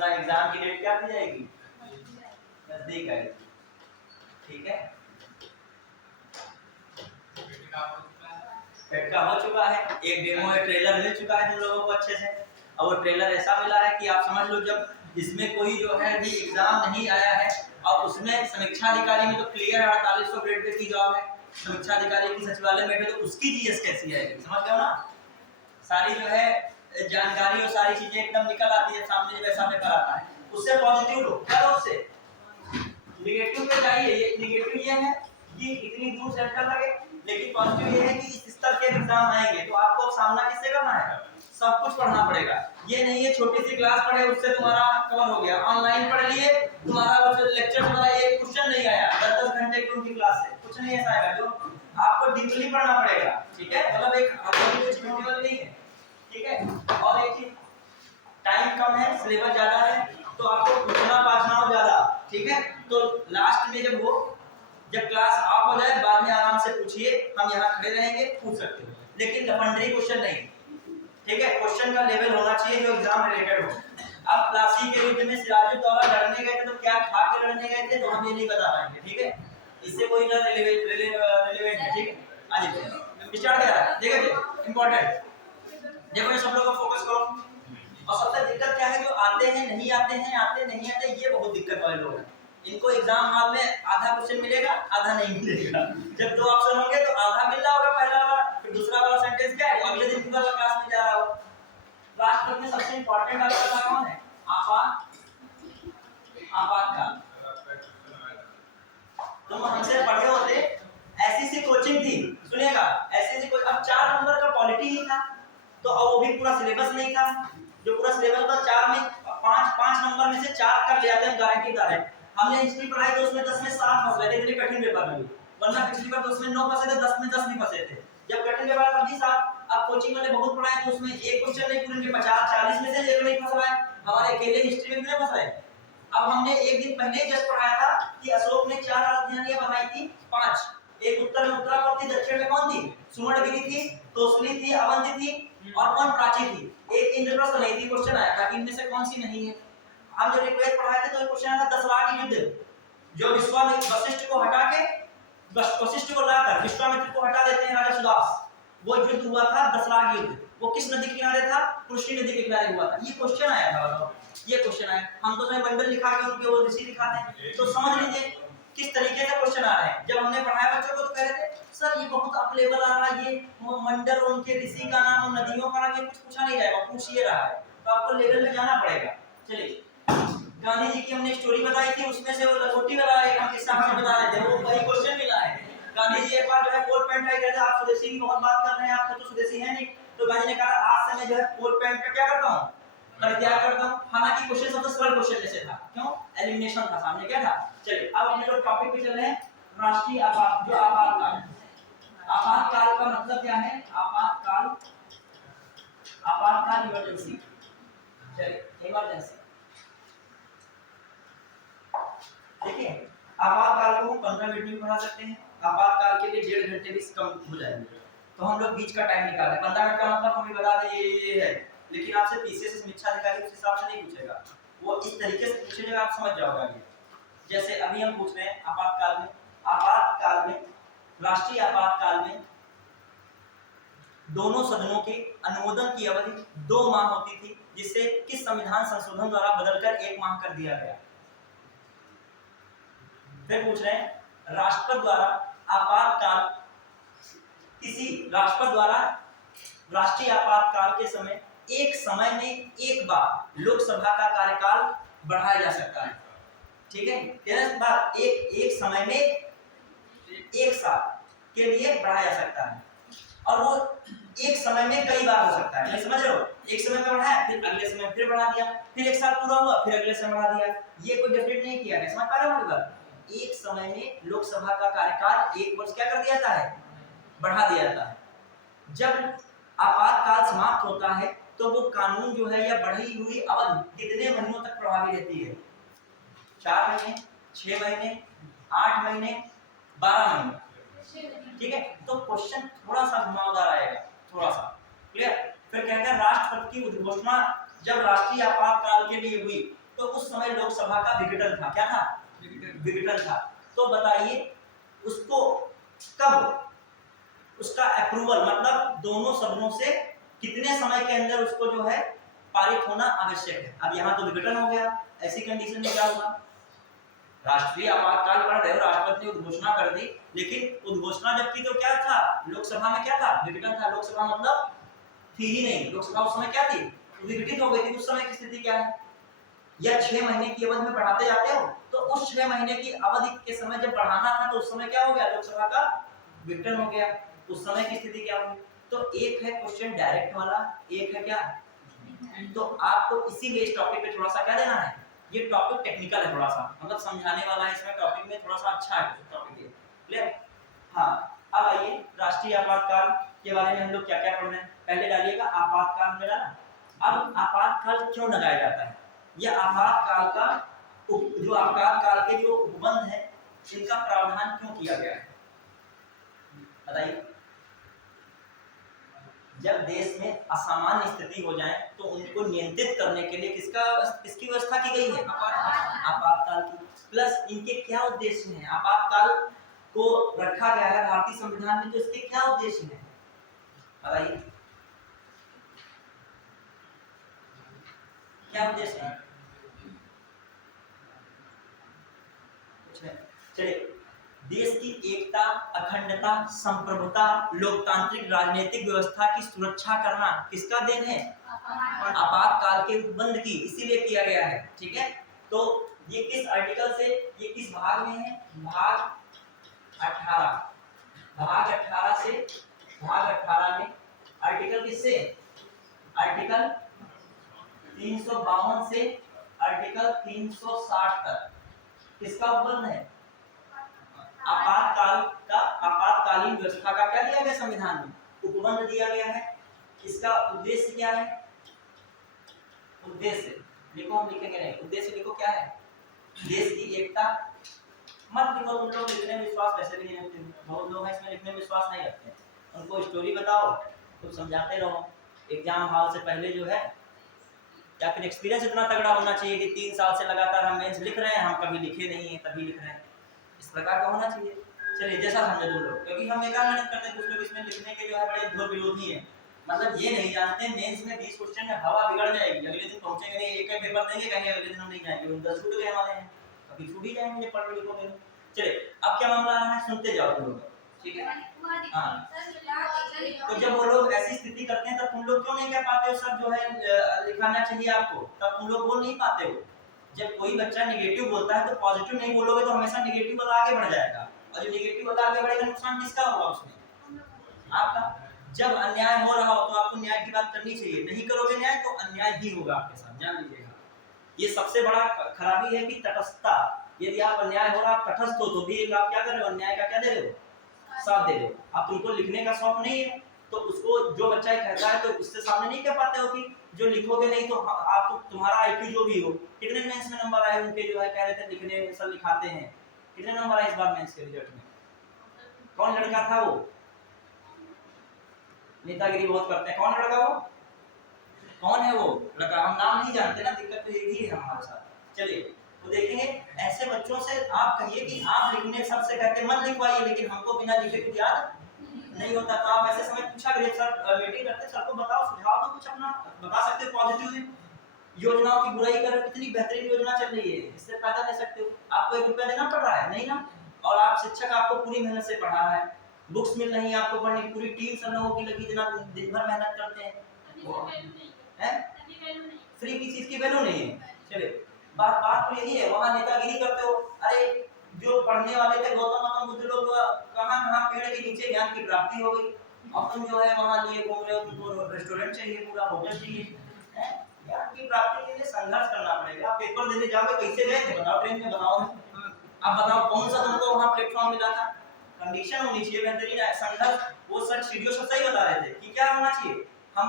उतना एग्जाम की डेट क्या हो जाएगी, नजदीक आएगी। ठीक है, पेट का हो चुका है, एक डेमो है, ट्रेलर मिल चुका है तुम लोगों को अच्छे से। और वो ट्रेलर ऐसा मिला है कि आप समझ लो जब इसमें कोई जो है भी एग्जाम नहीं आया है और उसमें समीक्षा अधिकारी में तो क्लियर 4800 ग्रेड पे की जॉब है, समीक्षा अधिकारी की सचिवालय में तो उसकी जीएस कैसी है, समझ गए ना। सारी जो है जानकारी और सारी चीजें एकदम निकल आती है सामने, वैसा पेपर आता है। उससे पॉजिटिव लो, क्या लो उससे निगेटिव पे जाइए। ये निगेटिव ये है कि इतनी दूर सेंटर लगे, लेकिन पॉजिटिव ये है कि इस स्तर के एग्जाम आएंगे तो आपको अब सामना किससे करना है, सब कुछ पढ़ना पड़ेगा। ये नहीं है छोटी सी क्लास पढ़े उससे तुम्हारा कवर हो गया, ऑनलाइन पढ़ लिए तुम्हारा लेक्चर तुम्हारा एक क्वेश्चन नहीं आया 10-10 घंटे की उनकी क्लास से, कुछ नहीं ऐसा आएगा। जो आपको डीपली पढ़ना पड़ेगा, ठीक है, मतलब एक अपनी नहीं है, ठीक है। और एक चीज टाइम कम है, सिलेबस ज्यादा है, तो आपको पूछना पाछना हो ज्यादा, ठीक है। तो लास्ट में जब क्लास ऑफ हो जाए बाद में आराम से पूछिए, हम यहाँ खड़े रहेंगे, पूछ सकते हो, लेकिन लफंडरी क्वेश्चन नहीं, ठीक है। क्वेश्चन का लेवल होना चाहिए जो एग्जाम रिलेटेड हो। अब प्लासी के युद्ध में सिराजुद्दौला लड़ने गए थे तो क्या खा के लड़ने गए थे तो हम ये नहीं बता पाएंगे, ठीक है, इससे कोई ना रिलेवेंट है, ठीक है। आज स्टार्ट करा, देखिए इंपॉर्टेंट, देखो ये सब लोग फोकस करो। और सबसे दिक्कत क्या है, जो आते हैं नहीं आते हैं, आते नहीं आते, ये बहुत दिक्कत वाले लोग हैं। इनको एग्जाम हॉल में आधा क्वेश्चन मिलेगा, आधा नहीं मिलेगा। जब दो ऑप्शन होंगे तो आधा मिल रहा होगा पहला वाला, फिर दूसरा वाला सेंटेंस क्या है अगले दिन पूरा क्लास में जा रहा हो। लास्ट में सबसे इंपॉर्टेंट आपका कौन है, आपातकाल। तुम हमसे पढ़े होते, ऐसी सी कोचिंग थी, सुनिएगा, ऐसी सी कोई, अब 4 नंबर का पॉलिटी ही था, तो अब वो भी पूरा सिलेबस नहीं था। जो पूरा सिलेबस था 4 में 5 नंबर में से 4 कर ले आते हैं, गारंटीदार है। हमने हिस्ट्री पढ़ाई तो उसमें 10 में 7 फंस गए थे, इतने कठिन पेपर में, वरना पिछली बार तो उसमें 9 फंसे थे, 10 में 10 नहीं फंसे थे। जब कठिन पेपर था 7, अब कोचिंग वाले बहुत पढ़ाए तो उसमें एक क्वेश्चन नहीं पूरे 50-40 में से एक नहीं फंस रहा है। हमारे अकेले हिस्ट्री में कितने फंस रहे। अब हमने एक दिन पहले जस्ट पढ़ाया था कि अशोक ने 4 राजधानियां बनाई थी, 5, एक उत्तर में उत्तरापद थी, दक्षिण में कौन थी, सुवर्णगिरी थी, तोसली थी, अवंती थी, और कौन प्राची थी। एक इंद्रप्रस्थ नहीं थी, क्वेश्चन आया था कि इनमें से कौन सी नहीं है। हम जब ऋग्वेद पढ़ाए थे तो क्वेश्चन आया था दशरथ की युद्ध, जो विश्वामित्र वशिष्ठ को हटा के, वशिष्ठ को लाकर विश्वामित्र को हटा देते हैं राजा सुदास, वो युद्ध हुआ था दशरथ युद्ध। वो किस नदी के किनारे था, कृष्ण नदी के किनारे हुआ था। ये क्वेश्चन आया था, बताओ ये क्वेश्चन आया। हम तो उसमें बंडल लिखा के उनके वो ऋषि दिखाते हैं, तो समझ लीजिए किस तरीके से क्वेश्चन आ रहे हैं। जब हमने पढ़ाया बच्चों को तो कह रहे थे सर ये बहुत अप लेवल आ रहा है, ये मंडल उनके ऋषि का नाम और नदियों का नाम ये कुछ पूछा नहीं जाएगा, पूछिए रहा है, तो आपको लेवल में जाना पड़ेगा। चलिए, गांधी जी की हमने स्टोरी बताई थी, उसमें से वो लंगोटी वाला एक हम किस्सा हमें बता रहे थे, वो वही क्वेश्चन मिला है। गांधी जी एक बार जो है कोट पैंट टाई कहते हैं, आप स्वदेशी की बहुत बात कर रहे हैं, आपको तो स्वदेशी है नहीं, तो गांधी ने कहा आज से मैं जो है कोट पैंट का क्या करता हूं, परित्याग करता हूं। हालांकि क्वेश्चन सबसे सरल क्वेश्चन जैसे था, क्यों, एलिमिनेशन था, सामने क्या था। चलिए अब अपने जो टॉपिक पे चल रहे हैं, राष्ट्रीय आपात, जो आपातकाल। आपातकाल का मतलब क्या है, आपातकाल, आपातकाल इमरजेंसी। चलिए इमरजेंसी, देखिए आपातकाल को 15 मिनट में पढ़ा सकते हैं, आपातकाल के लिए 1.5 घंटे भी कम हो जाएंगे, तो हम लोग बीच का टाइम निकाल रहे हैं। 15 मिनट का मतलब हमें बता दें ये है, लेकिन आपसे पीसीएस समीक्षा अधिकारी उस हिसाब से नहीं पूछेगा, वो इस तरीके से पूछेगा आप समझ जाओगे। जैसे अभी हम पूछ रहे हैं आपातकाल में राष्ट्रीय आपातकाल में दोनों सदनों के अनुमोदन की अवधि 2 माह होती थी, जिसे किस संविधान संशोधन द्वारा बदलकर 1 माह कर दिया गया। फिर पूछ रहे हैं राष्ट्रपति द्वारा आपातकाल, किसी राष्ट्रपति द्वारा राष्ट्रीय आपातकाल के समय एक समय में एक बार लोकसभा का कार्यकाल बढ़ाया जा सकता है, ठीक है, एक समय में एक साल के लिए बढ़ाया जा सकता है, और वो एक समय में कई बार हो सकता है, समझ रहे हो, एक समय में बढ़ाया फिर अगले समय फिर बढ़ा दिया, फिर एक साल पूरा हुआ फिर अगले समय बढ़ा दिया, ये कोई डेफिनेट नहीं किया है, समझ पा रहे हो। एक समय में लोकसभा का कार्यकाल 1 वर्ष क्या कर दिया जाता है, बढ़ा दिया जाता है। जब आपातकाल समाप्त होता है तो वो कानून जो है या बढ़ी हुई अवधि कितने महीनों तक प्रभावी रहती है, 4 महीने, 6 महीने, 8 महीने, 12 महीने, ठीक है। तो क्वेश्चन थोड़ा सा घुमावदार आएगा, थोड़ा सा क्लियर। फिर कहते हैं राष्ट्रपति की उद्घोषणा जब राष्ट्रीय आपातकाल के लिए हुई तो उस समय लोकसभा का विघटन था। क्या था? विघटन था। तो बताइए उसको कब उसका अप्रूवल मतलब दोनों सदनों से कितने समय के अंदर उसको जो है पारित होना आवश्यक है। अब यहाँ तो विघटन हो गया, ऐसी कंडीशन में क्या होगा? राष्ट्रीय आपातकाल पड़ रहे हो, राष्ट्रपति ने उद्घोषणा कर दी, लेकिन उद्घोषणा जब की तो क्या था? लोकसभा में क्या था? विघटन था। लोकसभा मतलब थी ही नहीं, लोकसभा उस समय क्या थी? विघटित हो गई थी। उस समय की स्थिति क्या है? या 6 महीने की अवधि में बढ़ाते जाते हो, तो उस 6 महीने की अवधि के समय जब बढ़ाना था तो उस समय क्या हो गया? लोकसभा का विघटन हो गया। उस समय की स्थिति क्या होगी? तो एक है क्वेश्चन डायरेक्ट वाला, एक है क्या? तो आपको इसीलिए इस टॉपिक पे थोड़ा सा क्या देना है, ये टॉपिक टेक्निकल है, थोड़ा सा मतलब समझाने वाला है, इसमें टॉपिक में थोड़ा सा अच्छा है टॉपिक ये। क्लियर? हाँ, अब आइए राष्ट्रीय आपातकाल के बारे में हम लोग क्या क्या पढ़ रहे हैं। पहले डालिएगा आपातकाल में डाला। अब आपातकाल क्यों लगाया जाता है? यह आपातकाल का जो आपातकाल के जो उपबंध है इनका प्रावधान क्यों किया गया है बताइए। जब देश में असामान्य स्थिति हो जाए तो उनको नियंत्रित करने के लिए किसकी व्यवस्था की गई है? आपातकाल की। प्लस इनके क्या उद्देश्य हैं? आपातकाल को रखा गया है भारतीय संविधान में, तो इसके क्या उद्देश्य हैं बताइए, क्या उद्देश्य है? चलिए, देश की एकता, अखंडता, संप्रभुता, लोकतांत्रिक राजनीतिक व्यवस्था की सुरक्षा करना किसका देन है? आपातकाल के उपबंध की, इसीलिए किया गया है। ठीक है, तो ये किस आर्टिकल से, ये किस भाग में है? भाग 18। भाग 18 से, भाग 18 में आर्टिकल किससे? आर्टिकल 352 से आर्टिकल 360 तक किसका उपबंध है? आपातकाल का, आपातकालीन व्यवस्था का क्या दिया गया संविधान में? उपबंध दिया गया है। इसका उद्देश्य क्या है? उद्देश्य लिखो, हम लिखेंगे नहीं, उद्देश्य लिखो क्या है? देश की एकता। मत लिखो, तुम लोग लिखने में विश्वास वैसे भी नहीं रखते, बहुत लोग हैं इसमें लिखने में विश्वास नहीं रखते। उनको स्टोरी बताओ, तुम समझाते रहो। एग्जाम हॉल से पहले जो है, या फिर एक्सपीरियंस इतना तगड़ा होना चाहिए कि 3 साल से लगातार हम मेंस लिख रहे हैं, हम कभी लिखे नहीं है तभी लिख रहे हैं, इस प्रकार का होना चाहिए। चलिए, जैसा समझे तुम लोग, क्योंकि हम एक मेहनत करते हैं, कुछ लोग इसमें लिखने के जो है बड़े घोर विरोधी हैं। मतलब ये नहीं जानते मेंस में 20 क्वेश्चन में हवा बिगड़ जाएगी, अगले दिन पहुंचेंगे नहीं, एक एक पेपर देंगे, कहेंगे अगले दिन हम नहीं जाएंगे, 10 छूट गए हमारे हैं, कभी छूट ही जाएंगे पढ़ लिखोगे। चलिए, अब क्या मामला है, सुनते जाओ तुम लोग। ठीक है, हाँ। तो जब वो लोग ऐसी स्थिति करते हैं तब तुम लोग क्यों नहीं कह पाते हो सर जो है लिखाना चाहिए आपको, तब तुम लोग बोल नहीं पाते हो। जब कोई बच्चा नेगेटिव बोलता है तो पॉजिटिव नहीं बोलोगे तो हमेशा नेगेटिव वाला आगे बढ़ जाएगा, और जो नेगेटिव वाला आगे बढ़ेगा नुकसान किसका होगा उसमें? आपका। जब अन्याय हो रहा हो तो आपको न्याय की बात करनी चाहिए, नहीं करोगे न्याय तो अन्याय ही होगा आपके साथ, जान लीजिएगा। ये सबसे बड़ा खराबी है कि तटस्थता। यदि आप अन्याय हो रहा, तटस्थ हो तो भी आप क्या कर रहे हो? अन्याय का क्या दे रहे हो? साथ दे रहे हो। अब तुमको लिखने का शौक नहीं है तो उसको जो बच्चा कहता है तो उससे सामने नहीं कह पाते हो कि जो लिखोगे नहीं तो आप तो तुम्हारा आईक्यू जो भी हो। कितने मेंस में नंबर आए उनके जो है, कह रहे थे लिखने में सर लिखाते हैं, कितने नंबर आए इस बार मेंस के रिजल्ट में? कौन लड़का था वो? नेतागिरी बहुत करते हैं, कौन लड़का वो? कौन है वो लड़का? हम नाम नहीं जानते ना, दिक्कत तो यही है हमारे साथ। चलिए, तो देखेंगे ऐसे बच्चों से आप कहिए कि आप लिखने सबसे कहते मत लिखवाइए, लेकिन हमको बिना लिखे कुछ याद नहीं होता, तो आप ऐसे समय पूछा करिए, सर मीटिंग करते सर को बताओ, सुझाव दो कुछ अपना, बता सकते हो पॉजिटिव योजनाओं की बुराई करो, कितनी बेहतरीन योजना चल रही है, इससे फायदा ले सकते हो। आपको 1 रुपया देना पड़ रहा है नहीं ना, और आप शिक्षक आपको पूरी मेहनत से पढ़ा रहा है, बुक्स मिल रही है आपको पढ़ने की, पूरी टीम सब लोगों की लगी, जना दिन भर मेहनत करते हैं, फ्री की चीज की वैल्यू नहीं है। चलिए, बात तो यही है, वहां नेतागिरी करते हो। अरे जो पढ़ने वाले थे गौतम बुद्ध लोग कहां पेड़ के नीचे ज्ञान की प्राप्ति हो गई, अब तुम जो है वहां लिए घूम रहे हो, तुमको रेस्टोरेंट चाहिए, पूरा होटल चाहिए। ज्ञान की प्राप्ति के लिए संघर्ष करना पड़ेगा। पेपर देने जाओगे, कैसे गए थे बताओ, ट्रेन में बताओ, अब बताओ कौन सा तुमको वहां प्लेटफॉर्म मिला था? कंडीशन होनी चाहिए बेहतरीन, संघर्ष। वो सर सीडीओ सब सही बता रहे थे कि क्या होना चाहिए, हम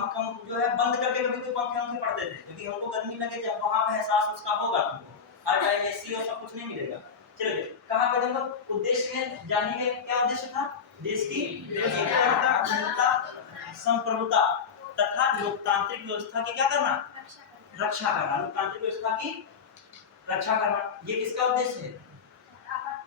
जो है बंद करके कभी कोई पंखे पढ़ते थे, क्योंकि हमको गर्मी लगे, जब वहां पे एहसास उसका होगा तुमको, हर टाइम एसी और सब कुछ नहीं मिलेगा। चलिए, कहां पे देखो उद्देश्य में जानिए, क्या उद्देश्य था? देश की एकता, अखंडता, संप्रभुता तथा लोकतांत्रिक व्यवस्था की क्या करना? रक्षा करना। लोकतांत्रिक व्यवस्था की रक्षा करना, ये किसका उद्देश्य है?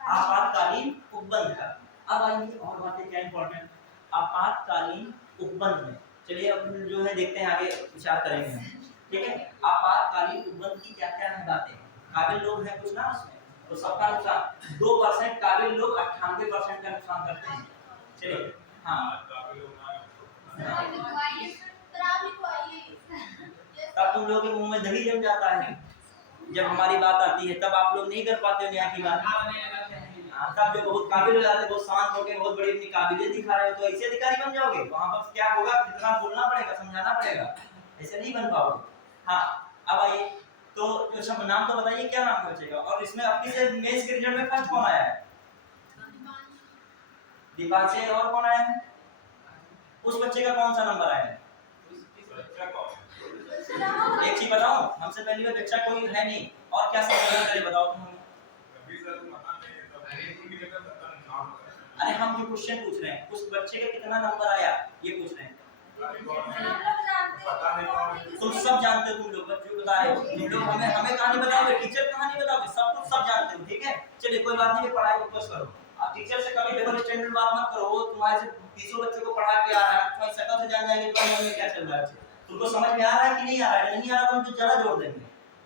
आपातकालीन उपबंध का। अब आइए और बातें क्या इंपॉर्टेंट आपातकालीन उपबंध में। चलिए अब जो है देखते हैं, आगे विचार करेंगे हम, ठीक है। आपातकालीन उपबंध की क्या क्या है बातें, काबिल लोग हैं कुछ ना उसमें, तो सबका नुकसान 2% काबिल लोग 98% का नुकसान करते हैं। चलिए हाँ, तब तुम लोगों के मुंह में दही जम जाता है, जब हमारी बात आती है तब आप लोग नहीं कर पाते हो यहाँ की बात। तब जो बहुत काबिल हो जाते हैं, बहुत शांत होकर बहुत बड़ी अपनी काबिलियत दिखा रहे हो, तो ऐसे अधिकारी बन जाओगे। वहां पर क्या होगा, कितना बोलना पड़ेगा, समझाना पड़ेगा, ऐसे नहीं बन पाओगे। हाँ अब आइए, तो अच्छा नाम तो बताइए, क्या नाम है बच्चे का, और इसमें आपकी से मेंस के रिजल्ट में फर्स्ट कौन आया है? दीपांशु। और कौन आया है? उस बच्चे का कौन सा नंबर आया है? एक चीज बताओ, हमसे पहली बार बच्चा कोई है नहीं, और क्या समझना है बताओ तुम। अरे हम जो क्वेश्चन पूछ रहे हैं, उस बच्चे का कितना नंबर आया ये पूछ रहे हैं। तुम सब जानते हो, तुम लोग बच्चों बता रहे हो, तुम लोग हमें कहानी बताओगे, टीचर कहानी बताओगे, सब कुछ सब जानते हो, ठीक है। चलिए कोई बात नहीं, पढ़ाई फोकस करो। आप टीचर से कभी डबल स्टैंडर्ड बात मत करो, वो तुम्हारे से 20 बच्चों को पढ़ा के आ रहा है, तुम्हारी शकल से जान जाएंगे तुम्हारे मन में क्या चल रहा है, तुमको समझ में आ रहा है कि नहीं आ रहा है, नहीं आ रहा तो हम जरा जोड़ देंगे।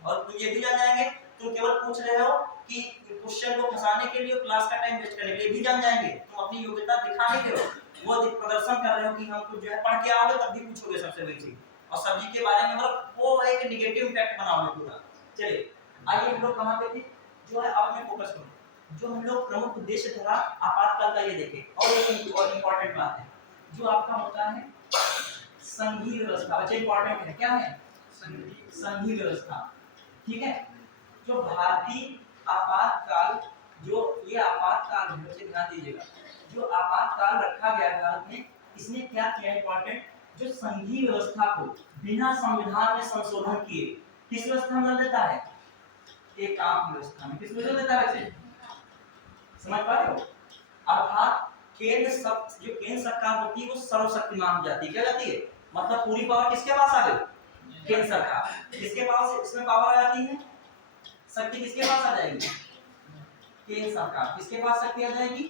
और तुम ये भी जान जाएंगे, तुम केवल पूछ रहे हो कि क्वेश्चन को फंसाने के लिए, क्लास का टाइम वेस्ट करने के लिए भी जान जाएंगे, तुम अपनी योग्यता दिखाने के हो, वो प्रदर्शन कर रहे हो कि हम कुछ जो है पढ़ के आओगे तब भी पूछोगे सबसे बड़ी चीज, और सब्जी के बारे में मतलब वो एक नेगेटिव इंपैक्ट बनाओगे पूरा। चलिए आइए हम लोग कहां पे थे, जो है अपने फोकस करो, जो हम लोग प्रमुख उद्देश्य था आपातकाल का ये देखें। और एक और इंपॉर्टेंट बात है, जो आपका होता है संघीय व्यवस्था, बच्चे इंपॉर्टेंट है, क्या है? संघीय व्यवस्था, ठीक है। जो भारतीय आपातकाल, जो ये आपातकाल है, बच्चे ध्यान दीजिएगा, जो आपातकाल रखा गया है भारत में, इसने क्या किया इंपॉर्टेंट, जो संघीय व्यवस्था को बिना संविधान में संशोधन किए किस व्यवस्था में बदल देता है? एकात्म व्यवस्था में। किस बदल देता है बच्चे, समझ पा रहे हो? अर्थात केंद्र सब, जो केंद्र सरकार होती है वो सर्वशक्तिमान हो जाती है, क्या जाती है, मतलब पूरी पावर किसके पास आ गई? केंद्र सरकार। किसके पास इसमें पावर आ जाती है? शक्ति किसके पास आ जाएगी? केंद्र सरकार। किसके पास शक्ति आ जाएगी?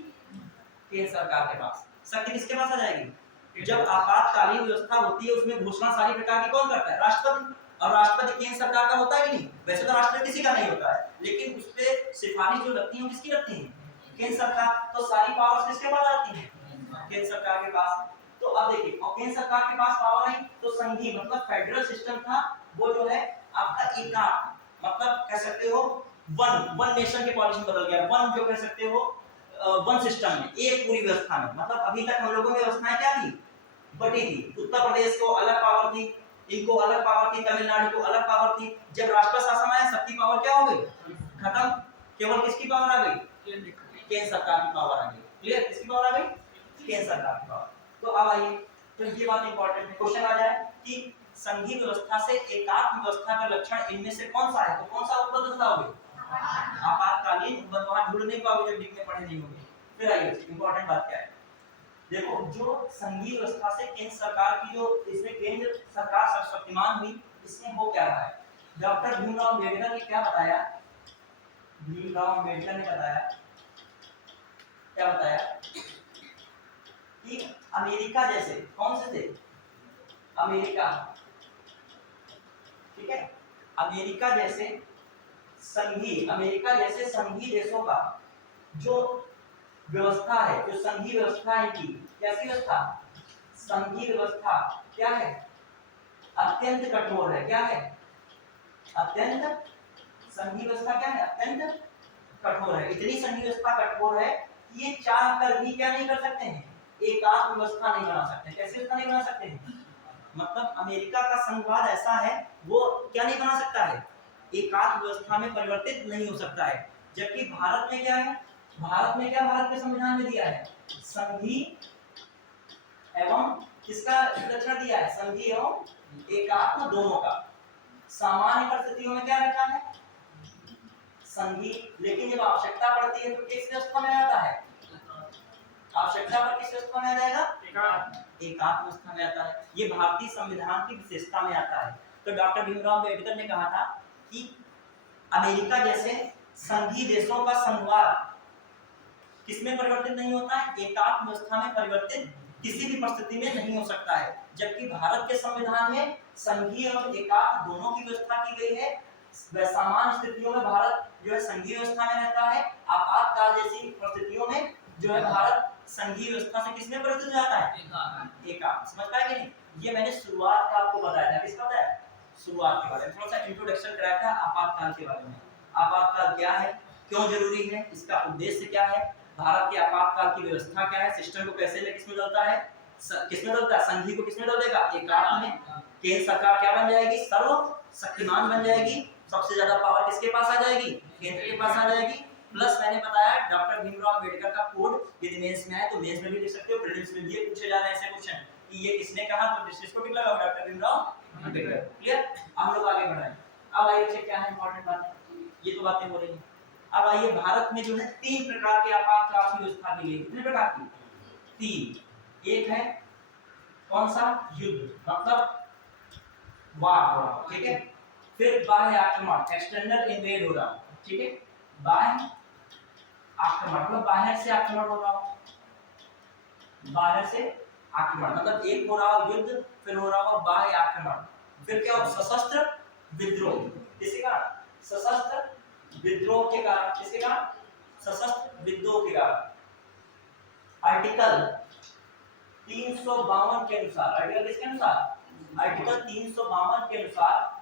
केंद्र सरकार के पास। शक्ति किसके पास आ जाएगी? जब आपातकालीन व्यवस्था होती है, उसमें घोषणा सारी प्रकार की कौन करता है? राष्ट्रपति। और राष्ट्रपति केंद्र सरकार का होता है कि नहीं? वैसे तो राष्ट्रपति किसी का नहीं होता है, लेकिन उस पे सिफारिश जो लगती है वो किसकी लगती है? केंद्र सरकार। तो सारी पावर्स किसके पास आती है? केंद्र सरकार के पास। तो अब देखिए, और केंद्र सरकार के पास पावर आई तो संघीय मतलब फेडरल सिस्टम था, वो जो है आपका एकात्म, मतलब कह सकते हो वन नेशन के पॉलिसी बदल गया, वन जो कह सकते हो वन सिस्टम में, एक पूरी व्यवस्था में। मतलब अभी तक हम लोगों की व्यवस्थाएं क्या थी? बटी थी। उत्तर प्रदेश को अलग पावर थी, इनको अलग पावर थी, तमिलनाडु को अलग पावर थी। जब राष्ट्र शासन आया, सबकी पावर क्या हो गई? खत्म। केवल किसकी पावर आ गई? केंद्र सरकार की पावर आ गई। क्लियर? किसकी पावर आ गई? केंद्र सरकार की पावर। तो अब आइए, तो ये बात इंपॉर्टेंट है, क्वेश्चन आ जाए कि संघीय व्यवस्था से एकात्म व्यवस्था का लक्षण इनमें से कौन सा है, तो कौन सा उपलब्ध बताओगे? आपातकालीन उपबंध। वहां ढूंढ नहीं पाओगे जब लिखने पढ़े नहीं होंगे। फिर आइए, इंपॉर्टेंट बात क्या है, देखो, जो संघीय व्यवस्था से केंद्र सरकार की, जो इसमें केंद्र सरकार सर्वशक्तिमान हुई, इसमें हो क्या रहा है? डॉक्टर भीमराव अम्बेडकर ने क्या बताया? भीमराव अम्बेडकर ने बताया, क्या बताया कि अमेरिका जैसे, कौन से थे? अमेरिका, ठीक है, अमेरिका जैसे संघीय देशों का जो व्यवस्था है, जो संघीय व्यवस्था है इनकी, कैसी व्यवस्था? संघीय व्यवस्था क्या है? अत्यंत कठोर है। क्या है? अत्यंत। संघीय व्यवस्था क्या है? अत्यंत कठोर है। इतनी संघीय व्यवस्था कठोर है कि ये चाह कर भी क्या नहीं कर सकते हैं? एकात्म व्यवस्था नहीं बना सकते। कैसी व्यवस्था नहीं बना सकते हैं? मतलब अमेरिका का संघवाद ऐसा है, वो क्या नहीं बना सकता है? एकात्म व्यवस्था में परिवर्तित नहीं हो सकता है। जबकि भारत में क्या है? भारत में क्या, भारत के संविधान में दिया है? संघीय एवं किसका लक्षण दिया है? संघीय एवं एकात्म दोनों का। सामान्य परिस्थितियों में क्या रखा है? संघीय। लेकिन जब आवश्यकता पड़ती है तो किस व्यवस्था में आता है? आवश्यकता पर किस व्यवस्था में आ जाएगा? एकात्म व्यवस्था में आता है। ये भारतीय संविधान की विशेषता में आता है। तो डॉक्टर भीमराव अम्बेडकर ने कहा था कि अमेरिका जैसे संघीय देशों का संघवाद किसमें परिवर्तित नहीं होता है? एकात्म व्यवस्था में परिवर्तित किसी भी परिस्थिति में नहीं हो सकता है। जबकि भारत के संविधान में संघीय और एकात्म दोनों की व्यवस्था की गई है। सामान्य स्थितियों में भारत जो है संघीय व्यवस्था में रहता है, आपातकाल जैसी परिस्थितियों में जो है भारत संघीय व्यवस्था से किसमें परिवर्तित हो जाता है? एकात्म। समझ पाए कि नहीं? ये मैंने शुरुआत का आपको बताया था। किसका बताया? शुरुआत के बारे में थोड़ा सा इंट्रोडक्शन कराया था आपातकाल के बारे में। आपातकाल क्या है, क्यों जरूरी है, इसका उद्देश्य क्या है, भारत के आपातकाल की व्यवस्था क्या है, सिस्टम को कैसे ले किसमें बदलता है, किसमें बदलता है, संघी को किसमें बदल देगा? एकात्म में। केंद्र सरकार क्या बन जाएगी? सर्वशक्तिमान बन जाएगी। सबसे ज्यादा पावर किसके पास आ जाएगी? केंद्र के पास आ जाएगी। प्लस मैंने बताया डॉक्टर भीमराव अंबेडकर का कोड, यदि मेंस में है तो मेंस में भी लिख सकते हो, प्रीलिम्स में भी पूछे जा रहे हैं ऐसे क्वेश्चन कि ये किसने कहा, तो डिस्ट्रिक्ट को टिक लगाओ डॉक्टर भीमराव अंबेडकर। क्लियर? हम लोग आगे बढ़ाएं। अब आइए चेक क्या है इंपॉर्टेंट बात, ये तो बातें हो रही हैं। अब आइए भारत में जो है 3 प्रकार के आपातकाल की व्यवस्था के लिए, कितने प्रकार की? 3। एक है कौन सा? युद्ध, मतलब वार हो रहा, ठीक है। फिर बाह्य आक्रमण, एक्सटर्नल इन्वेड हो रहा, ठीक है। बाह्य आक्रमण मतलब बाहर से आक्रमण हो रहा हो, बाहर से आक्रमण मतलब एक हो रहा हो युद्ध, फिर हो रहा हो बाह्य आक्रमण, फिर क्या हो? सशस्त्र विद्रोह। किसके कारण? सशस्त्र विद्रोह के कारण। किसके कारण? सशस्त्र विद्रोह के कारण। आर्टिकल 352 के अनुसार, आर्टिकल किसके अनुसार? आर्टिकल 352 के अनुसार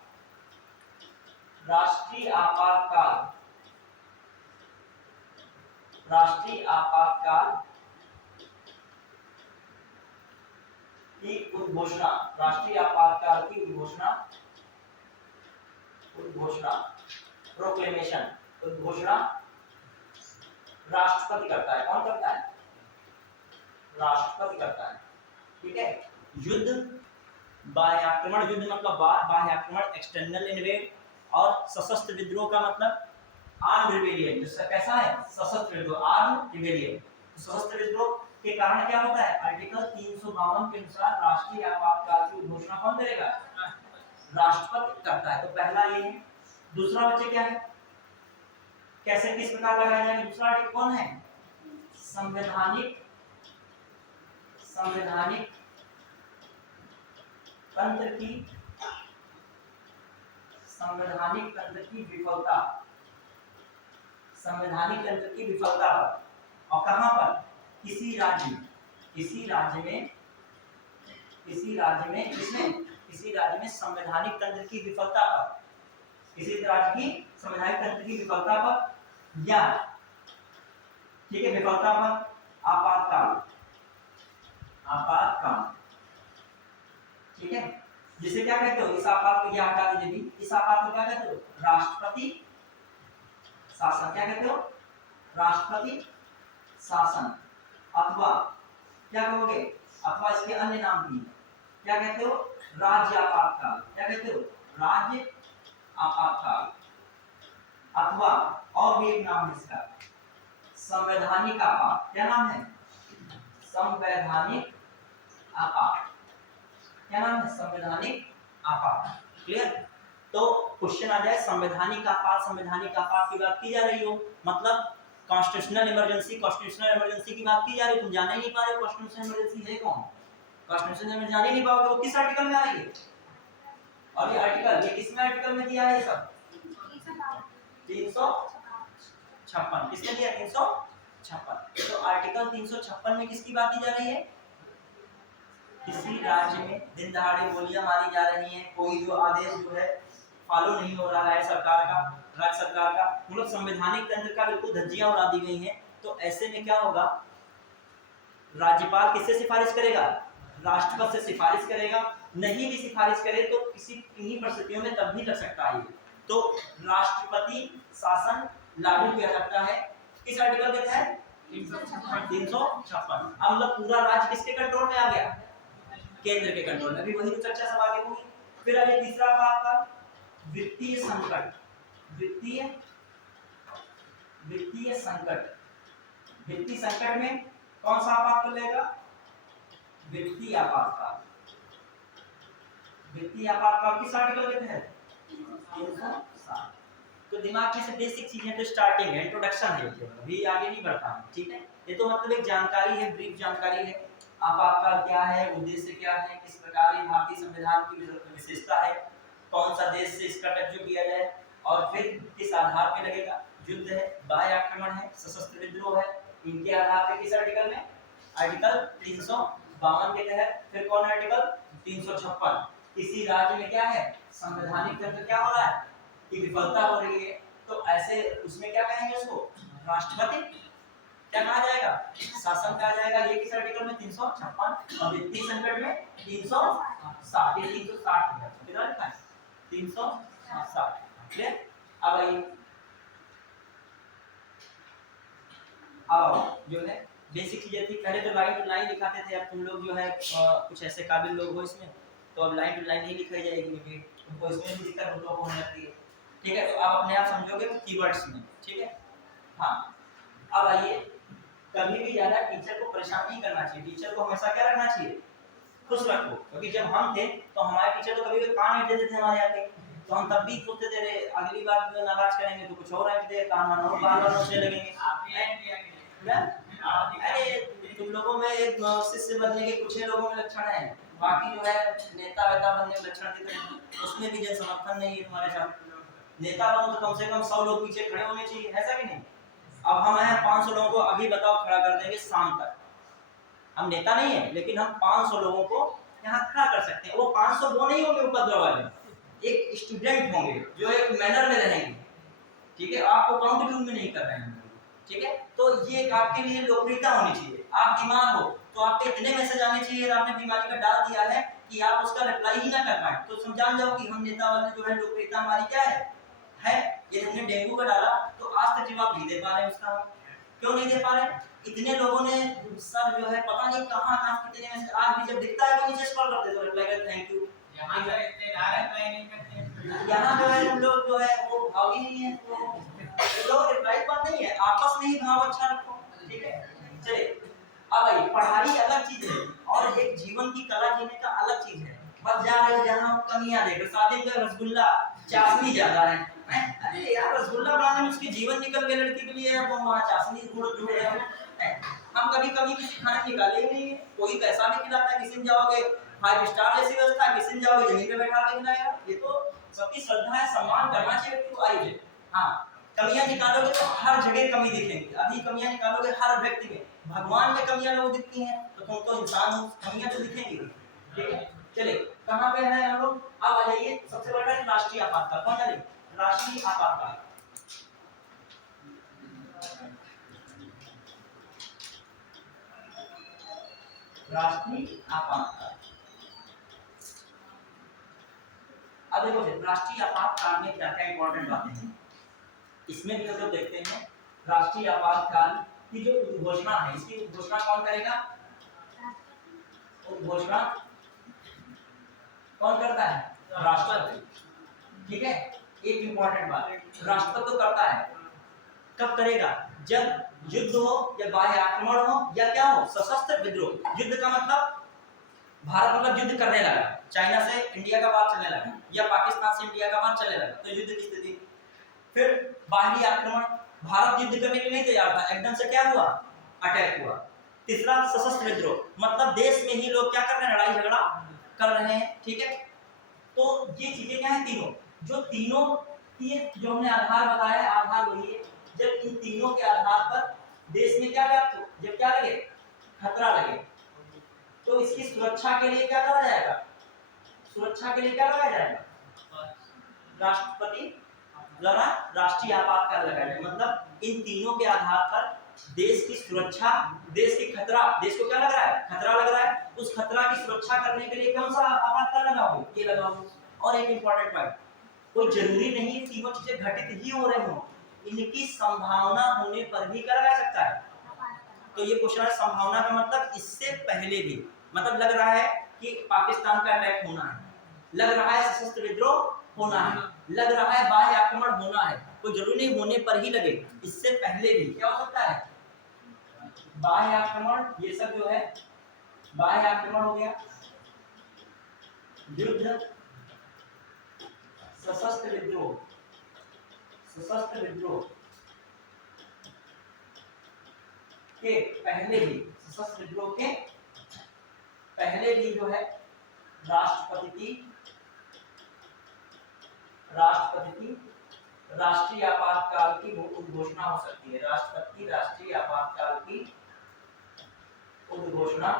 राष्ट्रीय आपातकाल, राष्ट्रीय आपातकाल की उद्घोषणा, राष्ट्रीय आपातकाल की उद्घोषणा, उद्घोषणा प्रोक्लेमेशन, उद्घोषणा राष्ट्रपति करता है। कौन करता है? राष्ट्रपति करता है, ठीक है। युद्ध, बाह्य आक्रमण, युद्ध मतलब बाह्य आक्रमण, एक्सटर्नल इन्वेड, और सशस्त्र विद्रोह का मतलब आर्म रिबेलियन। जो कैसा है? सशस्त्र विद्रोह, आर्म रिबेलियन। तो सशस्त्र विद्रोह के कारण क्या होता है? आर्टिकल 352 के अनुसार राष्ट्रीय आपातकाल की घोषणा कौन करेगा? राष्ट्रपति करता है। तो पहला ये है। दूसरा बच्चे क्या है, कैसे किस प्रकार लगाया जाएगा? दूसरा आर्टिकल कौन है? संवैधानिक, संवैधानिक तंत्र की, संवैधानिक तंत्र की विफलता, संवैधानिक तंत्र की विफलता पर। और कहां पर? किसी राज्य, किसी राज्य में, किसी राज्य में, किसमें? किसी राज्य में संवैधानिक तंत्र की विफलता पर, किसी राज्य की संवैधानिक तंत्र की विफलता पर, या ठीक है विफलता पर आपातकाल, आपातकाल, ठीक है। जिसे क्या कहते हो? इस आपात को, यह हटा दीजिए भी, इस आपात को क्या कहते हो? राष्ट्रपति शासन। क्या कहते हो? राष्ट्रपति शासन। अथवा क्या कहोगे? अथवा इसके अन्य नाम भी क्या कहते हो? राज्य आपातकाल। क्या कहते हो? राज्य आपातकाल। अथवा और भी एक नाम है इसका, संवैधानिक आपात। क्या नाम है? संवैधानिक आपात। क्या नाम है? संवैधानिक आपात। क्लियर? तो क्वेश्चन आ जाए संवैधानिक आपात, संवैधानिक आपात की बात की जा रही हो, मतलब कॉन्स्टिट्यूशनल इमरजेंसी, कॉन्स्टिट्यूशनल इमरजेंसी की बात की जा रही है। तुम जान ही नहीं पा रहे हो कॉन्स्टिट्यूशनल इमरजेंसी है कौन? कॉन्स्टिट्यूशनल इमरजेंसी जान ही नहीं पाओगे। वो किस आर्टिकल में आ रही है? और ये आर्टिकल, ये किस में आर्टिकल में दिया है? ये सब 356। किसने दिया? 356। तो आर्टिकल 356 में किसकी बात की जा रही है? किसी राज्य में दिन दहाड़े गोलियां मारी जा रही हैं, कोई जो आदेश जो है फॉलो नहीं हो रहा है सरकार का, राज्य सरकार का, मतलब संवैधानिक तंत्र का बिल्कुल धज्जियां उड़ा दी गई हैं। तो ऐसे में क्या होगा? राज्यपाल किससे सिफारिश करेगा? राष्ट्रपति से सिफारिश करेगा। नहीं भी सिफारिश करे तो किसी किन्हीं परिस्थितियों में तब भी लग सकता है। तो राष्ट्रपति शासन लागू किया जाता है किस आर्टिकल के तहत? 356। अब मतलब पूरा राज्य किसके कंट्रोल में आ गया? केंद्र के कंट्रोल में। अभी वही तो चर्चा सब आगे होगी। फिर आगे तीसरा आपका वित्तीय संकट, वित्तीय, वित्तीय संकट। वित्तीय संकट में कौन सा आपातकाल लेगा? वित्तीय आपातकाल। वित्तीय आपातकाल किस आर्टिकल के तहत? 360। तो तो दिमाग की से बेसिक चीजें तो स्टार्टिंग है, इंट्रोडक्शन है, अभी आगे नहीं बढ़ता है, ठीक है। ये तो मतलब एक जानकारी है, ब्रीफ जानकारी है, आपातकाल क्या है, उद्देश्य क्या है, किस प्रकार ये भारतीय संविधान की विशेषता है, कौन सा देश से इसका टच किया जाए, और फिर किस आधार पे लगेगा, युद्ध है, बाह्य आक्रमण है, सशस्त्र विद्रोह है, इनके आधार पे किस आर्टिकल में, आर्टिकल 352 के तहत, फिर कौन आर्टिकल 356, किसी राज्य में क्या है, संवैधानिक तंत्र क्या हो रहा है कि विफलता हो रही है, तो ऐसे उसमें क्या कहेंगे उसको, राष्ट्रपति क्या कहा जाएगा, शासन कहा जाएगा। ये किस आर्टिकल में 356, और वित्तीय संकट में 360, ये 360 है, कितना लिखा है 360, क्लियर। अब आइए, अब जो है बेसिक चीजें थी, पहले तो लाइन टू लाइन लिखाते थे, अब तुम लोग जो है कुछ ऐसे काबिल लोग हो इसमें, तो अब लाइन टू लाइन नहीं लिखाई जाएगी, क्योंकि तुमको इसमें भी दिक्कत हम लोगों को होने लगती है, ठीक है। तो आप अपने आप समझोगे कीवर्ड्स में, ठीक है। हाँ, अब आइए, कभी भी ज्यादा टीचर को परेशान नहीं करना चाहिए, टीचर को हमेशा क्या रखना चाहिए, खुश रखो, क्योंकि जब हम थे तो हमारे टीचर तो कभी भी कान नहीं देते थे हमारे आके, तो हम तब भी सोचते थे रे अगली बार जो नाराज करेंगे तो कुछ और आके दे, कान वान और बाल नोचने लगेंगे। अरे तुम लोगों में एक शिष्य बनने के कुछ ही लोगों में लक्षण है, बाकी जो है नेता वेता बनने के लक्षण दिख रहे हैं, उसमें भी जन समर्थन नहीं है तुम्हारे साथ। नेता बनो तो कम से कम 100 लोग पीछे खड़े होने चाहिए, ऐसा कि नहीं। अब हम हैं 500 लोगों को अभी बताओ खड़ा कर देंगे शाम तक, हम नेता नहीं है लेकिन हम 500 लोगों को यहाँ खड़ा कर सकते हैं। वो 500 वो नहीं होंगे उपद्रव वाले, एक स्टूडेंट होंगे जो एक मैनर में रहेंगे, ठीक है, आपको काउंट भी उनमें नहीं कर रहे हैं, ठीक है। तो ये एक आपके लिए लोकप्रियता होनी चाहिए, आप बीमार हो तो आपके इतने मैसेज आने चाहिए, आपने बीमारी का डाल दिया है कि आप उसका रिप्लाई ही ना कर पाए, तो समझा जाओ कि हम नेता वाले जो है लोकप्रियता हमारी क्या है। ये हमने डेंगू का डाला तो आज तक जवाब नहीं दे पा रहे उसका, क्यों नहीं दे पा रहे, इतने लोगों ने सर जो है पता नहीं कहां कितने मैसेज, आज भी जब दिखता है तो नीचे स्क्रॉल कर देते हो, रिप्लाई कर थैंक यू, यहां पर इतने रिप्लाई नहीं करते, यहां जो है हम लोग जो है वो भाव ही नहीं है, तो लोग रिप्लाई पर नहीं है, आपस में ही भाव अच्छा रखो, ठीक है। चलिए अब आइए, पढ़ाई अलग चीज है और एक जीवन की कला जीने का अलग चीज है। बस जा रहे हो जहां कमियां देख, शादी में रसगुल्ला चाशनी ज्यादा है, अरे यार रसगुल्ला बनाने में उसकी जीवन निकल गया लड़की के लिए, अब वहां चाशनी गुड़ जुड़ है। हम कभी कभी किसी खाने निकाले ही नहीं, कोई पैसा भी खिलाता है, किसी में जाओगे 5 स्टार जैसी व्यवस्था, किसी में जाओगे जमीन पे बैठा के खिलाएगा, ये तो सबकी श्रद्धा है, सम्मान करना चाहिए व्यक्ति को। आइए, हाँ, कमियां निकालोगे तो हर जगह कमी दिखेंगी, अभी कमियां निकालोगे हर व्यक्ति में, भगवान में कमियां लोग दिखती हैं तो तुम तो इंसान हो, कमियां तो दिखेंगी, ठीक है। चलिए कहां पे है हम लोग, अब आ जाइए, सबसे बड़ा है राष्ट्रीय आपातकाल, कौन है राष्ट्रीय आपातकाल। राष्ट्रीय आपातकाल, अब देखो राष्ट्रीय आपातकाल में क्या क्या इंपॉर्टेंट बातें हैं, इसमें भी हम लोग देखते हैं। राष्ट्रीय आपातकाल की जो घोषणा है, इसकी घोषणा कौन करेगा, घोषणा कौन करता है, राष्ट्रपति, ठीक है। एक इंपॉर्टेंट बात, राष्ट्रपति तो करता है, कब करेगा, जब युद्ध हो या बाह्य आक्रमण हो या क्या हो, सशस्त्र विद्रोह। युद्ध का मतलब भारत मतलब युद्ध करने लगा, चाइना से इंडिया का वार चलने लगा या पाकिस्तान से इंडिया का वार चलने लगा, तो युद्ध की स्थिति। फिर बाहरी आक्रमण, भारत युद्ध करने के लिए नहीं तैयार था, एकदम से क्या हुआ, अटैक हुआ। तीसरा सशस्त्र विद्रोह, मतलब देश में ही लोग क्या कर रहे हैं, लड़ाई झगड़ा कर रहे हैं, ठीक है। तो ये चीजें क्या है, तीनों, जो तीनों की जो हमने आधार बताया, आधार वही है, जब इन तीनों के आधार पर देश में क्या व्याप्त हो, जब क्या लगे, खतरा लगे, तो इसकी सुरक्षा के लिए क्या करा जाएगा, सुरक्षा के लिए क्या लगाया जाएगा, राष्ट्रपति द्वारा राष्ट्रीय आपातकाल लगाया जाएगा। मतलब इन तीनों के आधार पर देश की सुरक्षा, देश की खतरा, देश को क्या लग रहा है, खतरा लग रहा है, उस खतरा की सुरक्षा करने के लिए कौन सा आपातकाल लगाओगे, ये लगाओगे। और एक इंपॉर्टेंट पॉइंट, कोई जरूरी नहीं है तीनों चीजें घटित ही हो रही हो, इनकी संभावना होने पर भी क्या लगाया सकता है। तो ये क्वेश्चन है, संभावना का मतलब इससे पहले भी, मतलब लग रहा है कि पाकिस्तान का अटैक होना है, लग रहा है सशस्त्र विद्रोह होना है, लग रहा है बाह्य आक्रमण होना है, कोई जरूरी नहीं होने पर ही लगे, इससे पहले भी क्या हो सकता है, बाह्य आक्रमण, ये सब जो है बाह्य आक्रमण हो गया, युद्ध, सशस्त्र विद्रोह, सशस्त्र विद्रोह के पहले भी, सशस्त्र विद्रोह के पहले भी जो है राष्ट्रपति की राष्ट्रीय आपातकाल की उद्घोषणा हो सकती है। राष्ट्रपति की राष्ट्रीय आपातकाल की उद्घोषणा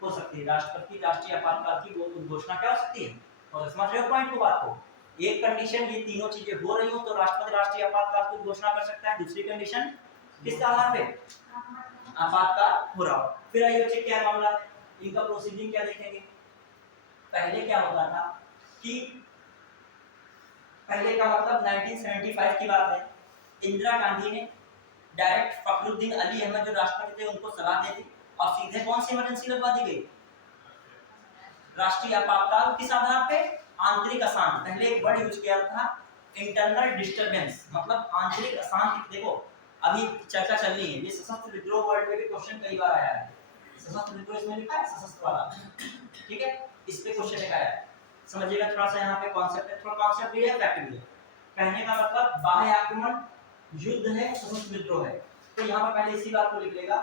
हो सकती है। राष्ट्रपति राष्ट्रीय आपातकाल की उद्घोषणा क्या हो सकती है? और समझ रहे हो पॉइंट को, बात को? एक कंडीशन ये तीनों चीजें हो रही हो तो राष्ट्रपति राष्ट्रीय आपातकाल की घोषणा कर सकता है। दूसरी कंडीशन किस आधार पे? आपातकाल हो रहा हो। फिर आइए बच्चे क्या मामला है, इनका प्रोसीडिंग क्या देखेंगे। पहले क्या होता था कि पहले का मतलब 1975 की बात है, इंदिरा गांधी ने डायरेक्ट फखरुद्दीन अली अहमद जो राष्ट्रपति थे उनको सलाह दे दी और सीधे कौन सी इमरजेंसी लगवा दी गई? राष्ट्रीय आपातकाल। किस आधार पे? आंतरिक अशांति। पहले एक वर्ड यूज किया था इंटरनल डिस्टरबेंस, मतलब आंतरिक अशांति। देखो अभी चर्चा चल रही है, ये सशस्त्र विद्रोह वर्ड में भी क्वेश्चन कई बार आया है। सशस्त्र विद्रोह इसमें लिखा है सशस्त्र वाला, ठीक है, इस पे क्वेश्चन लिखा है। समझिएगा थोड़ा सा, यहाँ पे कॉन्सेप्ट है, थोड़ा कॉन्सेप्ट भी है, फैक्ट भी है। कहने का मतलब बाह्य आक्रमण युद्ध है, सशस्त्र विद्रोह है। तो यहाँ पर पहले इसी बात को लिख लेगा,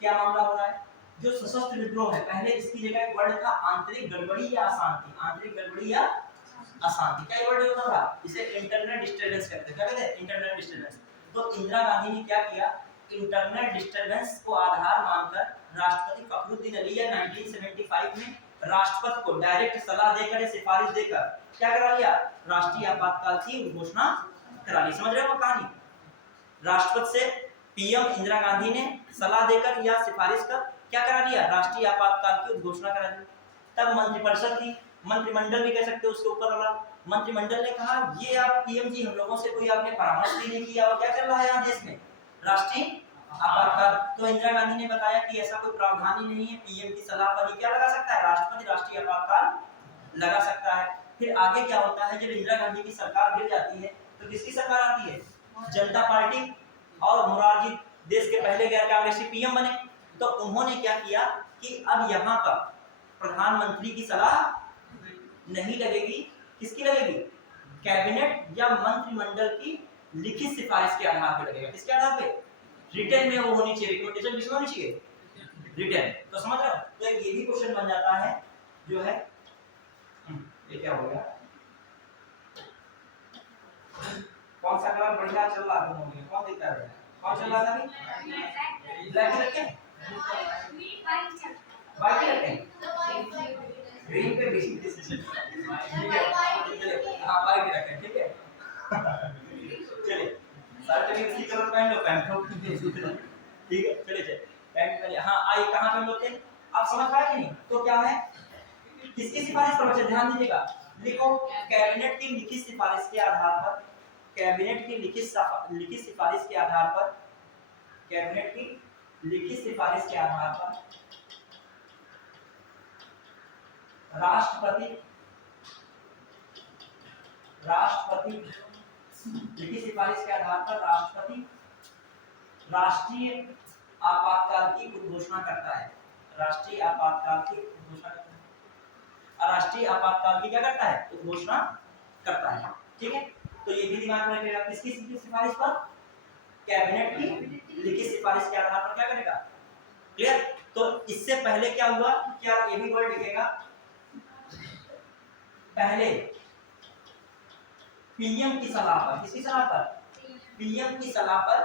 क्या मामला हो रहा है। जो सशस्त्र विद्रोह है, पहले इसकी जगह एक वर्ड था आंतरिक गड़बड़ी या अशांति। आंतरिक गड़बड़ी या अशांति, क्या वर्ड होता था? इसे इंटरनल डिस्टरबेंस कहते हैं। क्या कहते हैं? Internal disturbance. तो इंदिरा गांधी ने क्या किया, इंटरनल डिस्टरबेंस को आधार मानकर राष्ट्रपति फखरुद्दीन अली या 1975 में राष्ट्रपति को डायरेक्ट सलाह देकर, सिफारिश देकर क्या करा लिया? राष्ट्रीय आपातकाल की घोषणा करा ली। समझ रहे हो कहानी? राष्ट्रपति से पीएम इंदिरा गांधी ने सलाह देकर या सिफारिश कर क्या करा लिया? राष्ट्रीय आपातकाल की घोषणा करा दी। तब मंत्रिपरिषद थी, मंत्रिमंडल भी कह सकते हो उसके ऊपर वाला, मंत्रिमंडल ने कहा ये आप पीएम जी हम लोगों से कोई आपने परामर्श भी नहीं किया और क्या कर रहा है यहाँ देश में राष्ट्रीय आपातकाल। तो इंदिरा गांधी ने बताया कि ऐसा कोई प्रावधान ही नहीं है, पीएम की सलाह पर ही क्या लगा सकता है? राष्ट्रपति राष्ट्रीय आपातकाल लगा सकता है। फिर आगे क्या होता है, जब इंदिरा गांधी की सरकार गिर जाती है तो किसकी सरकार आती है? जनता पार्टी, और मोरारजी देश के पहले गैर कांग्रेसी पीएम बने। तो उन्होंने क्या किया कि अब यहाँ पर प्रधानमंत्री की सलाह नहीं लगेगी, किसकी लगेगी? कैबिनेट या मंत्रिमंडल की लिखित सिफारिश के आधार पर लगेगा। किसके आधार पे? रिटर्न में वो होनी चाहिए, रिकमेंडेशन किसमें होनी चाहिए? रिटर्न। तो समझ रहे हो? तो एक ये भी क्वेश्चन बन जाता है जो है, ये क्या हो गया, कौन सा कलर बढ़िया चल रहा है? दोनों में कौन दिखता है? कौन चल रहा था अभी? ब्लैक ही रखें, व्हाइट ही रखें, ग्रीन पे बेसिक डिसीजन, ठीक है, चलिए हाँ व्हाइट ही रखें, ठीक है। चलिए सर कभी इसी कलर पहन लो, पैंट हो, ठीक है, चलिए चलिए पैंट पहनिए। हाँ आइए, कहाँ पे हम लोग थे? आप समझ पाए कि नहीं? तो क्या है, किसकी सिफारिश पर? बच्चे ध्यान दीजिएगा, लिखो कैबिनेट की लिखित सिफारिश के आधार पर, कैबिनेट की लिखित सिफारिश के आधार पर, कैबिनेट की लिखित सिफारिश के आधार पर राष्ट्रपति लिखित सिफारिश के आधार पर राष्ट्रपति राष्ट्रीय आपातकाल की घोषणा करता है। राष्ट्रीय आपातकाल की घोषणा करता है। राष्ट्रीय आपातकाल की क्या करता है? घोषणा करता है, ठीक है। तो ये भी दिमाग में रखिएगा, किसकी सिफारिश पर? कैबिनेट की लिखित सिफारिश के आधार पर क्या करेगा? क्लियर? तो इससे पहले क्या हुआ, क्या ये भी वर्ड लिखेगा, पहले पीएम की सलाह पर, किसकी सलाह पर? पीएम की सलाह पर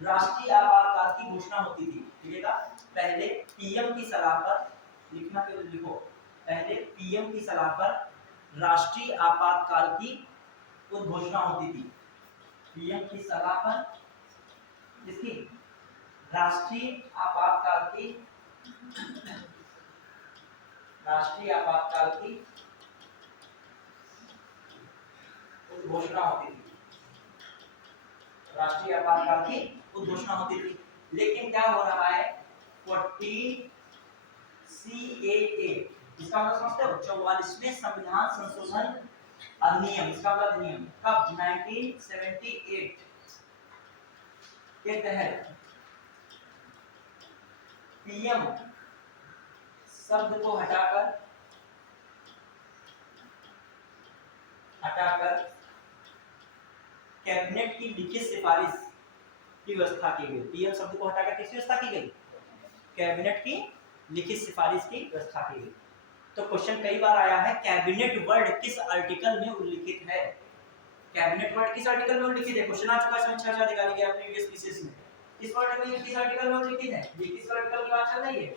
राष्ट्रीय आपातकाल की घोषणा होती थी। लिखिएगा, पहले पीएम की सलाह पर, लिखना के लिखो, पहले पीएम की सलाह पर राष्ट्रीय आपातकाल की घोषणा होती थी। पीएम की सलाह पर किसकी? राष्ट्रीय आपातकाल की घोषणा होती थी। राष्ट्रीय आपातकाल की घोषणा होती थी। लेकिन क्या हो रहा है, 14 CAA, इसका मतलब समझते हो? 44वें संविधान संशोधन अधिनियम, इसका मतलब अधिनियम कब? 1978 के तहत पीएम शब्द को हटाकर हटाकर कैबिनेट की लिखित सिफारिश की व्यवस्था की गई। पीएम शब्द को हटाकर किस व्यवस्था की गई? कैबिनेट की लिखित सिफारिश की व्यवस्था की गई। तो क्वेश्चन कई बार आया है, कैबिनेट वर्ड किस आर्टिकल में उल्लिखित है? कैबिनेट वर्ड किस आर्टिकल में उल्लिखित है? क्वेश्चन आ चुका है समीक्षा अधिकारी के प्रीवियस पीसीएस में। किस वर्ड में, किस आर्टिकल में उल्लिखित है? ये किस आर्टिकल की बात चल रही है?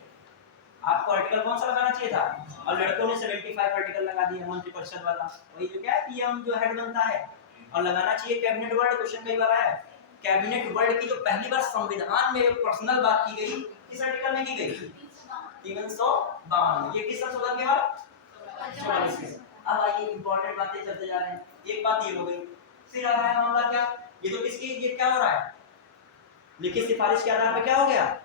आपको आर्टिकल कौन सा लगाना चाहिए था? और लड़कों ने 75 आर्टिकल लगा दिया मंत्रिपरिषद वाला। वही जो क्या है, पीएम जो हेड बनता है, और लगाना चाहिए कैबिनेट वर्ड। क्वेश्चन कई बार आया है। कैबिनेट वर्ड की जो पहली बार संविधान में पर्सनल बात की गई, किस आर्टिकल में की गई? 352। ये किस संशोधन के बाद? 44 के। अब आइए इंपॉर्टेंट बातें चलते जा रहे हैं। एक बात ये हो गई, फिर आ रहा है मामला क्या? ये तो किसकी, ये क्या हो रहा है? लिखित सिफारिश के आधार पर क्या हो गया?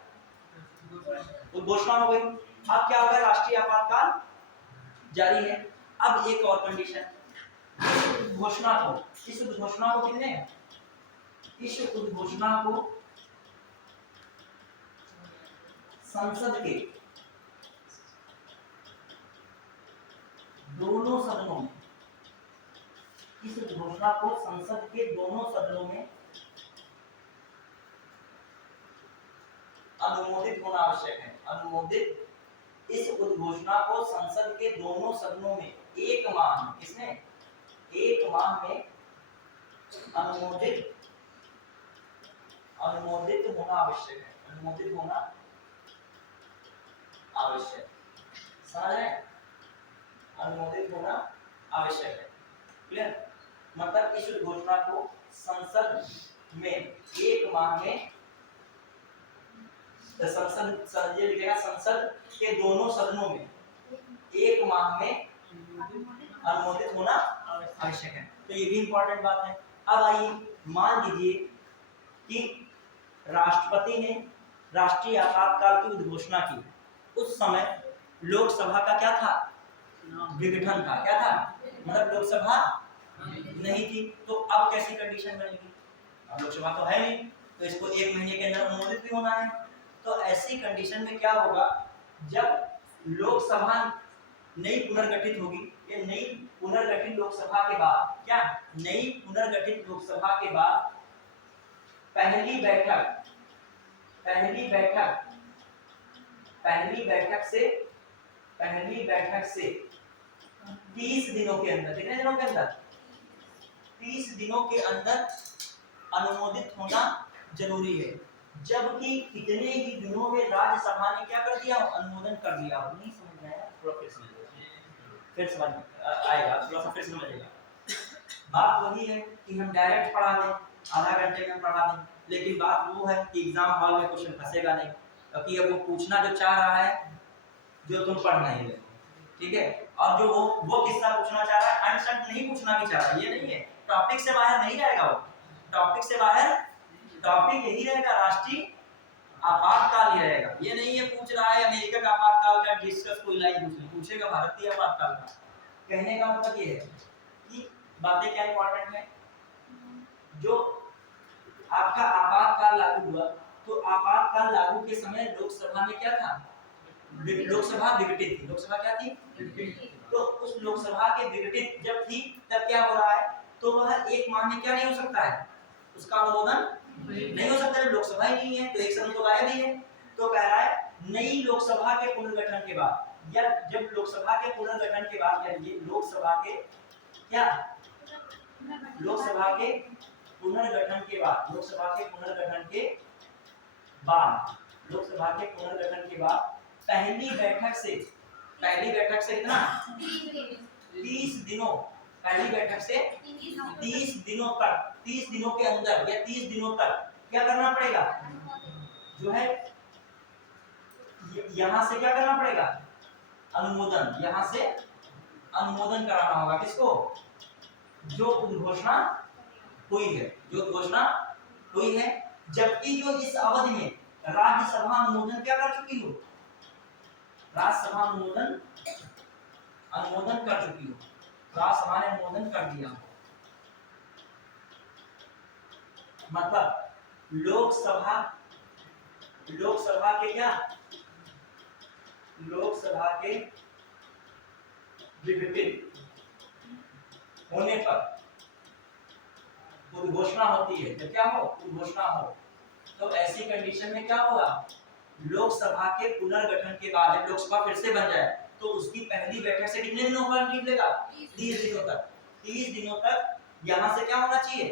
उद्घोषणा हो गई। अब क्या होगा? राष्ट्रीय आपातकाल जारी है। अब एक और कंडीशन, घोषणा को, इस उद्घोषणा को कितने, इस उद्घोषणा को संसद के दोनों सदनों में, इस घोषणा को संसद के दोनों सदनों में अनुमोदित होना आवश्यक है। अनुमोदित, इस उद्घोषणा को संसद के दोनों सदनों में एक माह में, किसने, एक माह में अनुमोदित होना आवश्यक है। अनुमोदित होना आवश्यक, समझ रहे हैं? अनुमोदित होना आवश्यक है। क्लियर? मतलब इस घोषणा को संसद में एक माह में, संसद ये लिखेगा, संसद के दोनों सदनों में एक माह में अनुमोदित होना आवश्यक है। तो ये भी इंपॉर्टेंट बात है। अब आइए, मान लीजिए कि राष्ट्रपति ने राष्ट्रीय आपातकाल की उद्घोषणा की। उस समय लोकसभा का क्या था? विघटन था। क्या था? मतलब लोकसभा नहीं थी। तो अब कैसी कंडीशन बनेगी? अब लोकसभा तो है नहीं, तो इसको एक महीने के अंदर अनुमोदित भी होना है। तो ऐसी कंडीशन में क्या होगा? जब लोकसभा नई पुनर्गठित होगी, ये नई पुनर्गठित लोकसभा के बाद, क्या नई पुनर्गठित लोकसभा के बाद पहली बैठक से 30 दिनों के अंदर, कितने दिनों के अंदर? 30 दिनों के अंदर अनुमोदित होना जरूरी है। जबकि कितने ही दिनों में राज्यसभा ने क्या कर दिया? अनुमोदन कर दिया। नहीं समझ में आया? थोड़ा फिर समझ आएगा, थोड़ा सा फिर समझेगा। बात वही है कि हम डायरेक्ट पढ़ा दें, आधा घंटे में पढ़ा दें, लेकिन बात वो है कि एग्जाम हॉल में क्वेश्चन फंसेगा नहीं, क्योंकि अब वो पूछना जो चाह रहा है जो तुम पढ़ नहीं रहे, ठीक है? और जो वो किस्सा पूछना चाह रहा है, अनसंट नहीं पूछना भी चाह रहा है, ये नहीं है, टॉपिक से बाहर नहीं रहेगा वो। टॉपिक से बाहर, टॉपिक यही रहेगा, राष्ट्रीय आपातकाल ही रहेगा। ये नहीं है पूछ रहा है अमेरिका का आपातकाल का डिस्कस, कोई लाइन पूछेगा भारतीय आपातकाल का। कहने का मतलब ये है कि बातें क्या इंपॉर्टेंट है। जो आपका आपातकाल लागू हुआ, तो आपातकाल लागू के समय लोकसभा में क्या था? लोकसभा विघटित थी। लोकसभा क्या थी? तो उस लोकसभा के विघटित जब थी, तब क्या हो रहा है? तो वह एक माह में क्या नहीं हो सकता है? उसका अनुमोदन नहीं हो सकता। लोकसभा ही नहीं है तो एक सदन तो गायब ही है। तो कह रहा है नई लोकसभा के पुनर्गठन के बाद, या जब लोकसभा के पुनर्गठन के बाद, कहिए लोकसभा के क्या, लोकसभा के पुनर्गठन के बाद, लोकसभा के पुनर्गठन के बाद, लोकसभा के पुनर्गठन के बाद पहली बैठक से कितना? 30 दिनों, पहली बैठक से 30 दिनों तक, 30 दिनों के अंदर या 30 दिनों तक क्या करना पड़ेगा? जो है यहां से क्या करना पड़ेगा? अनुमोदन। यहां से अनुमोदन कराना होगा। किसको? जो उद्घोषणा हुई है, जो घोषणा हुई है। जबकि जो इस अवधि में राज्यसभा अनुमोदन क्या कर चुकी हो? राज्यसभा अनुमोदन कर चुकी हो, राज्यसभा ने अनुमोदन कर दिया। मतलब लोकसभा के क्या, लोकसभा के विघटित होने पर उद्घोषणा होती है, जब क्या हो उद्घोषणा हो, तो ऐसी कंडीशन में क्या होगा, लोकसभा के पुनर्गठन के बाद जब लोकसभा फिर से बन जाए तो उसकी पहली बैठक से कितने दिनों का निकलेगा, 30 दिनों तक। 30 दिनों तक यहाँ से क्या होना चाहिए,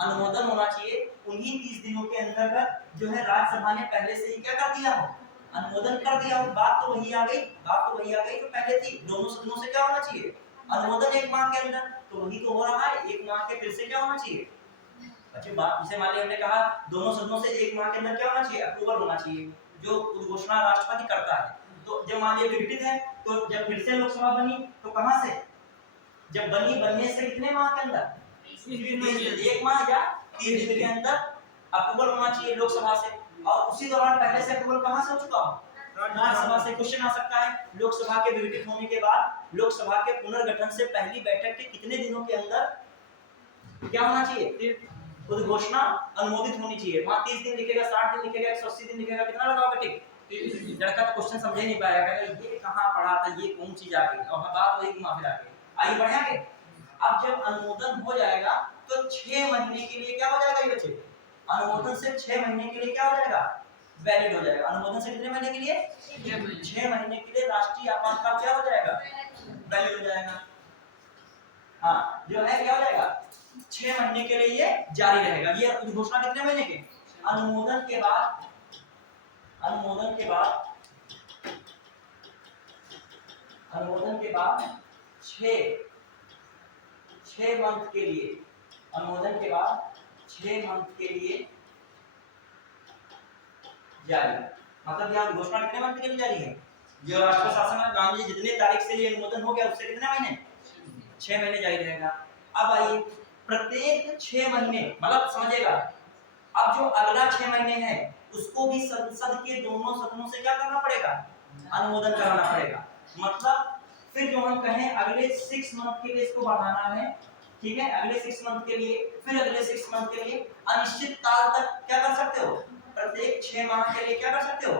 अनुमोदन होना चाहिए। उन्हीं 30 दिनों के अंतर्गत जो है राज्यसभा ने पहले से ही क्या कर दिया हो, अनुमोदन कर दिया हो। बात तो वही आ गई, बात तो वही आ गई जो पहले थी, दोनों सदनों से क्या होना चाहिए, अनुमोदन 1 माह के अंदर। तो वही तो हो रहा है, 1 माह के फिर से क्या होना चाहिए। अच्छी बात, जैसे मान लिया हमने कहा दोनों सदनों से 1 माह के अंदर क्या होना चाहिए, अप्रूवल होना चाहिए, जो उद्घोषणा राष्ट्रपति करता है। तो जब मान लिया विघटित है, तो जब फिर से लोकसभा बनी तो कहां से, जब बनने से कितने माह के अंदर, 1 माह या 30 दिन के अंदर अप्रूवल होना चाहिए लोकसभा से। और उसी दौरान पहले से अप्रूवल कहां से हो चुका हो, राज्यसभा से। क्वेश्चन आ सकता है, लोकसभा के विघटित होने के बाद लोकसभा के पुनर्गठन से पहली बैठक के कितने दिनों के अंदर क्या होना चाहिए, उद्घोषणा अनुमोदित होनी चाहिए। वहां 30 दिन लिखेगा, 60 दिन लिखेगा, 180 दिन लिखेगा, कितना लगाओगे टिक। लड़का तो क्वेश्चन समझ ही नहीं पाया, कहेगा ये कहां पढ़ा था, ये कौन चीज आ गई, और बात वही घुमा फिरा के। आइए बढ़े आगे। अब जब अनुमोदन हो जाएगा तो 6 महीने के लिए क्या हो जाएगा ये बच्चे, अनुमोदन से 6 महीने के लिए क्या हो जाएगा, वैलिड हो जाएगा। अनुमोदन से कितने महीने के लिए, 6 महीने के लिए राष्ट्रीय आपातकाल क्या हो जाएगा, वैलिड हो जाएगा। हाँ जो है क्या हो जाएगा, 6 महीने के लिए ये जारी रहेगा। ये घोषणा कितने महीने के, अनुमोदन के बाद, अनुमोदन के बाद 6 मंथ के लिए, अनुमोदन के बाद 6 मंथ के लिए जारी। मतलब यहाँ घोषणा कितने मंथ के लिए जारी है, जो राष्ट्र शासन है गांधी जी जितने तारीख से ये अनुमोदन हो गया उससे कितने महीने, 6 महीने जारी रहेगा। अब आइए प्रत्येक 6 महीने, मतलब समझिएगा, अब जो अगला 6 महीने है उसको भी संसद के दोनों सदनों से क्या करना पड़ेगा, अनुमोदन कराना पड़ेगा। मतलब फिर जो हम कहें अगले 6 मंथ के लिए इसको बढ़ाना है, ठीक है, अगले 6 मंथ के लिए, फिर अगले 6 मंथ के लिए, अनिश्चित काल तक क्या कर सकते हो, प्रत्येक 6 माह के लिए क्या कर सकते हो,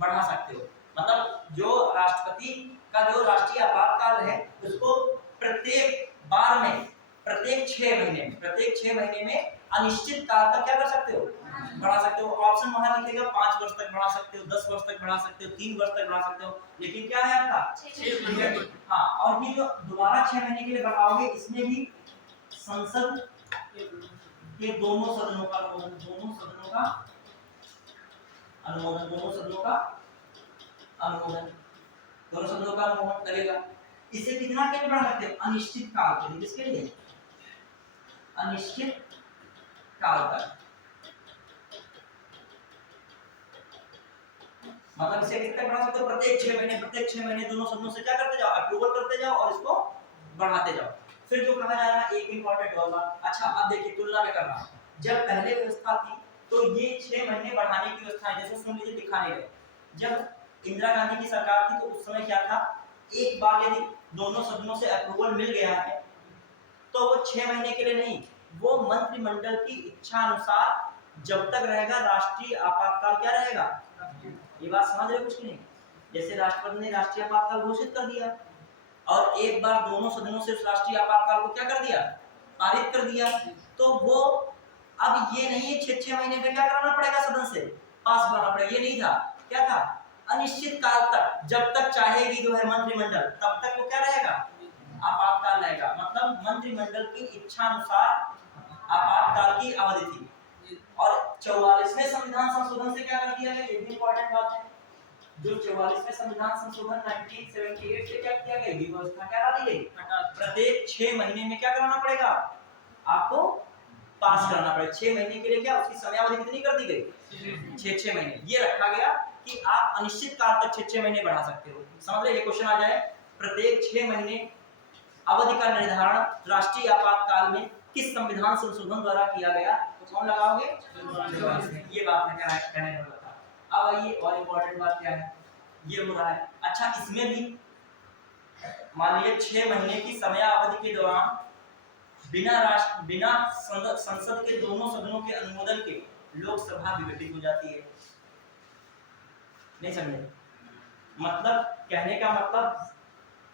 बढ़ा सकते हो। मतलब जो राष्ट्रपति का जो राष्ट्रीय आपातकाल है उसको प्रत्येक बार में, प्रत्येक 6 महीने में अनिश्चित काल तक क्या कर सकते हो, बढ़ा सकते हो। ऑप्शन वहां लिखेगा 5 वर्ष तक बढ़ा सकते हो, 10 वर्ष तक बढ़ा सकते हो, 3 वर्ष तक बढ़ा सकते हो, लेकिन क्या है आपका 6 महीने। हाँ, और ये जो दोबारा 6 महीने के लिए बढ़ाओगे इसमें भी संसद के दोनों सदनों का अनुमोदन, दोनों सदनों का अनुमोदन, दोनों सदनों का अनुमोदन, दोनों सदनों का अनुमोदन लगेगा। इसे कितना के लिए बढ़ा सकते हो, अनिश्चित काल के लिए। किसके लिए, अनिश्चित काल तक। मतलब इसे कितने बढ़ा सकते हो, प्रत्येक 6 महीने, प्रत्येक 6 महीने दोनों सदनों से क्या करते जाओ, अप्रूवल करते जाओ और इसको बढ़ाते जाओ। फिर जो कहा जा रहा है एक इंपॉर्टेंट होगा, अच्छा अब देखिए तुलना में करना, जब पहले व्यवस्था थी तो ये 6 महीने बढ़ाने की व्यवस्था है, जैसे सुन लीजिए दिखाने गए, जब इंदिरा गांधी की सरकार थी तो उस समय क्या था, एक बार यदि दोनों सदनों से अप्रूवल मिल गया है तो वो 6 महीने के लिए नहीं, वो मंत्रिमंडल की इच्छा अनुसार जब तक रहेगा राष्ट्रीय आपातकाल क्या रहेगा। ये बात समझ रहे कुछ नहीं, जैसे राष्ट्रपति ने राष्ट्रीय आपातकाल घोषित कर दिया और एक बार दोनों सदनों से राष्ट्रीय आपातकाल को क्या कर दिया, पारित कर दिया, तो वो अब ये नहीं है 6 महीने में क्या कराना पड़ेगा, सदन से पास कराना पड़ेगा, ये नहीं था। क्या था, अनिश्चित काल तक, जब तक चाहेगी जो है मंत्रिमंडल तब तक वो क्या रहेगा, आपातकाल रहेगा। मतलब मंत्रिमंडल की इच्छा अनुसार आपातकाल की अवधि थी। और 44वें संविधान संशोधन से क्या कर दिया गया, ये भी इंपॉर्टेंट बात है, जो 44वें संविधान संशोधन 1978 से क्या किया गया, ये व्यवस्था क्या डाली गई, प्रत्येक 6 महीने में क्या कराना पड़ेगा, आपको पास कराना पड़ेगा। 6 महीने के लिए क्या उसकी समयावधि कितनी कर दी गई, 6 महीने। ये रखा गया कि आप अनिश्चित काल तक 6 महीने बढ़ा सकते हो। समझ रहे, ये क्वेश्चन आ जाए, प्रत्येक 6 महीने अवधि का निर्धारण राष्ट्रीय आपातकाल में किस संविधान संशोधन द्वारा किया गया, तो कौन लगाओगे, ये बात मैं कहने वाला था। अब आइए और इम्पोर्टेंट बात क्या है, ये हो रहा है, अच्छा इसमें भी मान लीजिए 6 महीने की समयावधि के दौरान बिना संसद के दोनों सदनों के अनुमोदन के लोकसभा विघटित हो जाती है। नहीं समझे, मतलब कहने का मतलब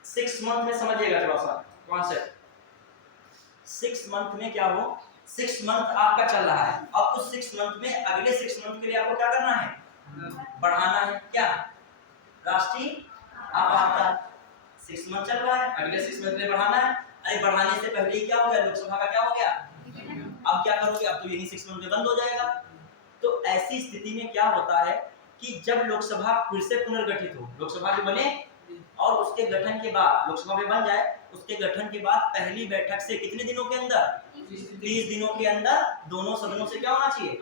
6 मंथ में समझिएगा थोड़ा सा कॉन्सेप्ट, 6 मंथ में क्या हो, 6 मंथ आपका चल रहा है, अब उस 6 मंथ में अगले 6 मंथ के लिए आपको क्या करना है, बढ़ाना है क्या, राष्ट्रीय आपातकाल। 6 मंथ चल रहा है, अगले 6 मंथ के लिए बढ़ाना है। अरे बढ़ाने से पहले ही क्या हो गया, लोकसभा का क्या हो गया, अब क्या करोगे, अब तो यही 6 मंथ में बंद हो जाएगा। तो ऐसी स्थिति में क्या होता है कि जब लोकसभा फिर से पुनर्गठित हो, लोकसभा जो बने और उसके गठन के बाद लोकसभा में बन जाए, उसके गठन के बाद पहली बैठक से कितने दिनों के अंदर, 30 दिनों के अंदर दोनों सदनों से क्या होना चाहिए,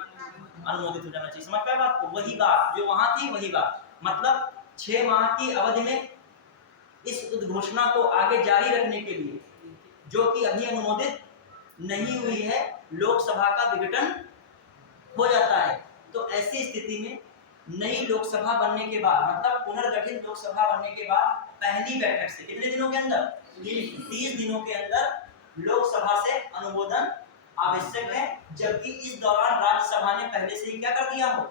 अनुमोदित हो जाना चाहिए। समझ पाए बात को, वही बात जो वहां थी वही बात, मतलब 6 माह की अवधि में इस उद्घोषणा को आगे जारी रखने के लिए, जो कि अभी अनुमोदित नहीं हुई है, लोकसभा का विघटन हो जाता है। तो ऐसी स्थिति में नई लोकसभा बनने के बाद, मतलब पुनर्गठित लोकसभा बनने के बाद पहली बैठक से कितने दिनों के अंदर, 30 दिनों के अंदर लोकसभा से अनुमोदन आवश्यक है, जबकि इस दौरान राज्यसभा ने पहले से ही क्या कर दिया हो,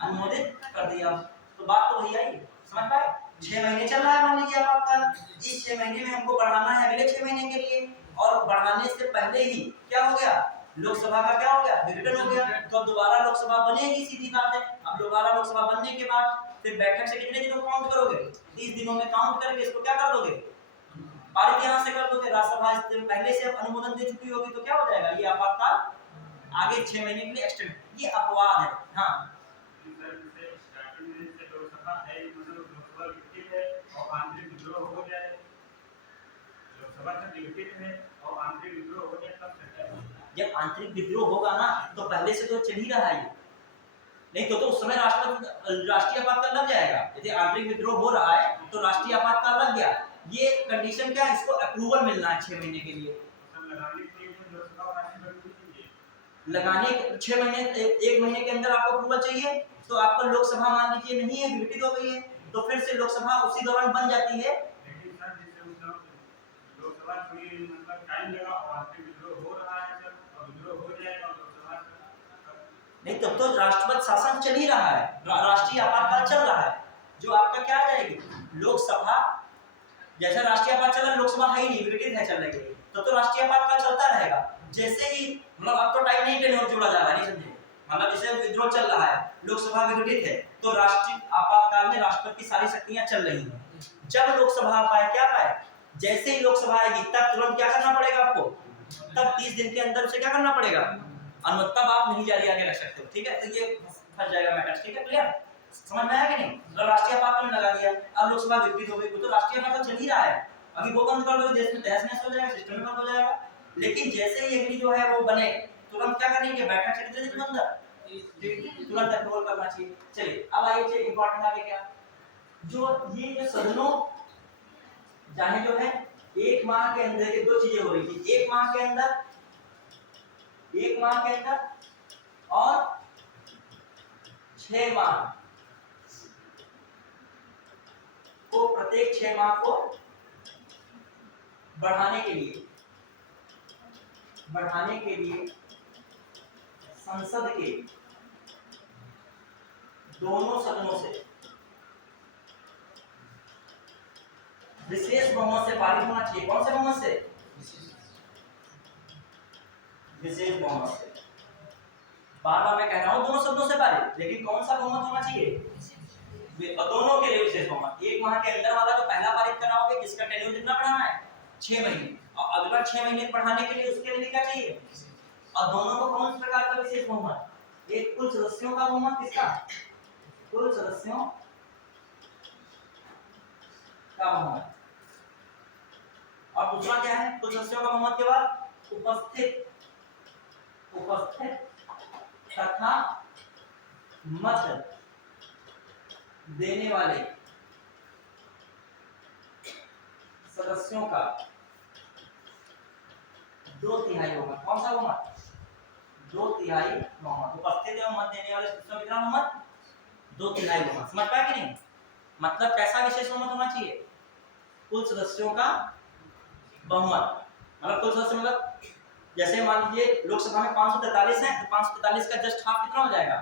अनुमोदित कर दिया हो। तो बात तो भैया ही समझ पाए, 6 महीने चल रहा है मान लीजिए आपका, इस 6 महीने में हमको बढ़ाना है अगले 6 महीने के लिए, और बढ़ाने से पहले ही क्या हो गया, लोकसभा का क्या हो गया, विघटन हो गया। तो अब दोबारा लोकसभा बनेगी, सीधी बात है। अब दोबारा लोकसभा बनने के बाद फिर बैठक से कितने दिनों काउंट करोगे, 30 दिनों में काउंट करके इसको क्या कर दोगे, पारित यहाँ से कर दोगे। राज्यसभा पहले से अनुमोदन दे चुकी होगी, तो क्या हो जाएगा, ये आपातकाल आगे 6 महीने के लिए एक्सटेंड। ये अपवाद है। हाँ जब आंतरिक विद्रोह होगा ना, तो पहले से तो चल ही रहा है, नहीं तो उस समय राष्ट्रीय आपातकाल लग जाएगा। यदि आंतरिक विद्रोह हो रहा है तो राष्ट्रीय आपातकाल लग गया। ये कंडीशन क्या है, इसको अप्रूवल मिलना है 6 महीने के लिए। लगाने 6 महीने 1 महीने के अंदर आपको अप्रूवल चाहिए, तो आपको लोकसभा मान लीजिए नहीं है, विघटित हो गई है, तो फिर से लोकसभा उसी दौरान बन जाती है। नहीं तब तो राष्ट्रपति शासन चल ही रहा है, राष्ट्रीय आपातकाल चल रहा है। जो आपका क्या आ जाएगी, लोकसभा जैसा राष्ट्रीय आपातकाल चल रहा है, लोकसभा है ही नहीं, विघटित है चल रही है, तो राष्ट्रीय आपातकाल चलता रहेगा। जैसे ही मतलब अब तो टाइम नहीं टेन्योर जोड़ा जा रहा है, नहीं समझे, मतलब जैसे विद्रोह चल रहा है, लोकसभा विघटित है, तो राष्ट्रीय आपातकाल में राष्ट्रपति की सारी शक्तियां चल रही हैं। जब लोकसभा पाए क्या पाए, जैसे ही लोकसभा आएगी तब तुरंत क्या करना पड़ेगा आपको, तब 30 दिन के अंदर से क्या करना पड़ेगा, अनुमति आप नहीं जारी आगे रख सकते हो। ठीक है, तो ये फंस जाएगा मैटर। ठीक है, क्लियर, समझ में आया कि नहीं। तो राष्ट्रीय आपातकाल में लगा दिया, अब लोकसभा विघटित हो गई, तो राष्ट्रीय आपातकाल चल ही रहा है, अभी वो बंद कर दो, देश में तहस नहस हो जाएगा, सिस्टम में बंद हो जाएगा। लेकिन जैसे ही अगली जो है वो बने, तुरंत क्या करनी है, बैठक से कितने दिन अंदर तुरंत अप्रूवल करना चाहिए। चलिए अब आइए, चलिए इंपॉर्टेंट आगे क्या, जो ये जो सदनों चाहे जो है 1 माह के अंदर ये 2 चीजें हो रही थी, 1 माह के अंदर और 6 माह को, प्रत्येक 6 माह को बढ़ाने के लिए संसद के दोनों सदनों से विशेष बहुमत से पारित होना चाहिए। कौन से बहुमत से, विशेष बहुमत से। बार बार मैं कह रहा हूं दोनों सदनों से पारित, लेकिन कौन सा बहुमत होना चाहिए, दोनों के लिए विशेष बहुमत। 1 माह के अंदर वाला तो पहला पारित कराओगे, जिसका टेन्योर कितना बढ़ाना है, 6 महीने, और अगला 6 महीने बढ़ाने के लिए उसके लिए क्या चाहिए, और दोनों को कौन से प्रकार का विशेष बहुमत, एक कुल सदस्यों का बहुमत, किसका, कुल सदस्यों का बहुमत, और दूसरा क्या है, कुल सदस्यों का बहुमत के बाद उपस्थित तथा मत देने वाले सदस्यों का 2/3 बहुमत। कौन सा बहुमत, 2/3 बहुमत। उपस्थित एवं मत देने वाले सदस्यों का कितना बहुमत, 2/3 बहुमत। समझ पाया कि नहीं, मतलब कैसा विशेष बहुमत होना चाहिए, कुल सदस्यों का बहुमत। मतलब कुल सदस्य मतलब जैसे मान लीजिए लोकसभा में 543 है, तो 543 का जस्ट हाफ कितना हो जाएगा,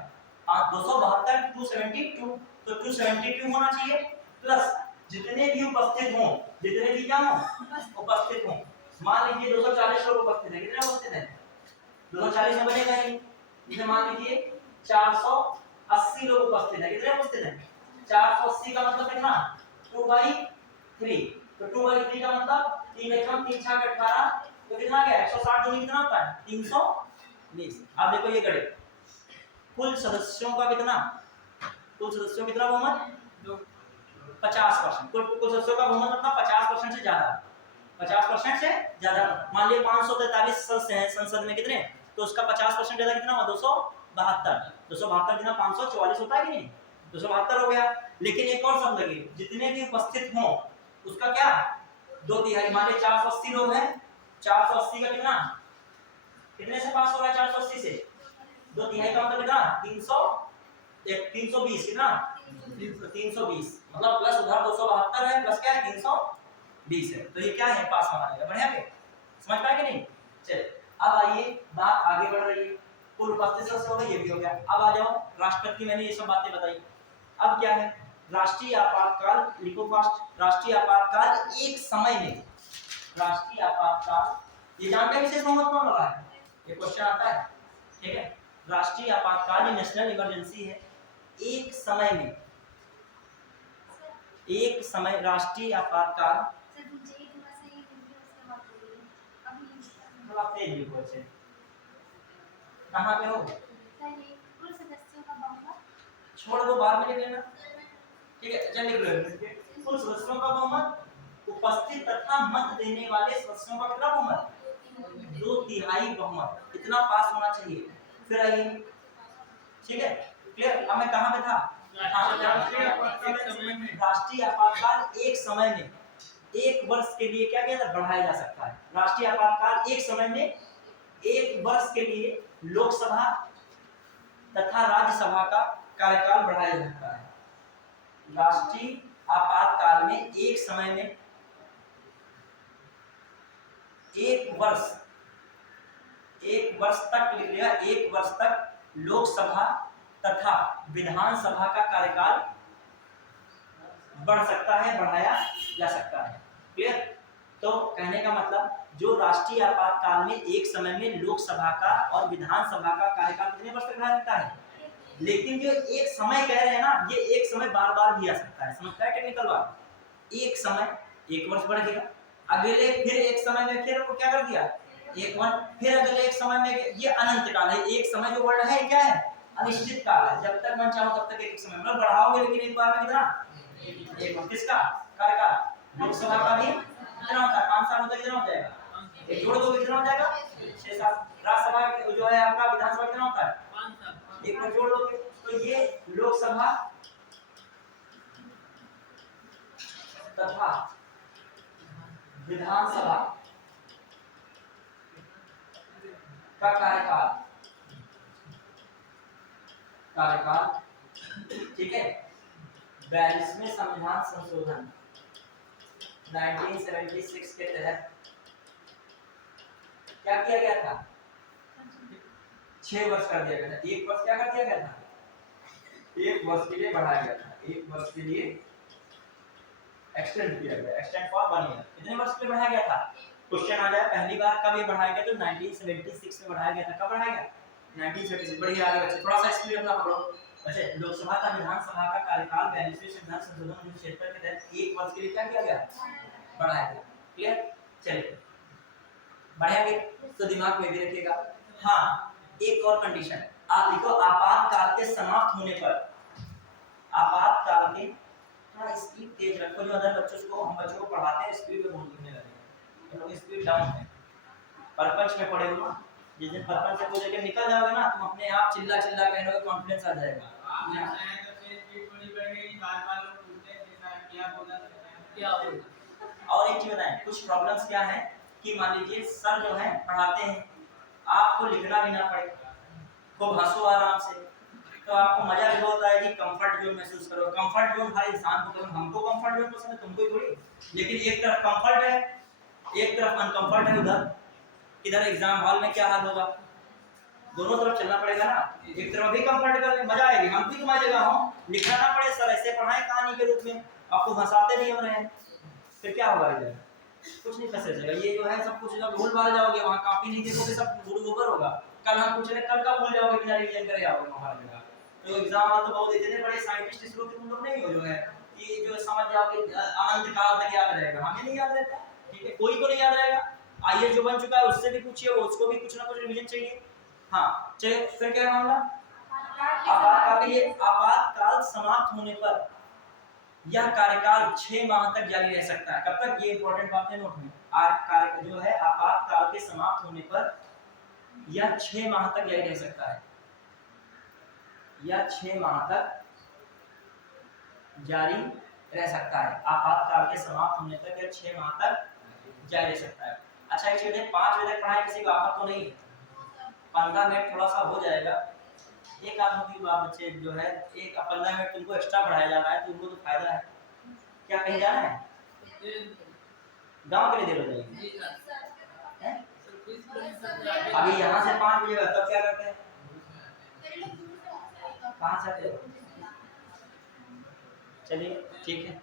272, 272, तो 272 होना चाहिए, प्लस जितने भी उपस्थित हों, जितने भी क्या हों, उपस्थित हों, मान लीजिए 240 लोग उपस्थित है, कितने उपस्थित है? 240 में बनेगा ही, इसे मान लीजिए 480 लोग उपस्थित है, कितने उपस्थित है? 480 का मतलब कितना? 2/3। तो 2/3 का मतलब 3 एकम 3 6 18, तो कितना गया? 160 दूनी कितना होता है? 320। अब देखो ये गणित, कुल सदस्यों का कितना, कुल सदस्यों कितना बहुमत? 50%। कुल सदस्यों का बहुमत मतलब 50% से ज्यादा, 50% से ज्यादा। मान लिया 543 सदस्य हैं संसद में, कितने? तो उसका 50% ज्यादा कितना हुआ? 272। 272 जितना 544 होता है कि नहीं? 272 हो गया। लेकिन एक और शब्द लगे, जितने भी उपस्थित हों उसका क्या? 2/3। मान लिया 480 लोग हैं, 480 का कितना, कितने से पास हो रहा है? 480 से 2/3 का मतलब कितना? 320 कितना? 320 मतलब प्लस उधर 272 है, प्लस क्या है? 320 है। तो ये क्या है? पास होना है। बढ़िया के समझ पाए कि नहीं? चलिए अब आइए, बात आगे बढ़ रही है। कुल उपस्थित सदस्य हो गए, ये भी हो गया। अब आ जाओ राष्ट्रपति, मैंने ये सब बातें बताई। अब क्या है? राष्ट्रीय आपातकाल, लिखो फास्ट। राष्ट्रीय आपातकाल एक समय में, राष्ट्रीय आपातकाल, ये जानते हैं विशेष बहुमत कौन लगा है? ये क्वेश्चन आता है, ठीक है। राष्ट्रीय आपातकाल ये नेशनल इमरजेंसी है। एक समय में, एक समय राष्ट्रीय आपातकाल, थोड़ा तेज लिखो अच्छे। कहाँ पे हो? छोड़ दो, बाद में लिख लेना, ठीक है। चल लिख लो। कुल सदस्यों का बहुमत, उपस्थित तथा मत देने वाले सदस्यों का कितना बहुमत? 2/3 बहुमत, इतना पास होना चाहिए। फिर आइए, ठीक है, क्लियर। अब मैं कहाँ पे था? राष्ट्रीय आपातकाल एक समय में, एक वर्ष के लिए क्या किया बढ़ाया जा सकता है। राष्ट्रीय आपातकाल एक समय में, एक वर्ष के लिए लोकसभा तथा राज्यसभा का कार्यकाल बढ़ाया जा सकता है। राष्ट्रीय आपातकाल में एक समय में, एक वर्ष तक लिख लिया, एक वर्ष तक लोकसभा तथा विधानसभा का कार्यकाल बढ़ सकता है, बढ़ाया जा सकता है। क्लियर? तो कहने का मतलब, जो राष्ट्रीय आपातकाल में एक समय में लोकसभा का और विधानसभा का कार्यकाल कितने वर्ष तक बढ़ा सकता है। लेकिन जो एक समय कह रहे हैं ना, ये एक समय बार बार भी आ सकता है। समझता है टेक्निकल बात? एक समय एक वर्ष बढ़ गया, अगले फिर एक समय में फिर वो क्या कर दिया, एक वर्ष, फिर अगले एक समय में, ये अनंत काल है। एक समय जो वर्ड है क्या है? अनिश्चित काल है। जब तक मन चाहो तब तक एक समय, मतलब बढ़ाओगे लेकिन एक बार में कितना? एक वर्ष। किसका कार्यकाल? लोकसभा का भी कितना होता है? 5 साल होता है, कितना हो जाएगा? एक जोड़ दो कितना हो जाएगा? 6 साल। राज्यसभा जो है आपका, विधानसभा कितना होता है? 5 साल। एक में जोड़ दोगे तो ये लोकसभा तथा विधानसभा का कार्यकाल, ठीक है। 42वें संविधान संशोधन 1976 के तहत क्या किया गया था? 6 वर्ष कर दिया गया था। एक वर्ष क्या कर दिया गया था? एक वर्ष के लिए बढ़ाया गया था। एक वर्ष के लिए एक्सटेंड किया गया, एक्सटेंड फॉर 1 ईयर। कितने वर्ष के लिए बढ़ाया गया था? क्वेश्चन आ जाए पहली बार कब ये बढ़ाया गया? तो 1976 में बढ़ाया गया था। कब बढ़ाया गया? 1976। बढ़िया आगे बच्चे, थोड़ा सा स्पीड अपना पकड़ो। अच्छा, लोकसभा का विधानसभा का कार्यकाल 42वें संविधान संशोधन 1976 के तहत एक वर्ष के लिए क्या किया गया? बढ़ाया गया। क्लियर? चलिए बढ़िया गया, तो दिमाग में भी रखिएगा। हाँ, एक और कंडीशन आप लिखो, आपातकाल के समाप्त होने पर, आपातकाल के, थोड़ा स्पीड तेज रखो। जो अदर बच्चों को, हम बच्चों को पढ़ाते हैं स्पीड में बहुत लिखने लगे, तो स्पीड डाउन है। परपंच में पढ़े हो ना, जिस दिन परपंच से पूछ के निकल जाओगे ना, तुम अपने आप चिल्ला चिल्ला कहने कॉन्फिडेंस आ जाएगा। और एक चीज बताएं, कुछ प्रॉब्लम्स क्या है कि मान लीजिए सर जो है पढ़ाते हैं, आपको लिखना भी ना पड़े, खूब हंसो आराम से, तो आपको मजा भी होता है कि कंफर्ट जोन महसूस करो। कंफर्ट जोन हर इंसान को पसंद, हमको कंफर्ट जोन पसंद है, तुमको ही थोड़ी। लेकिन एक तरफ कंफर्ट है, एक तरफ अनकंफर्ट है। उधर इधर एग्जाम हॉल में क्या हाल होगा? दोनों तरफ चलना पड़ेगा ना। एक तरफ भी कंफर्ट करने मजा आएगी, हम भी तुम्हारी जगह हो, लिखना ना पड़े, सर ऐसे पढ़ाए कहानी के रूप में, आपको हंसाते नहीं हो रहे हैं, फिर क्या होगा इधर? कुछ नहीं फंसे जाएगा। ये जो है सब कुछ जब भूल भाल जाओगे, वहाँ कॉपी नहीं देखोगे, सब गुड़ गोबर होगा। कल हम पूछ रहे, कल का भूल जाओगे बिना रिवीजन करे आओगे वहाँ जगह। तो एग्जाम तो बहुत इतने बड़े साइंटिस्ट इसको कि तुम लोग नहीं हो जो है कि जो समझ जाओगे अनंत काल तक याद रहेगा, हमें नहीं याद रहता। ठीक है, कोई को नहीं याद रहेगा। आईएएस जो बन चुका है उससे भी पूछिए, उसको भी कुछ ना कुछ रिवीजन चाहिए। हाँ चलिए, फिर क्या मामला, आपातकाल समाप्त होने पर यह कार्यकाल 6 माह तक जारी रह सकता है। कब तक, ये इंपॉर्टेंट बात है नोट में। कार्य जो है आपातकाल के समाप्त होने पर यह 6 माह तक जारी रह सकता है। यह 6 माह तक जारी रह सकता है। आपातकाल के समाप्त होने तक यह 6 माह तक जारी रह सकता है। अच्छा एक चीज है, 5 बजे तक पढ़ाई किसी को आफत तो नहीं है, 15 मिनट थोड़ा सा हो जाएगा। एक आदमी की बात बच्चे जो है, एक 15 मिनट तुमको एक्स्ट्रा पढ़ाया जा रहा है, तुमको तो फायदा है। क्या कहीं जाना है, गांव के लिए देर हो जाएगी। अभी यहाँ से 5 बजे तब क्या करते हैं, कहाँ से आते हो? चलिए ठीक है,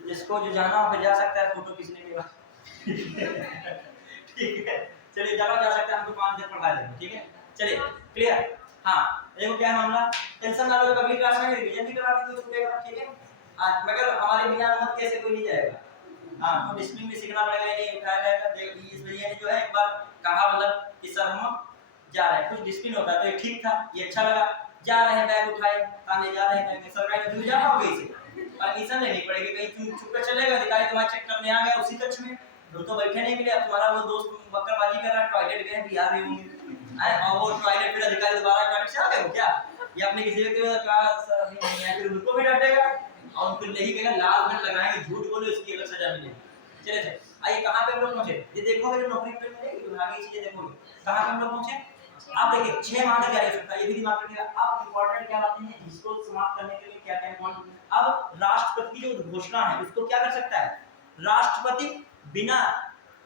जिसको जो जाना हो फिर जा सकता है, फोटो खींचने के बाद। ठीक है चलिए, जाना जा सकता है, हमको 5 दिन पढ़ा देंगे। ठीक है चलिए क्लियर। हाँ देखो क्या मामला, टेंशन ना लो, अगली क्लास में रिवीजन भी करा देंगे, छूटेगा। ठीक है मगर हमारे बिना अनुमति कैसे कोई नहीं जाएगा। हाँ तो डिसिप्लिन भी सीखना पड़ेगा, नहीं उठाया जाएगा। इस भैया ने जो है एक बार कहा मतलब कि सर हम जा रहे हैं, कुछ डिसिप्लिन होता है, तो ये ठीक था, ये अच्छा लगा। जा रहे हैं, बैग उठाए, आने जा रहे हैं, सरकारी नौकरी जा पाओगे इसे, परमिशन लेनी पड़ेगी, कहीं तुम छुप कर चलेगा, अधिकारी तुम्हारा चेक करने आ गया उसी कक्ष में, तुम तो बैठे नहीं मिले, अब तुम्हारा वो दोस्त बक्करबाजी कर रहा है, टॉयलेट गए बिहार में होंगे, और वो टॉयलेट फिर अधिकारी दोबारा टॉयलेट से आ गए हो क्या, या अपने किसी व्यक्ति को कहा सर अभी नहीं आया, फिर उनको भी डांटेगा और फिर नहीं कहेगा लाल बटन लगाएंगे, झूठ बोलो इसकी अलग सजा मिलेगी। चले चले आइए, कहाँ पे हम लोग पहुंचे, ये देखोगे जो नौकरी पे मिलेगी विभागीय चीजें देखोगे, कहाँ पे हम लोग पहुंचे। आप देखिए 6 माह तक जारी हो सकता है, ये भी दिमाग में रखिएगा। अब इंपॉर्टेंट क्या बातें हैं, इसको समाप्त करने के लिए क्या क्या इंपॉर्टेंट। अब राष्ट्रपति की जो घोषणा है उसको क्या कर सकता है, राष्ट्रपति बिना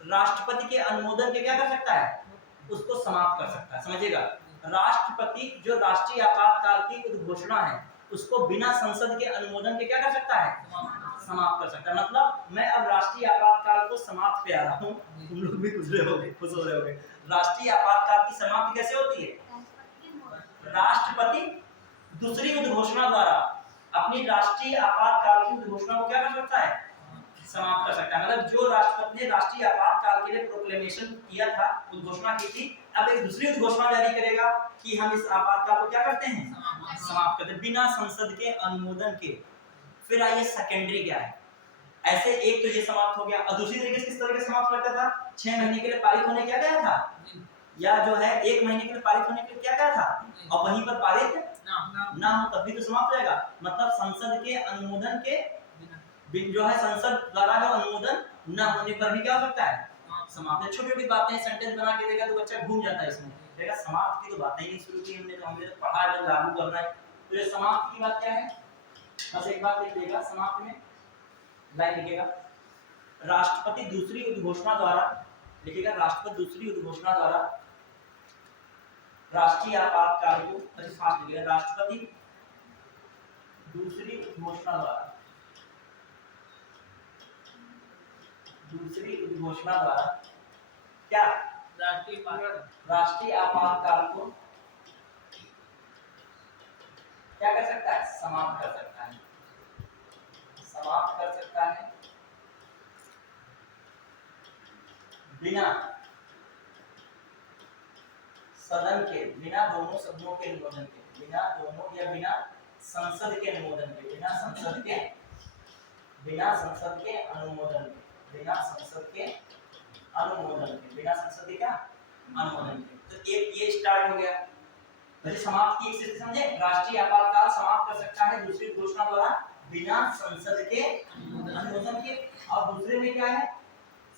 राष्ट्रपति के अनुमोदन के क्या कर सकता है, उसको समाप्त कर सकता है। समझिएगा, राष्ट्रपति जो राष्ट्रीय आपातकाल की उद्घोषणा है उसको बिना संसद के अनुमोदन के क्या कर सकता है, समाप्त कर सकता है। मतलब मैं अब राष्ट्रीय आपातकाल को समाप्त पे आ रहा हूँ, तुम लोग भी खुश रहोगे, खुश हो रहे होगे। राष्ट्रीय आपातकाल की समाप्ति कैसे होती है, राष्ट्रपति दूसरी उद्घोषणा द्वारा अपनी राष्ट्रीय आपातकाल की उद्घोषणा को क्या कर सकता है, समाप्त कर सकता है। मतलब जो राष्ट्रपति ने राष्ट्रीय आपातकाल के लिए प्रोक्लेमेशन किया था, उद्घोषणा की थी, अब एक दूसरी उद्घोषणा जारी करेगा कि हम इस आपातकाल को क्या करते हैं, समाप्त करते हैं बिना संसद के अनुमोदन के। फिर आइए सेकेंडरी क्या है, ऐसे एक तो ये समाप्त हो गया, और दूसरी तरीके से किस तरह से समाप्त करता था, 6 महीने के लिए पारित होने क्या गया था, या जो है 1 महीने के लिए पारित होने के लिए क्या गया था, और वहीं पर पारित ना हो तब भी तो समाप्त हो जाएगा। मतलब संसद के अनुमोदन के जो है, संसद द्वारा जो अनुमोदन न होने पर भी क्या हो सकता है, समाप्त। छोटी छोटी बातें सेंटेंस बना के देगा तो बच्चा घूम जाता है इसमें, देखा समाप्त की तो बातें ही नहीं शुरू की हमने, तो हमने तो पढ़ा है, लागू करना है। तो ये समाप्त की बात क्या है, बस एक बात लिख लीजिएगा, समाप्त में लाइन लिखिएगा, राष्ट्रपति दूसरी उद्घोषणा द्वारा, लिखिएगा राष्ट्रपति दूसरी उद्घोषणा द्वारा राष्ट्रीय आपातकाल को, अच्छा फास्ट लिखिएगा, राष्ट्रपति दूसरी उद्घोषणा द्वारा, दूसरी उद्घोषणा द्वारा क्या, राष्ट्रीय आपातकाल को क्या कर सकता है, समाप्त कर सकता है, समाप्त कर सकता है बिना सदन के, बिना दोनों सदनों के अनुमोदन के, बिना दोनों या बिना संसद के अनुमोदन के, बिना संसद के, बिना संसद के अनुमोदन के, बिना संसद के अनुमोदन के, बिना संसद के क्या अनुमोदन के। तो एक ये स्टार्ट हो गया, वैसे समाप्त की एक स्थिति समझे, राष्ट्रीय आपातकाल समाप्त कर सकता है दूसरी घोषणा द्वारा बिना संसद के अनुमोदन के। और दूसरे में क्या है,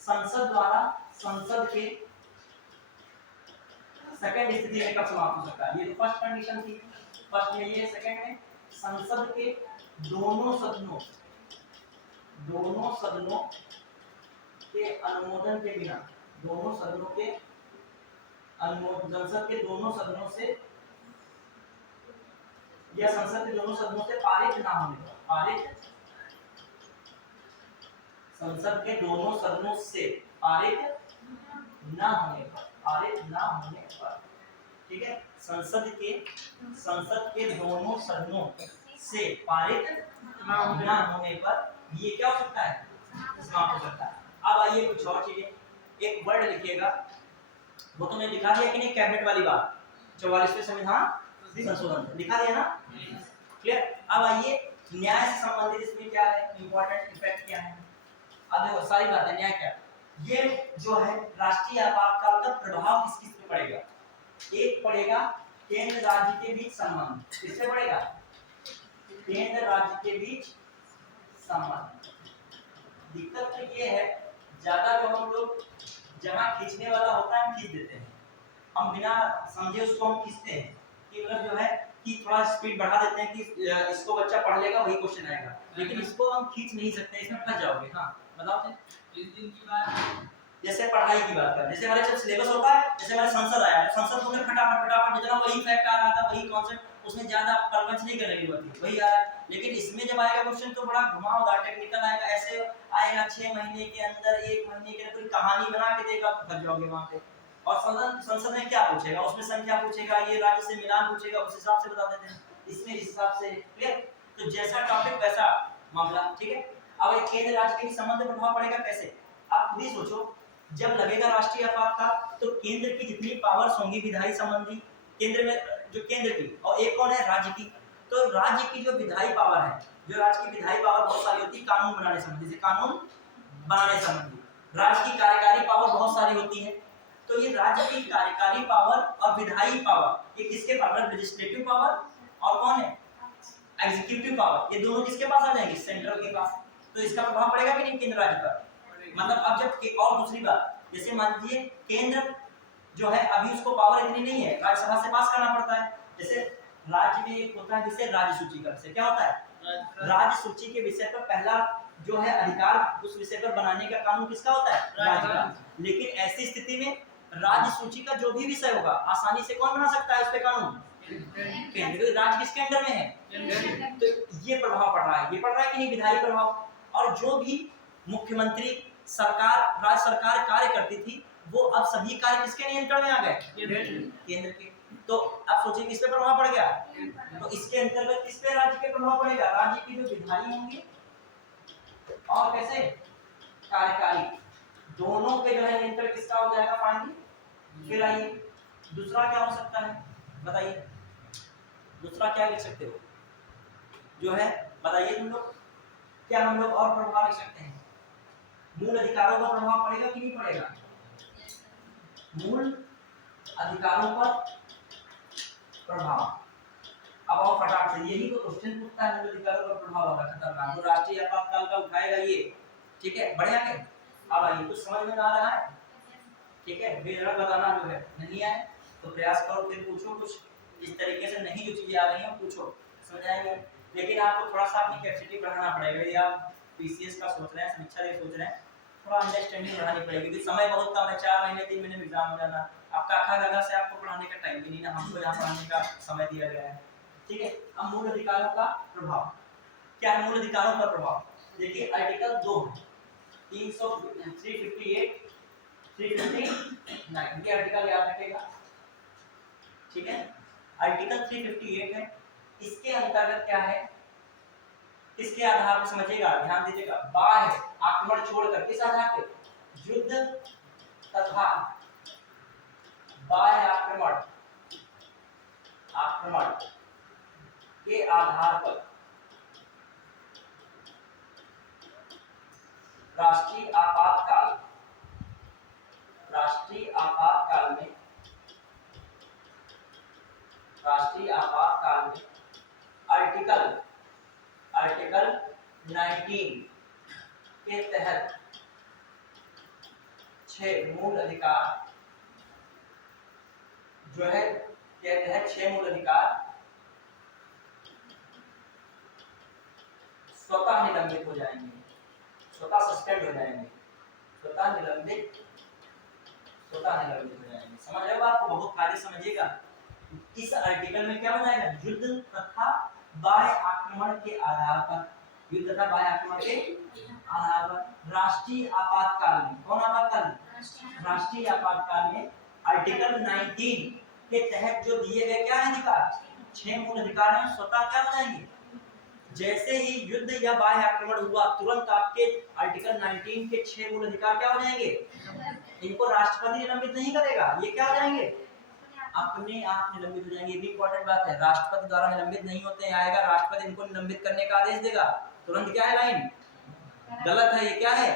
संसद द्वारा, संसद के सेकंड स्थिति में कब समाप्त हो सकता है, ये तो फर्स्ट कंडीशन थी, फर्स्ट में ये, सेकंड में संसद के दोनों सदनों, दोनों सदनों के अनुमोदन के बिना, दोनों सदनों के अनुमोदन, संसद के दोनों सदनों से या संसद के दोनों सदनों से पारित ना होने पर, पारित संसद के दोनों सदनों से पारित न होने पर, ठीक है, संसद के दोनों सदनों से पारित न होने पर ये क्या हो सकता है, समाप्त हो सकता है। अब आइए कुछ और चीजें, एक वर्ड लिखिएगा, वो तो मैंने लिखा दिया कि नहीं, कैबिनेट वाली बात, 44वें संविधान संशोधन लिखा दिया ना, क्लियर। अब आइए न्याय से संबंधित इसमें क्या है, इंपॉर्टेंट इफेक्ट क्या है। अब देखो सारी बातें, न्याय क्या, ये जो है राष्ट्रीय आपातकाल का प्रभाव किस किस पे पड़ेगा। एक पड़ेगा केंद्र राज्य के बीच संबंध, किससे पड़ेगा, केंद्र राज्य के बीच संबंध। दिक्कत तो ये है, ज्यादा जो हम लोग जहां खींचने वाला होता है हम खींच देते हैं, हम बिना समझे उसको हम खींचते हैं कि मतलब जो है कि थोड़ा स्पीड बढ़ा देते हैं कि इसको बच्चा पढ़ लेगा वही क्वेश्चन आएगा, लेकिन इसको हम खींच नहीं सकते, इसमें फंस जाओगे। हाँ बताओ, जिस दिन की बात, जैसे पढ़ाई की बात करें, जैसे हमारे जब सिलेबस होता है, जैसे हमारे संसद आया, संसद को फटाफट जितना वही फैक्ट आ रहा था, वही कॉन्सेप्ट, उसमें ज्यादा प्रपंच नहीं करने की जरूरत थी, वही आ रहा है। लेकिन इसमें जब आएगा क्वेश्चन तो बड़ा घुमावदार टेक्निकल आएगा, ऐसे आएगा 6 महीने के अंदर, 1 महीने के अंदर कोई कहानी बना के देगा, तो फंस जाओगे वहां पे। और संसद में क्या पूछेगा, उसमें संख्या पूछेगा, ये राज्य से मिलान पूछेगा, उस हिसाब से बता देते हैं, इसमें इस हिसाब से, क्लियर। तो जैसा टॉपिक वैसा मामला, ठीक है। अब एक केंद्र राज्य के संबंध में प्रभाव पड़ेगा कैसे, आप खुद ही सोचो। जब लगेगा राष्ट्रीय आपातकाल तो केंद्र की जितनी पावर्स होंगी विधायी संबंधी, केंद्र में जो केंद्र की, और एक कौन है, राज्य की, तो राज्य की जो विधायी पावर है, जो राज्य की विधायी पावर बहुत सारी होती है, कानून बनाने संबंधी, जैसे कानून बनाने संबंधी। राज्य की कार्यकारी पावर बहुत सारी होती है, तो ये राज्य की कार्यकारी पावर और विधायी पावर, ये किसके पावर, लेजिस्लेटिव पावर और कौन है, एग्जीक्यूटिव पावर, ये दोनों किसके पास आ जाएंगे, सेंट्रल के पास। तो इसका प्रभाव पड़ेगा कि नहीं केंद्र राज्य पर। मतलब अब जब, और दूसरी बात, जैसे मान लीजिए केंद्र जो है अभी उसको पावर इतनी नहीं है, राज्यसभा से पास करना पड़ता है। जैसे राज्य में एक होता है जिसे राज्य सूची का विषय, क्या होता है, राज्य सूची के विषय पर पहला जो है अधिकार उस विषय पर बनाने का कानून किसका होता है, राज्य का। लेकिन ऐसी स्थिति में राज्य सूची का जो भी विषय होगा आसानी से कौन बना सकता है उस पे कानून, केंद्र। राज्य किसके अंडर में है, तो ये प्रभाव पड़ रहा है, ये पड़ रहा है कि नहीं, विधायी प्रभाव। और जो भी मुख्यमंत्री सरकार, राज्य सरकार कार्य करती थी, वो अब सभी कार्य किसके नियंत्रण में आ गए, केंद्र के। तो अब सोचिए किस पे प्रभाव पड़ गया, तो इसके अंतर्गत किस पे राज्य के प्रभाव पड़ेगा, राज्य की जो विधायी होंगी और कैसे कार्यकारी, दोनों पे जो है नियंत्रण किसका हो जाएगा, फाइनली। फिर आइए दूसरा क्या हो सकता है, बताइए दूसरा क्या लिख सकते हो, जो है बताइए तुम लोग, क्या हम लोग और प्रभाव लिख सकते हैं। मूल अधिकारों पर प्रभाव पड़ेगा कि नहीं पड़ेगा, मूल अधिकारों पर प्रभाव। अब और फटाफट से यही तो क्वेश्चन पूछता है, मूल अधिकारों पर प्रभाव होगा खतरनाक, तो राष्ट्रीय आपातकाल का उठाएगा ये, ठीक है, बढ़िया है। अब आइए कुछ समझ में आ रहा है, ठीक है, बेझिझक बताना, जो है नहीं आए तो प्रयास करो, फिर पूछो कुछ इस तरीके से, नहीं जो चीजें आ रही हैं पूछो, समझाएंगे। लेकिन आपको थोड़ा सा अपनी कैपेसिटी बढ़ाना पड़ेगा, यदि आप पीसीएस का सोच रहे हैं, समीक्षा के सोच रहे हैं, थोड़ा अंडरस्टैंडिंग बढ़ानी पड़ेगी, क्योंकि समय बहुत कम है, 4 महीने 3 महीने में एग्जाम हो जाना, आपका आखा गगा से आपको पढ़ाने का टाइम भी नहीं ना, हमको यहाँ पढ़ाने का समय दिया गया है, ठीक है। अब मूल अधिकारों का प्रभाव क्या है, मूल अधिकारों पर प्रभाव देखिए, आर्टिकल 2 358 359 ये आर्टिकल याद रखिएगा, ठीक है। आर्टिकल 358 है, इसके अंतर्गत क्या है, इसके आधार पर समझिएगा, ध्यान दीजिएगा, बाह्य आक्रमण छोड़कर किस आधार पे, युद्ध तथा बाह्य आक्रमण के आधार पर राष्ट्रीय आपातकाल में आर्टिकल 19 के तहत 6 मूल अधिकार जो है, कहते हैं 6 मूल अधिकार स्वतः निलंबित हो जाएंगे, स्वतः सस्पेंड हो जाएंगे, स्वतः निलंबित हो जाएंगे। समझ रहे हो बात को, बहुत फायदे समझिएगा। इस आर्टिकल में क्या बताएगा, युद्ध तथा बाह्य आक्रमण के आधार पर, युद्ध तथा बाह्य आक्रमण के आधार पर राष्ट्रीय आपातकाल में, कौन आपातकाल? राष्ट्रीय आपातकाल में आर्टिकल 19 के तहत जो दिए गए क्या है अधिकार, 6 मूल अधिकार हैं, स्वतः क्या हो जाएंगे? जैसे ही युद्ध या बाह्य आक्रमण हुआ तुरंत आपके आर्टिकल 19 के 6 मूल अधिकार क्या हो जाएंगे? इनको राष्ट्रपति निलंबित नहीं करेगा, ये क्या हो जाएंगे? अपने आप निलंबित हो जाएंगे। ये भी इंपॉर्टेंट बात है, राष्ट्रपति द्वारा निलंबित नहीं होते हैं। आएगा राष्ट्रपति इनको निलंबित करने का आदेश देगा, तुरंत क्या है लाइन गलत है, ये क्या है,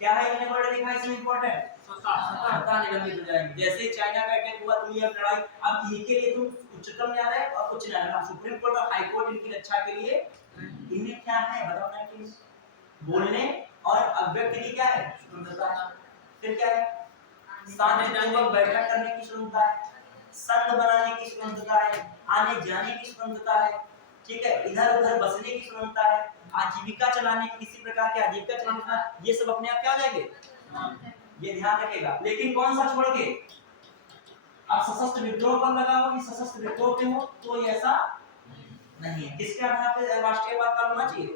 क्या है, मैंने वर्ड लिखा है इसमें इंपॉर्टेंट, स्वतः निलंबित हो जाएंगे। जैसे चाइना का अटैक हुआ, दुनिया में लड़ाई, अब इनके लिए तुम उच्चतम न्यायालय और उच्च न्यायालय, सुप्रीम कोर्ट और हाई कोर्ट इनकी रक्षा के लिए, इनमें क्या है बताओ ना, कि बोलने और अभिव्यक्ति की क्या है स्वतंत्रता है। फिर क्या है, शांतिपूर्वक बैठक करने की स्वतंत्रता है, संघ बनाने की स्वतंत्रता है, आने जाने की स्वतंत्रता है, ठीक है, इधर उधर बसने की स्वतंत्रता है, आजीविका चलाने की, किसी प्रकार की आजीविका चलाना, ये सब अपने आप क्या हो जाएंगे, ये ध्यान रखेगा। लेकिन कौन सा छोड़ के, अब सशस्त्र विद्रोह पर लगा हो कि सशस्त्र विद्रोह पे हो, तो ऐसा नहीं है। किसके आधार पे राष्ट्रीय आपातकाल होना चाहिए,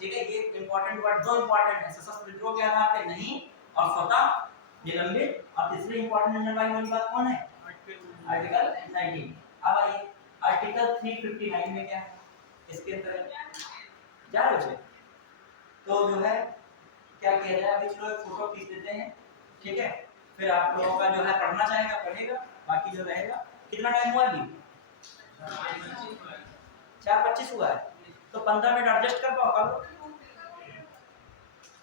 ठीक है, ये इंपॉर्टेंट वर्ड, दो इंपॉर्टेंट है, सशस्त्र विद्रोह के आधार पे नहीं और स्वतः निलंबित, और तीसरी इंपॉर्टेंट जनरल वाली बात कौन है, आर्टिकल 19। अब आइए आर्टिकल 359 में क्या है, इसके अंदर क्या है, तो जो है क्या किया जाए, अभी चलो एक फोटो खींच देते हैं, ठीक है, फिर आप लोगों का जो है पढ़ना चाहेगा पढ़ेगा, बाकी जो रहेगा। कितना टाइम हुआ अभी, 4:25 हुआ है, तो 15 मिनट एडजस्ट कर पाओ, कर लो,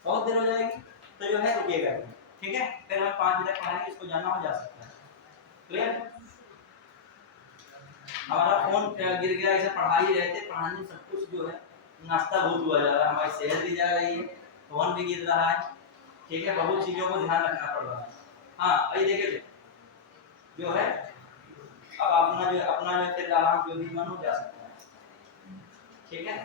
बहुत देर हो जाएगी तो जो है रुकिएगा, ठीक है, फिर हम 5 बजे तक पढ़ाएंगे, इसको जाना हो जा सकता है, क्लियर। हमारा फोन गिर गया, ऐसे पढ़ा ही रहे थे, पढ़ाने सब कुछ जो है नाश्ता बहुत हुआ जा रहा है, हमारी सेहत भी जा रही है, फोन भी गिर रहा है, ठीक है, बहुत चीजों को ध्यान रखना पड़ रहा है। हाँ अभी देखिए जो है, अब अपना जो फिर आराम जो भी मन हो जा सकता है, ठीक है।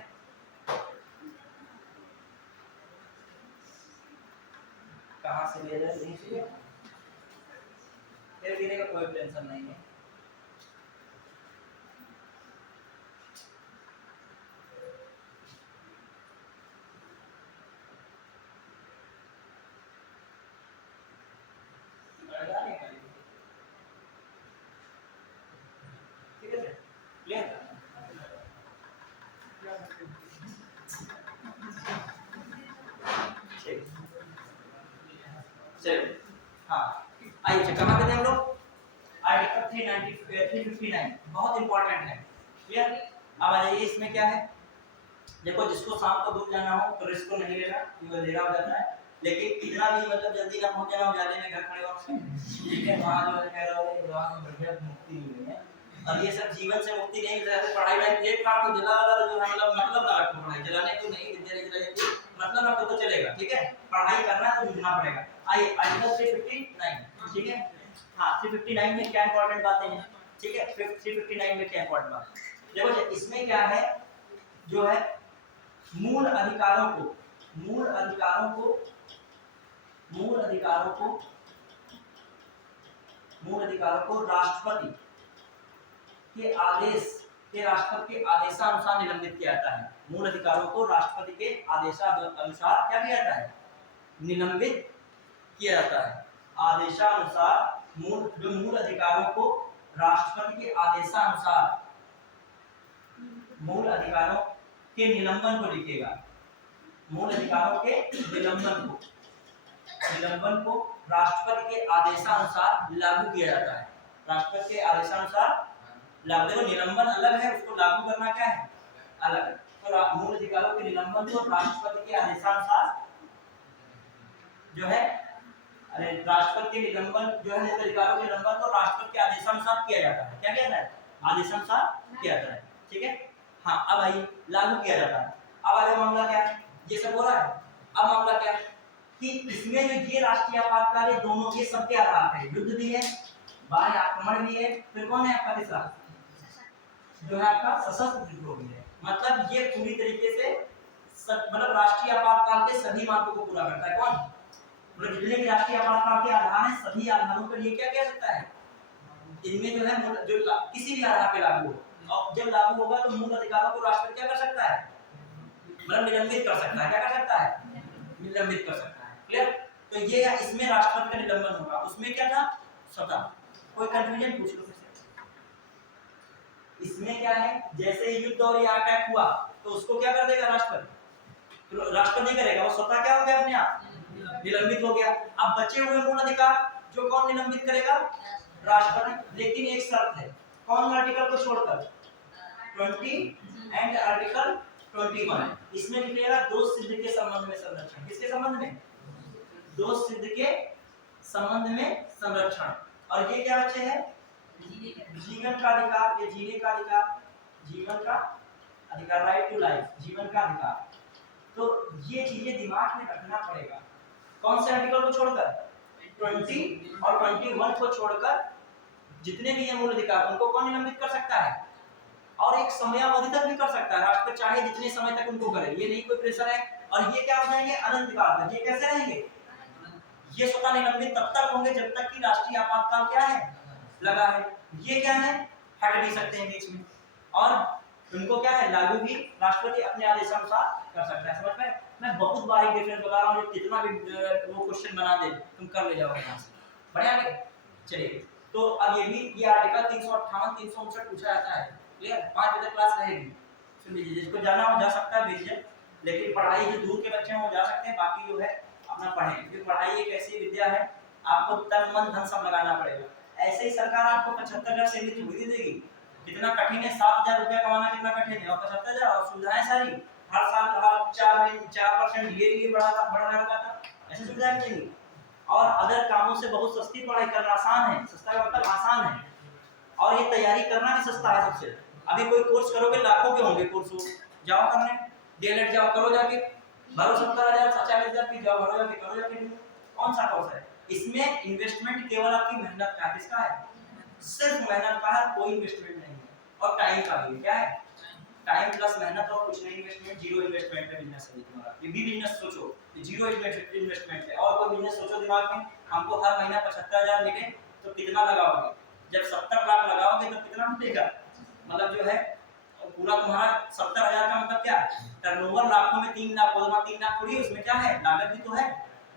कहाँ से ले जाए, यहीं से फिर गिरेगा, कोई टेंशन नहीं है। कहाँ पे थे हम लोग, आर्टिकल 359 बहुत इंपॉर्टेंट है, क्लियर। अब आ जाइए, इसमें क्या है, देखो जिसको शाम को दूर जाना हो तो रिस्क नहीं लेना, क्योंकि अंधेरा हो जाता है, लेकिन इतना भी मतलब जल्दी ना पहुंच जाना हो, जाने में घर खड़े हो, ठीक है, वहां जो है कह रहा हूं भगवान में बढ़िया मुक्ति मिल है, और ये सब जीवन से मुक्ति नहीं मिल रहा है, पढ़ाई लाइफ एक काम को जला वाला जो है मतलब ना रखो, पढ़ाई जलाने को नहीं, विद्या जलाने की मतलब रखो तो चलेगा, ठीक है, पढ़ाई करना तो जूझना पड़ेगा। आइए आर्टिकल 359, ठीक है, हाँ 359 में क्या इंपॉर्टेंट बातें हैं, ठीक है, 359 में क्या इंपॉर्टेंट बात, देखो इसमें क्या है, जो है मूल अधिकारों को राष्ट्रपति के आदेशानुसार निलंबित किया जाता है। मूल अधिकारों को राष्ट्रपति के आदेशानुसार क्या किया जाता है, निलंबित किया जाता है। आदेशानुसार मूल अधिकारों को राष्ट्रपति के आदेशानुसार, मूल अधिकारों के निलंबन को लिखेगा, मूल अधिकारों के निलंबन को राष्ट्रपति के आदेशानुसार लागू किया जाता है। राष्ट्रपति के आदेशानुसार लागू, देखो निलंबन अलग है, उसको लागू करना क्या है अलग है। तो मूल अधिकारों के निलंबन को राष्ट्रपति के आदेशानुसार जो है, राष्ट्रपति के निलंबन जो है, मूल अधिकारों के निलंबन को राष्ट्रपति के आदेशानुसार किया जाता है। क्या किया जाता है, आदेशानुसार किया जाता है, ठीक है। हाँ अब आइए लागू किया जाता है। अब आगे मामला क्या है, ये सब हो रहा है, अब मामला क्या है कि इसमें जो ये राष्ट्रीय आपातकाल है, दोनों के सबके आधार पे, युद्ध भी है, बाह्य आक्रमण भी है, फिर कौन है आपका तीसरा जो है आपका सशस्त्र विद्रोह भी है। मतलब ये पूरी तरीके से मतलब राष्ट्रीय आपातकाल के सभी मानकों को पूरा करता है। कौन, मतलब जितने भी राष्ट्रीय आपातकाल के आधार हैं, सभी आधारों पर ये क्या कह सकता है, इनमें जो है जो किसी भी आधार पे लागू हो, और जब लागू होगा तो मूल अधिकारों को राष्ट्रपति क्या कर सकता है, मतलब निलंबित कर सकता है। क्या कर सकता है? निलंबित कर सकता है। क्लियर? तो ये है, इसमें राष्ट्रपति का निलंबन होगा। उसमें क्या था? स्वतः। कोई कंफ्यूजन पूछ लो। इसमें क्या है, जैसे युद्ध और या अटैक हुआ तो उसको क्या कर देगा राष्ट्रपति? तो राष्ट्रपति करेगा, वो स्वतः क्या हो गया? अपने आप निलंबित हो गया। अब बचे हुए मूल अधिकार जो कौन निलंबित करेगा? राष्ट्रपति। लेकिन एक शर्त है, कौन? आर्टिकल को छोड़कर 20 एंड आर्टिकल 21। इसमें लिखिएगा दोष सिद्ध के संबंध में संरक्षण। किसके संबंध में? दोष सिद्ध के संबंध में संरक्षण। और ये क्या बचे हैं? जीवन का अधिकार, ये जीने का अधिकार, जीवन का अधिकार, राइट टू लाइफ, जीवन का अधिकार। तो ये चीजें दिमाग में रखना पड़ेगा। कौन से आर्टिकल को छोड़कर? 20 और 21 को छोड़कर जितने भी मूल अधिकार उनको कौन निलंबित कर सकता है? और एक समयावधि तक भी कर सकता है। राष्ट्रपति चाहे जितने समय तक उनको करे, ये नहीं कोई प्रेशर है। और ये क्या हो जाएंगे? अनंत काल तक। ये कैसे रहेंगे? ये स्वतः निलंबित तब तक होंगे जब तक कि राष्ट्रीय आपातकाल क्या है? लगा है। ये क्या है? हट नहीं सकते हैं बीच में। और उनको क्या है? लागू भी राष्ट्रपति अपने आदेशानुसार कर सकता है। समझ में? मैं बहुत बारीक डिफरेंस बता रहा हूँ, कितना भी वो क्वेश्चन बना दे तुम कर ले जाओगे यहाँ से। बढ़िया आगे चलिए। तो अब ये आर्टिकल 358 359 पूछा जाता है। क्लियर? 5 बजे क्लास रहेगी, सुन लीजिए। जिसको जाना हो जा सकता है बेझिझक, लेकिन पढ़ाई जो दूर के बच्चे हैं वो जा सकते हैं, बाकी जो है अपना पढ़ें। क्योंकि पढ़ाई एक ऐसी विद्या है, आपको तन मन धन सब लगाना पड़ेगा। ऐसे ही सरकार आपको 75,000 सैलरी थोड़ी दे देगी। कितना कठिन है, 7,000 रुपया कमाना कितना कठिन है, और 75,000 और सुविधाएं सारी हर साल हर 4% ये बढ़ा रखा था। ऐसी सुविधाएं मिलेंगी। और अदर कामों से बहुत सस्ती पढ़ाई करना आसान है। सस्ता का मतलब आसान है। और ये तैयारी करना भी सस्ता है सबसे। अभी कोई कोर्स करोगे लाखों के होंगे कोर्स, जाओ करने, डीएलएड जाओ करो जाके, भरो 70,000 40,000 की जाओ भरो जाके, करो जाके। कौन सा कोर्स है? इसमें इन्वेस्टमेंट केवल आपकी मेहनत का है। किसका है? सिर्फ मेहनत का है, कोई इन्वेस्टमेंट नहीं है। और टाइम का भी। क्या है? टाइम प्लस मेहनत और कुछ नहीं इन्वेस्टमेंट। जीरो इन्वेस्टमेंट पे बिजनेस है तुम्हारा। ये भी बिजनेस सोचो, जीरो इन्वेस्टमेंट है। और कोई बिजनेस सोचो दिमाग में, हमको हर महीना 75,000 मिले तो कितना लगाओगे? जब 70 लाख लगाओगे तो कितना मिलेगा? मतलब जो है पूरा तुम्हारा 70,000 का मतलब क्या? टर्नओवर लाखों में 3 लाख बोलना, 3 लाख थोड़ी, उसमें क्या है? लागत भी तो है।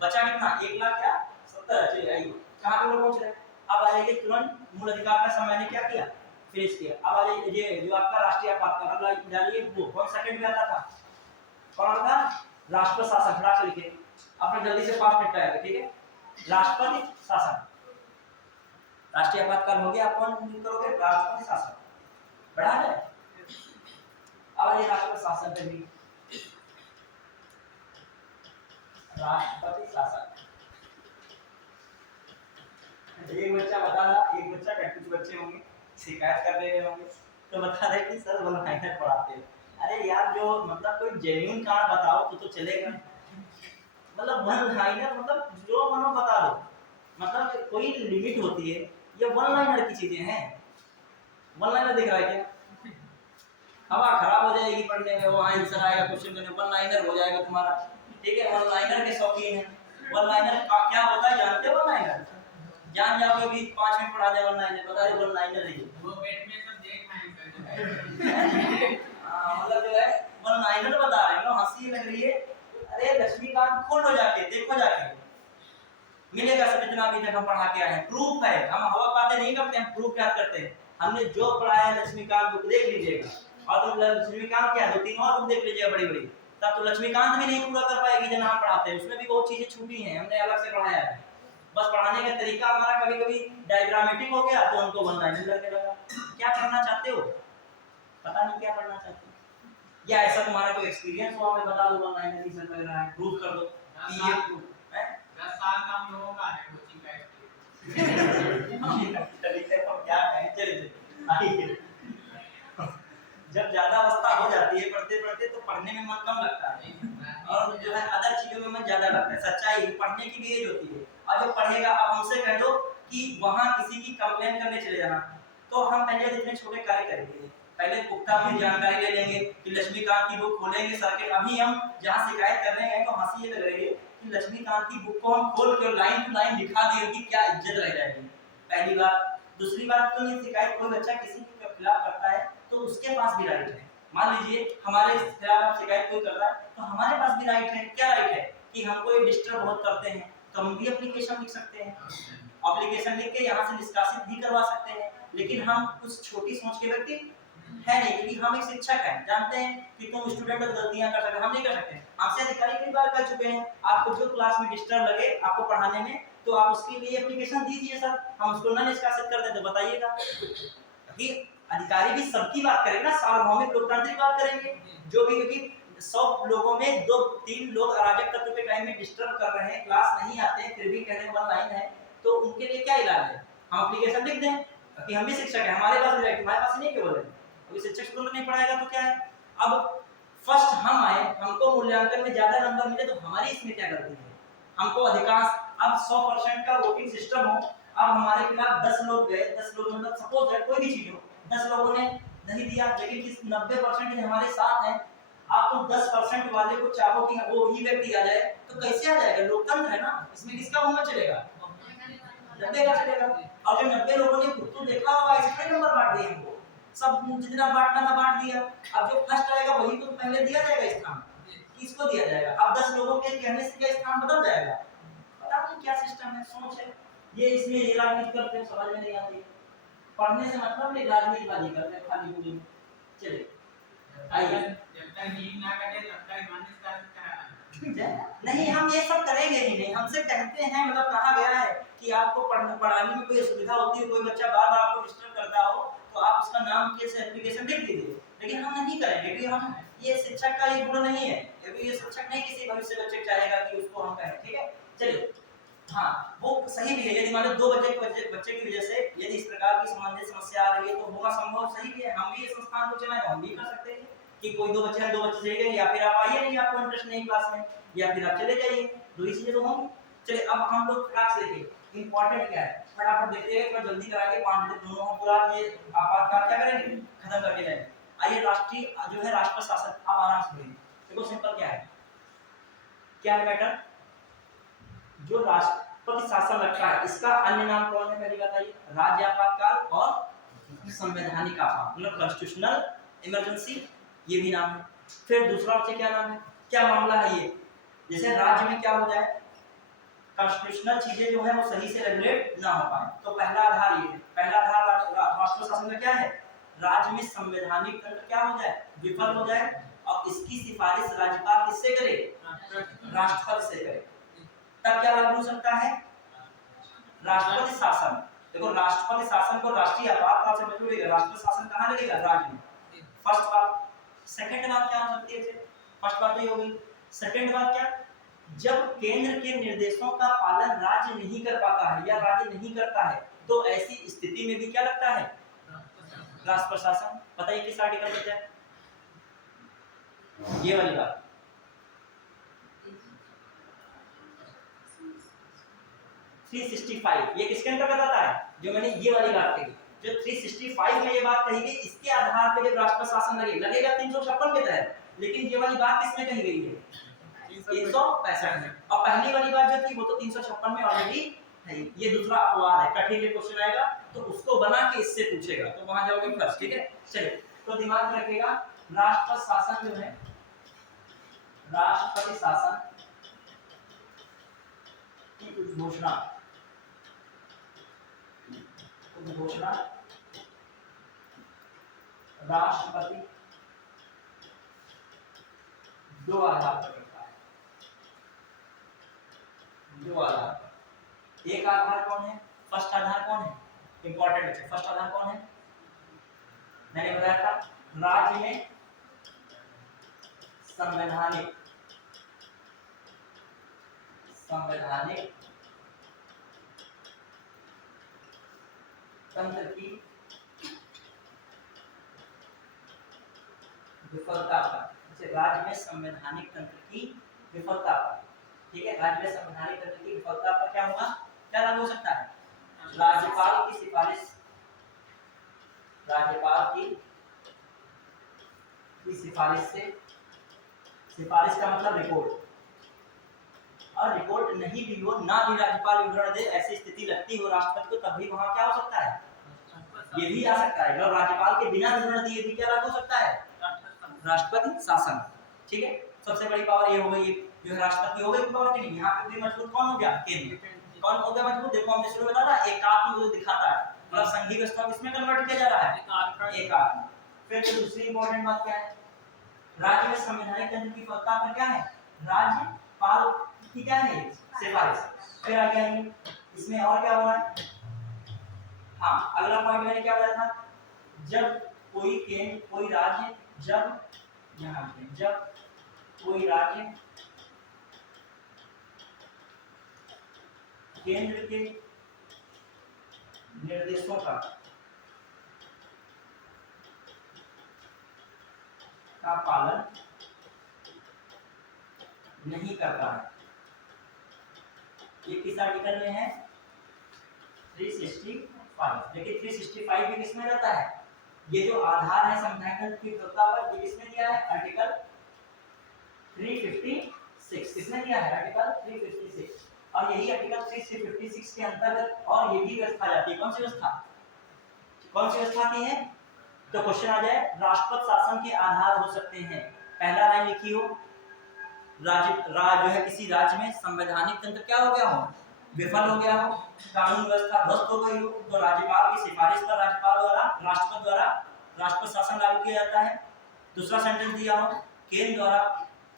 बचा कितना? 1 लाख क्या? 70। चलिए आइए कहाँ पे लोग पहुंच रहे हैं। अब आ जाइए तुरंत मूल अधिकार का समय ने क्या किया? फिनिश किया। अब आ जाइए ये जो आपका राष्ट्रीय आपातकाल, अब डालिए वो कौन सेकंड में आता था? कौन था? राष्ट्रपति शासन। खड़ा से लिखे, अपने जल्दी से पास निपटाएगा। ठीक है? राष्ट्रपति शासन। राष्ट्रीय आपातकाल हो गया, आप कौन करोगे? राष्ट्रपति शासन। बढ़ा है। अब ये राष्ट्रपति शासन पे भी राष्ट्रपति शासन। एक बच्चा बता रहा, एक बच्चा का कुछ बच्चे होंगे शिकायत कर रहे होंगे, तो बता रहे कि सर वन लाइनर पढ़ाते हैं। अरे यार, जो मतलब कोई जेन्युइन कारण बताओ तो चलेगा। मतलब वन लाइनर मतलब जो मनो बता दो, मतलब कोई लिमिट होती है। ये वन लाइनर की चीजें हैं। वन लाइनर दिख रहा है क्या? हवा खराब हो जाएगी पढ़ने में, वो आंसर आएगा क्वेश्चन करने, वन लाइनर हो जाएगा तुम्हारा। ठीक है? वन लाइनर के शौकीन है। वन लाइनर का क्या होता है जानते हो? वन लाइनर जान जाओगे भी 5 मिनट पढ़ा दे वन लाइनर, बता दे वन लाइनर है वो पेट में सब देख आएंगे। हां मतलब जो है वन लाइनर बता रहे हो, हंसी लग रही है। अरे लक्ष्मीकांत खोलो जाके, देखो जाके मिलेगा सब जितना अभी तक हम पढ़ा के आए हैं। प्रूफ है, हम हवा बातें नहीं करते, हम प्रूफ क्या करते हैं। हमने जो पढ़ाया है लक्ष्मीकांत बुक देख लीजिएगा, और तुम लक्ष्मीकांत क्या 2-3 और बुक देख लीजिएगा बड़ी बड़ी, तब तो लक्ष्मीकांत भी नहीं पूरा कर पाएगी जो हम पढ़ाते हैं। उसमें भी बहुत चीजें छूटी हैं, हमने अलग से पढ़ाया है। बस पढ़ाने का तरीका हमारा कभी कभी डायग्रामेटिक हो गया तो उनको वन लाइनर करने लगा। क्या पढ़ना चाहते हो? पता नहीं क्या पढ़ना चाहते हो, या ऐसा तुम्हारा कोई एक्सपीरियंस हो हमें बता दो, वन लाइनर ही सब लग रहा है, प्रूफ कर दो कि ये प्रूफ है। 10 साल का हम लोगों का है कोचिंग का एक्सपीरियंस। चलिए तो क्या है, चलिए आइए। जब ज्यादा अवस्था हो जाती है पढ़ते पढ़ते तो पढ़ने में मन कम लगता है, और जो है अदर चीजों में मन ज्यादा लगता है। सच्चाई पढ़ने की भी एज होती है। और जो पढ़ेगा, अब हमसे कह दो कि वहां किसी की कंप्लेंट करने चले जाना, तो हम पहले इतने छोटे कार्य करेंगे, पहले पुख्ता भी जानकारी ले लेंगे कि लक्ष्मीकांत की बुक खोलेंगे सर्किट। अभी हम जहाँ शिकायत कर रहे हैं तो हंसी ये लग रही है कि लक्ष्मीकांत की बुक को हम खोल कर लाइन टू लाइन दिखा दें कि क्या इज्जत रह जाएगी। पहली बात। दूसरी बात, तो ये शिकायत कोई बच्चा किसी के खिलाफ करता है तो उसके पास भी राइट है मान लीजिए हमारे खिलाफ आप शिकायत कोई कर रहा है तो हमारे पास भी राइट है, क्या राइट है कि हमको ये डिस्टर्ब बहुत करते हैं, तो हम भी एप्लीकेशन लिख सकते हैं। एप्लीकेशन लिख के यहाँ से निष्कासित भी करवा सकते हैं। लेकिन हम कुछ छोटी सोच के व्यक्ति है नहीं, क्योंकि हम एक शिक्षक हैं, जानते हैं कि तुम स्टूडेंट और गलतियां कर सकते हैं, हम नहीं कर सकते। हमसे अधिकारी कई बार कह चुके हैं आपको जो क्लास में डिस्टर्ब लगे आपको पढ़ाने में तो आप उसके लिए एप्लीकेशन दीजिए सर, हम उसको ना निष्कासित कर दें तो बताइएगा। कि अधिकारी भी सबकी बात करेंगे ना, सार्वभौमिक लोकतांत्रिक बात करेंगे। जो भी, क्योंकि 100 लोगों में 2-3 लोग अराजक तत्व के टाइम में डिस्टर्ब कर रहे हैं, क्लास नहीं आते हैं, फिर भी कह रहे हैं ऑनलाइन है, तो उनके लिए क्या इलाज है? हम एप्लीकेशन लिख दें कि हम भी शिक्षक हैं, हमारे पास भी राइट, हमारे पास नहीं केवल है, अभी शिक्षक स्कूल नहीं पढ़ाएगा तो क्या है? अब फर्स्ट हम आए, हमको मूल्यांकन में ज्यादा नंबर मिले तो हमारी इसमें क्या गलती है? हमको अधिकांश, अब 100% का वोटिंग सिस्टम हो, अब हमारे खिलाफ 10 लोग गए, 10 लोग मतलब सपोज है कोई भी चीज हो, 10 लोगों ने नहीं दिया, लेकिन किस 90% जो हमारे साथ हैं, आप तो 10% वाले को चाहो कि वो ही व्यक्ति आ जाए तो कैसे आ जाएगा? लोकतंत्र है ना, इसमें किसका बहुमत चलेगा? 90 का चलेगा। और जो 90 लोगों ने खुद तो देखा होगा इसके नंबर बांट दिए हमको, सब जितना बांटना था बांट दिया। अब जो फर्स्ट आएगा वही तो पहले दिया जाएगा स्थान, किसको दिया जाएगा? अब 10 लोगों के कहने से क्या स्थान बदल जाएगा? पता नहीं क्या सिस्टम है, सोच है ये, इसमें ये राजनीति करते हैं, समझ में नहीं आती। पढ़ने से मतलब नहीं, राजनीतिबाजी करते हैं खाली पूरी। चलिए आइए, जब तक नींद ना कटे तब तक नहीं हम ये सब करेंगे ही नहीं। हमसे कहते हैं, मतलब कहा गया है कि आपको पढ़ाने में कोई असुविधा होती है, कोई बच्चा बार बार आपको डिस्टर्ब करता हो तो आप उसका नाम कैसे एप्लीकेशन लिख दीजिए, लेकिन हम नहीं करेंगे क्योंकि हम, ये शिक्षक का ये गुण नहीं है, क्योंकि ये शिक्षक नहीं किसी भविष्य बच्चे चाहेगा कि उसको हम कहें, ठीक है। चलिए हाँ, वो सही भी है, यदि मान लो 2 बच्चे की वजह से यदि इस प्रकार की संबंधित समस्या आ रही है तो होगा संभव, सही भी है। हम भी इस संस्थान को चलाएं, हम भी कर सकते हैं कि कोई 2 बच्चे हैं, 2 बच्चे चले गए, या फिर आप आइए नहीं, आपको इंटरेस्ट नहीं क्लास में, या फिर आप चले जाइए, 2 ही चीजें तो होंगी। चलिए अब हम लोग फटाक से देखिए इंपॉर्टेंट क्या है, फटाफट देखते हैं, थोड़ा जल्दी करा के 5 मिनट दोनों हम पूरा ये आपातकाल क्या करेंगे, खत्म करके जाएंगे। आइए राष्ट्रीय जो है राष्ट्र शासन, आप आराम से देखिए, देखो सिंपल क्या है, क्या है मैटर, जो राष्ट्रपति शासन लगता है इसका अन्य नाम कौन है? पहली बताइए, राज्य आपातकाल और संवैधानिक आपात, मतलब कॉन्स्टिट्यूशनल इमरजेंसी, ये भी नाम है। फिर दूसरा बच्चे क्या नाम है, क्या मामला है ये, जैसे राज्य में क्या हो जाए, कॉन्स्टिट्यूशनल चीजें जो है वो सही से रेगुलेट ना हो पाए, तो पहला आधार ये है, पहला आधार राष्ट्र शासन का क्या है, राज्य में संवैधानिक तंत्र क्या हो जाए, विफल हो जाए, और इसकी सिफारिश राज्यपाल किससे करे, राष्ट्रपति से करे, तब क्या लागू हो सकता है, राष्ट्रपति शासन। देखो राष्ट्रपति शासन को राष्ट्रीय आपातकाल से जोड़ेगा, राष्ट्रपति शासन कहाँ लगेगा, राज्य में, फर्स्ट बात। सेकंड बात क्या हो सकती है, फर्स्ट बात तो ये होगी, सेकंड बात क्या, जब केंद्र के निर्देशों का पालन राज्य नहीं कर पाता है या राज्य नहीं करता है तो ऐसी स्थिति में भी क्या लगता है, राष्ट्र प्रशासन। बताइए किस आर्टिकल में है ये वाली बात, थ्री 365, ये किसके अंतर्गत आता है, जो मैंने ये वाली बात कही, जो 365 में ये बात कही गई, इसके आधार पर जब राष्ट्र शासन लगेगा 356 के तहत, लेकिन ये वाली बात किसमें कही गई है, 365 में, और पहली वाली बात जो थी वो तो 356 में ऑलरेडी है। ये दूसरा अपवाद है, कठिन क्वेश्चन आएगा तो उसको बना के इससे पूछेगा, तो वहां जाओगे फर्स्ट, ठीक है। चलिए तो दिमाग में रखिएगा, राष्ट्र शासन जो है, राष्ट्रपति शासन की घोषणा राष्ट्रपति 2 आधार पर करता है, 2 आधार पर। एक आधार कौन है, फर्स्ट आधार कौन है, इंपॉर्टेंट है, फर्स्ट आधार कौन है, मैंने बताया था राज्य में संवैधानिक तंत्र की विफलता पर, राज्य में संवैधानिक तंत्र की विफलता पर, ठीक है, राज्य में संवैधानिक तंत्र की विफलता पर क्या होगा, क्या लागू हो सकता है, राज्यपाल की सिफारिश, राज्यपाल की सिफारिश से, सिफारिश का मतलब रिपोर्ट, और रिपोर्ट नहीं भी हो, ना भी राज्यपाल विवरण दे, ऐसी स्थिति लगती हो राष्ट्रपति को, तब भी वहां क्या हो सकता है, ये भी आ सकता है, और राज्यपाल के बिना विवरण दिए भी क्या लागू हो सकता है, राष्ट्रपति शासन, ठीक है। सबसे बड़ी पावर ये हो गई, जो है राष्ट्रपति हो गई पावर की नहीं। यहाँ पे भी मजबूत कौन हो गया, केंद्र। कौन हो गया मजबूत, देखो हमने शुरू में बताया था एकात्म जो दिखाता है, मतलब संघीय व्यवस्था किसमें कन्वर्ट किया जा रहा है, एकात्म। फिर तो दूसरी इंपॉर्टेंट बात क्या है, राज्य में संवैधानिक तंत्र की सत्ता पर क्या है, राज्यपाल की क्या है सिफारिश। फिर आगे आएंगे इसमें और क्या हुआ है, हाँ अगला पॉइंट मैंने क्या बताया था, जब कोई केंद्र कोई राज्य जब यहाँ पे जब कोई राज्य केंद्र के निर्देशों का पालन नहीं करता है, ये किस आर्टिकल में है 365। देखिए 365 भी किसमें रहता है, ये जो आधार है संवैधानिक की सत्ता पर, ये किसने दिया है, आर्टिकल 356। किसने दिया है, आर्टिकल 356। और यही आर्टिकल 356 के अंतर्गत और ये भी व्यवस्था जाती है, कौन सी व्यवस्था, कौन सी व्यवस्था की है। तो क्वेश्चन आ जाए, राष्ट्रपति शासन के आधार हो सकते हैं। पहला लाइन लिखी हो, जो है किसी राज्य में संवैधानिक तंत्र क्या हो गया हो, विफल हो गया हो, कानून व्यवस्था ध्वस्त हो गई हो, तो राज्यपाल की सिफारिश पर राज्यपाल द्वारा राष्ट्रपति द्वारा राष्ट्रपति शासन लागू किया जाता है। दूसरा सेंटेंस दिया हो, केंद्र द्वारा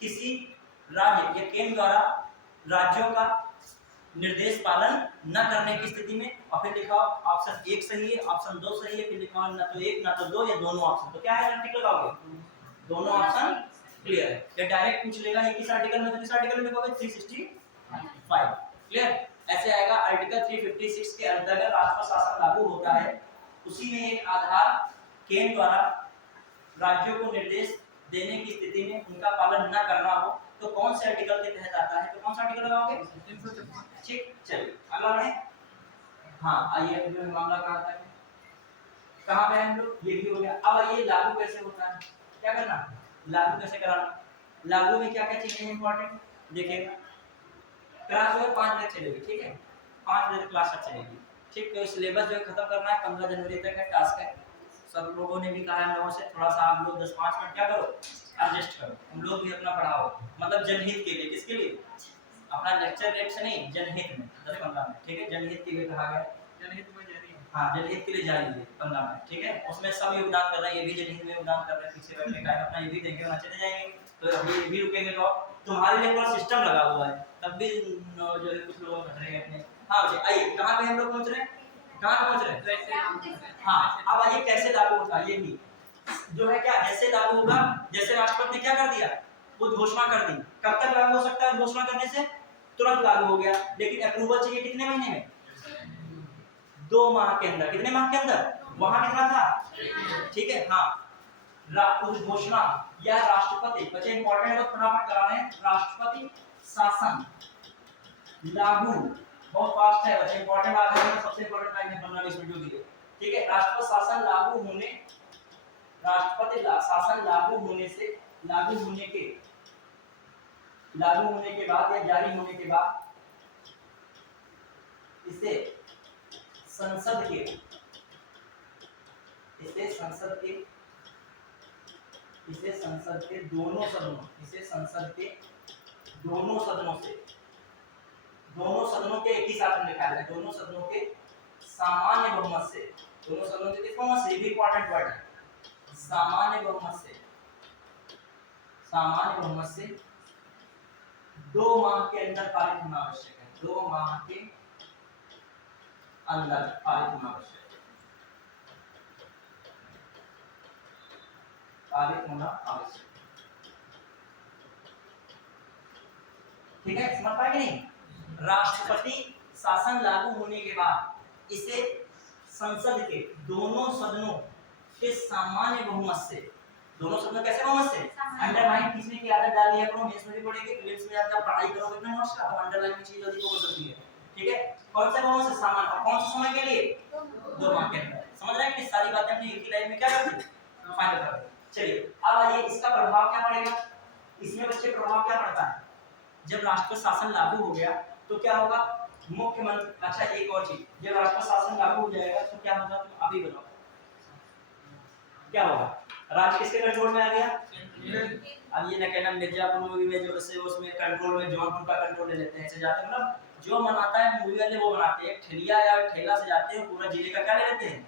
किसी राज्य या केंद्र द्वारा राज्यों का निर्देश पालन न करने की स्थिति में, और फिर लिखा ऑप्शन 1 सही है, ऑप्शन 2 सही है, फिर लिखा न तो 1 न तो 2 या दोनों ऑप्शन। तो क्या है आर्टिकल लगाओगे, दोनों ऑप्शन क्लियर है। ये डायरेक्ट पूछ लेगा ये किस आर्टिकल में, तो किस आर्टिकल में लिखोगे 365 क्लियर। ऐसे आएगा आर्टिकल 356 के अंतर्गत राष्ट्रपति शासन लागू होता है, उसी में एक आधार केंद्र द्वारा राज्यों को निर्देश देने की स्थिति में उनका पालन न करना हो तो कौन से आर्टिकल के तहत आता है, तो कौन सा आर्टिकल लगाओगे, ठीक। चलिए अगला बढ़े, हाँ आइए अगला मामला कहाँ तक है, कहाँ पे हम लोग, ये भी हो गया। अब ये लागू कैसे होता है, क्या करना, लागू कैसे कराना, लागू में क्या क्या चीजें इंपॉर्टेंट देखिएगा। क्लास जो है 5 बजे चलेगी, ठीक है 5 बजे क्लास चलेगी, ठीक। तो सिलेबस जो है खत्म करना है 15 जनवरी तक का टास्क है। सब लोगों ने भी कहा है हम लोगों से थोड़ा सा आप लोग 10-5 मिनट क्या करो एडजस्ट करो, हम लोग भी अपना पढ़ाओ, मतलब जनहित के लिए, किसके लिए, अपना लेक्चर रेट से नहीं, जनहित में 10-15 मिनट, ठीक है। जनहित के लिए कहा गया, जनहित में जारी है, हाँ जनहित के लिए जारी है 15 मिनट, ठीक है। उसमें सब योगदान कर रहे हैं, ये भी जनहित में योगदान कर रहे हैं, पीछे बैठने का अपना ये भी देंगे और चले जाएंगे। तो अभी ये भी रुकेंगे तो तुम्हारे लिए पूरा सिस्टम लगा हुआ है, तब भी जो है कुछ लोग हट रहे हैं अपने। हाँ बच्चे आइए, कहाँ पे हम लोग पहुँच रहे हैं, कहाँ पहुँच रहे हैं, हाँ अब आइए कैसे लागू होता है, ये भी जो है क्या जैसे लागू होगा, जैसे राष्ट्रपति ने क्या कर दिया, वो घोषणा कर दी, कब तक लागू हो सकता है, घोषणा करने से तुरंत लागू हो गया, लेकिन अप्रूवल चाहिए कितने महीने में, 2 माह के अंदर। कितने माह के अंदर, वहां कितना था, ठीक है। हाँ उस घोषणा या राष्ट्रपति, बच्चे इंपॉर्टेंट है फटाफट करा रहे हैं, राष्ट्रपति शासन लागू, बहुत फास्ट है बच्चे, इंपॉर्टेंट आ गया, सबसे इंपॉर्टेंट लाइन है 15-20 मिनट की, ठीक है। राष्ट्रपति शासन लागू होने, राष्ट्रपति शासन लागू होने के बाद या जारी होने के बाद इसे संसद के दोनों सदनों के एक ही साथ में लिखा है, दोनों सदनों के सामान्य बहुमत से, दोनों सदनों के किस बहुमत से, भी इंपॉर्टेंट वर्ड है, सामान्य बहुमत से 2 माह के अंदर पारित होना आवश्यक है, 2 माह के अंदर पारित होना आवश्यक है, पारित होना आवश्यक, ठीक है। समझ पाए कि नहीं, राष्ट्रपति शासन लागू होने के बाद इसे संसद के दोनों सदनों के सामान्य बहुमत से, दोनों सदनों कैसे बहुमत से, अंडरलाइन खींचने की आदत डाल लिया करो, मेंस में भी पढ़ेंगे, प्रीलिम्स में जाकर पढ़ाई करोगे अपने नोट्स का, तो अंडरलाइन की चीज जल्दी फोकस होती है, ठीक है। कौन से बहुमत से, सामान्य, और कौन से समय के लिए, 2 माह के अंदर। समझ रहे हैं कि सारी बातें अपनी एक ही लाइन में क्या कर दी, फाइनल कर दी। चलिए अब आइए इसका प्रभाव क्या पड़ेगा, इसमें बच्चे प्रभाव क्या पड़ता है, जब राष्ट्रपति शासन लागू हो गया तो क्या होगा, मुख्यमंत्री, अच्छा एक और चीज, जब राष्ट्रपति शासन लागू हो जाएगा तो क्या होगा, तुम अभी बताओ क्या होगा, राज्य किसके कंट्रोल में आ गया, अब ये ना कहना मिर्जापुर मूवी में जो से उसमें कंट्रोल में जौनपुर का कंट्रोल ले लेते हैं, ऐसे जाते हैं, मतलब जो मनाता है मूवी वाले वो बनाते हैं, ठेलिया या ठेला से जाते हैं पूरा जिले का क्या ले लेते हैं।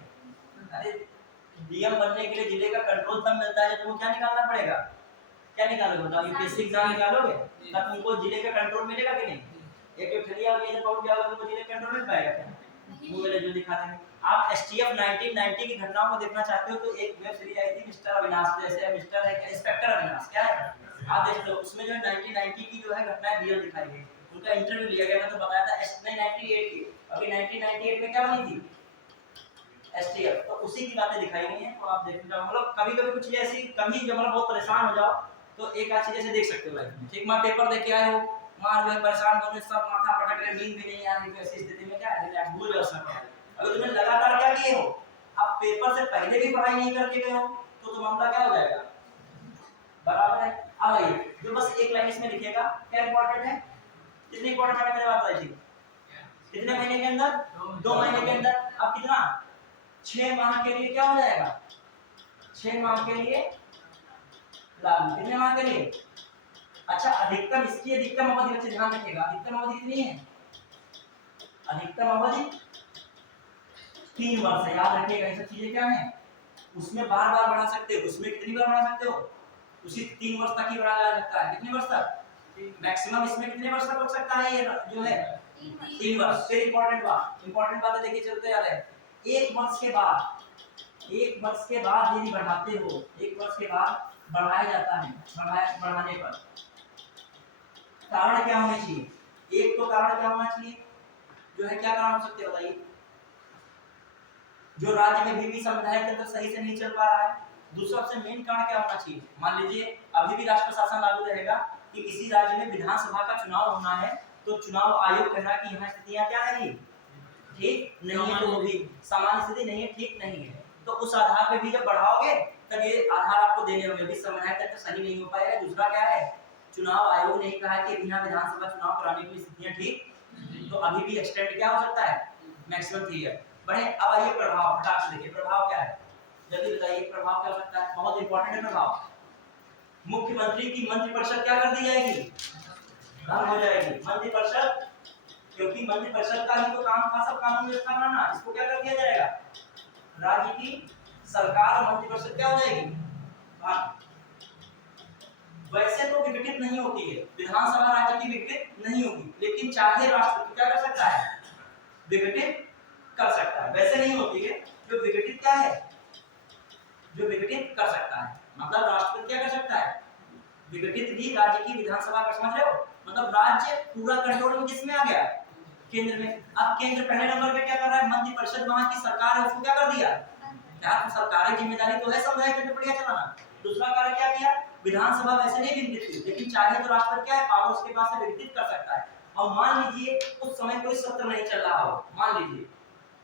अरे डीएम बनने के लिए जिले का कंट्रोल तब मिलता है जब तुमको क्या निकालना पड़ेगा, क्या निकालोगे बताओ, यूपीएससी एग्जाम निकालोगे तब तुमको जिले का कंट्रोल मिलेगा कि नहीं। एक तो ठेलिया ये पहुंच जाओगे तुमको जिले का कंट्रोल मिल पाएगा क्या, वो वाले जो दिखा देंगे। आप एसटीएफ 1990 की घटनाओं को देखना चाहते हो तो एक वेब सीरीज आई थी मिस्टर अविनाश, जैसे मिस्टर है क्या इंस्पेक्टर अविनाश क्या है, आप देख लो उसमें जो है 1990 की जो है घटनाएं रियल दिखाई गई, उनका इंटरव्यू लिया गया था तो बताया था 1998 की, अभी 1998 में क्या बनी थी एसटीएफ, तो उसी की बातें दिखाई गई हैं। तो आप देख लो मतलब कभी-कभी कुछ ऐसी कभी जब मतलब बहुत परेशान हो जाओ तो एक आध चीज ऐसे देख सकते हो लाइफ में, ठीक। मैं पेपर देके आए हो मार जो है परेशान होने सब माथा पटक रहे, नींद भी नहीं आ रही, तो ऐसी स्थिति में क्या है रिलैक्स भूल जाओ सब। अगर तुमने लगातार क्या किए हो, अब पेपर से पहले भी पढ़ाई नहीं करके गए हो तो मामला क्या हो जाएगा, बराबर है। अब आइए जो बस एक लाइन इसमें लिखिएगा क्या इंपॉर्टेंट है, कितनी इंपॉर्टेंट है मेरे बात बताई थी, कितने महीने के अंदर 2 महीने के अंदर, अब कितना 6 माह के लिए क्या हो जाएगा, 6 माह के लिए लागू, कितने माह के लिए। अच्छा अधिकतम इसकी अधिकतम अवधि बच्चे ध्यान रखिएगा, अधिकतम अवधि कितनी है, अधिकतम अवधि 3 वर्ष है, याद रखिएगा ये सब चीजें क्या है, उसमें बार बार बढ़ा सकते हो, उसमें कितनी बार बढ़ा सकते हो, उसी 3 वर्ष तक ही बढ़ाया जा सकता है, कितने वर्ष तक मैक्सिमम, इसमें कितने वर्ष तक हो सकता है ये जो है 3 वर्ष। फिर इंपॉर्टेंट बात देखिए चलते जा रहे हैं, 1 वर्ष के बाद, 1 वर्ष के बाद यदि बढ़ाते हो, 1 वर्ष के बाद बढ़ाया जाता है, बढ़ाने पर कारण क्या होना चाहिए, एक तो कारण क्या होना चाहिए जो है, क्या कारण हो सकते हैं बताइए, जो राज्य में भी संविधान तंत्र सही से नहीं चल पा रहा है। दूसरा सबसे मेन कारण क्या होना चाहिए, मान लीजिए अभी भी राष्ट्र शासन लागू रहेगा कि किसी राज्य में विधानसभा का चुनाव होना है तो चुनाव आयोग कह रहा है कि यहाँ स्थितियां क्या है, ठीक नहीं है, तो वो भी सामान्य स्थिति नहीं है, ठीक नहीं है, तो उस आधार पे भी जब बढ़ाओगे तब ये आधार आपको देने होंगे, भी संविधान तंत्र सही नहीं हो पाएगा। दूसरा क्या है, चुनाव आयोग ने कहा है कि यहाँ विधानसभा चुनाव कराने की स्थितियां ठीक, तो अभी भी एक्सटेंड क्या हो सकता है मैक्सिमम 3 ईयर बढ़े। अब आइए प्रभाव, फटाक से देखिए प्रभाव क्या है, जल्दी बताइए प्रभाव क्या हो सकता है, बहुत इंपॉर्टेंट है प्रभाव। मुख्यमंत्री की मंत्रिपरिषद क्या कर दी जाएगी, रद्द हो जाएगी मंत्रिपरिषद, क्योंकि मंत्रिपरिषद का ही तो काम था सब कानून व्यवस्था बनाना, इसको क्या कर दिया जाएगा, राज्य की सरकार और मंत्रिपरिषद क्या हो जाएगी। वैसे तो विघटित नहीं होती है विधानसभा, राज्य की विघटित नहीं होगी, लेकिन चाहे राष्ट्रपति क्या कर सकता है, विघटित कर सकता है, वैसे नहीं होती है। जो विघटित क्या है, जो विघटित कर सकता है, मतलब राष्ट्रपति क्या कर सकता है, विघटित भी राज्य की विधानसभा कर, समझ रहे हो, मतलब राज्य पूरा कंट्रोल में किसमें आ गया, केंद्र में। अब केंद्र पहले नंबर पे क्या कर रहा है, मंत्रिपरिषद वहां की सरकार है उसको क्या कर दिया, यार तो सरकारी जिम्मेदारी तो है संविधान के बढ़िया चलाना। दूसरा कार्य क्या किया, विधानसभा वैसे नहीं विघटित हुई, लेकिन चाहे तो राष्ट्रपति क्या है पावर उसके पास से विघटित कर सकता है। और मान लीजिए उस समय कोई सत्र नहीं चल रहा हो, मान लीजिए,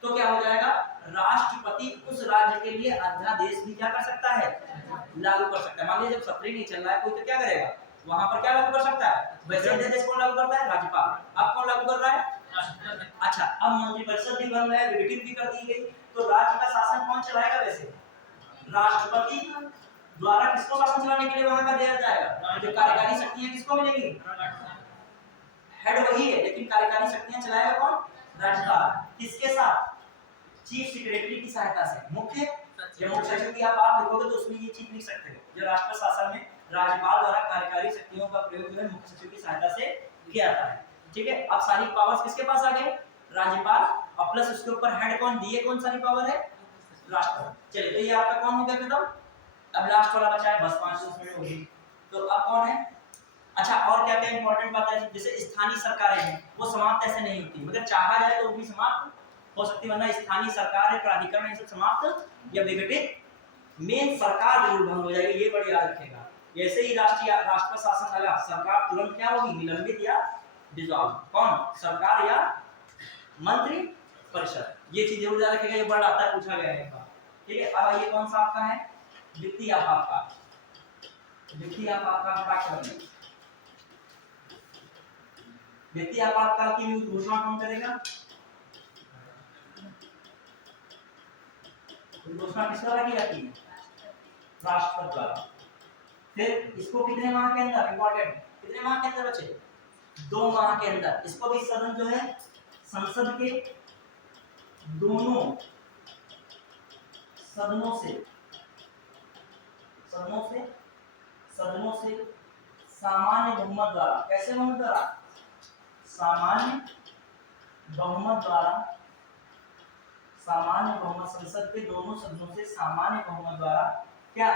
तो क्या हो जाएगा, राष्ट्रपति उस राज्य के लिए अध्यादेश भी क्या कर सकता है, लागू कर सकता है। मान लीजिए जब सत्र ही नहीं चल रहा है कोई तो क्या करेगा, वहां पर क्या लागू कर सकता है, वैसे अध्यादेश कौन लागू करता है, राज्यपाल। अब कौन लागू कर रहा है, अच्छा अब मंत्रिपरिषद भी बन रहा है, विघटित भी कर दी गई, तो राज्य का शासन कौन चलाएगा, वैसे राष्ट्रपति द्वारा किसको शासन चलाने के लिए वहां का दिया जाएगा, जो कार्यकारी शक्तियां किसको मिलेंगी, हेड वही है लेकिन कार्यकारी शक्तियां चलाएगा कौन, राज्यपाल, किसके साथ, चीफ सेक्रेटरी की सहायता से, मुख्य सचिव की आप बात लिखोगे तो उसमें ये चीज लिख सकते हो, जो राष्ट्र शासन में राज्यपाल द्वारा कार्यकारी शक्तियों का प्रयोग जो है मुख्य सचिव की सहायता से किया जाता है, ठीक है। अब सारी पावर्स किसके पास आ गए, राज्यपाल, और प्लस उसके ऊपर हेड कौन, दिए कौन सारी पावर है, राष्ट्रपति। चलिए तो ये आपका कौन हो गया खत्म, अब लास्ट वाला बचा है, बस 5 मिनट होगी, तो अब कौन है, अच्छा और क्या क्या इंपॉर्टेंट बात है, जैसे स्थानीय सरकारें हैं वो समाप्त ऐसे नहीं होती, मगर चाहा जाए तो वो भी समाप्त हो सकती है, वरना स्थानीय सरकार है प्राधिकरण है सब समाप्त या विघटित, मेन सरकार जरूर भंग हो जाएगी, ये बड़ी याद रखेगा। जैसे ही राष्ट्र शासन लगा सरकार तुरंत क्या होगी, निलंबित या डिसॉल्व, कौन, सरकार या मंत्री परिषद, ये चीज जरूर याद रखेगा, ये बड़ा आता है पूछा गया है एक बार, ठीक है। अब ये कौन सा आपका है, वित्तीय आपातकाल, वित्तीय आपातकाल का वित्तीय आपातकाल की घोषणा कौन करेगा, घोषणा किस द्वारा की जाती है, राष्ट्रपति द्वारा, फिर इसको कितने माह के अंदर, इंपॉर्टेंट, कितने माह के अंदर बचे, 2 माह के अंदर। इसको भी सदन जो है संसद के दोनों सदनों से सामान्य बहुमत द्वारा, कैसे बहुमत द्वारा, सामान्य बहुमत द्वारा, सामान्य बहुमत, संसद के दोनों सदनों से सामान्य बहुमत द्वारा, क्या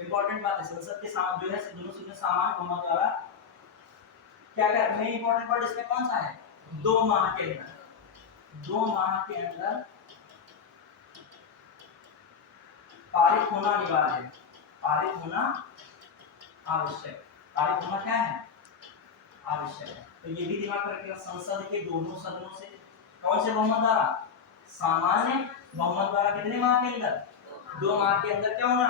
इंपॉर्टेंट बात है, संसद के जो है दोनों सदनों सामान्य बहुमत द्वारा क्या कर, मेन इंपॉर्टेंट वर्ड इसमें कौन सा है, 2 माह के अंदर, 2 माह के अंदर पारित होना अनिवार्य है, पारित होना आवश्यक, पारित होना क्या है, आवश्यक है। तो ये भी दिमाग में रखिएगा, संसद के दोनों सदनों से कौन से बहुमत द्वारा, सामान्य बहुमत द्वारा, कितने माह के अंदर, 2 माह के अंदर क्या होना,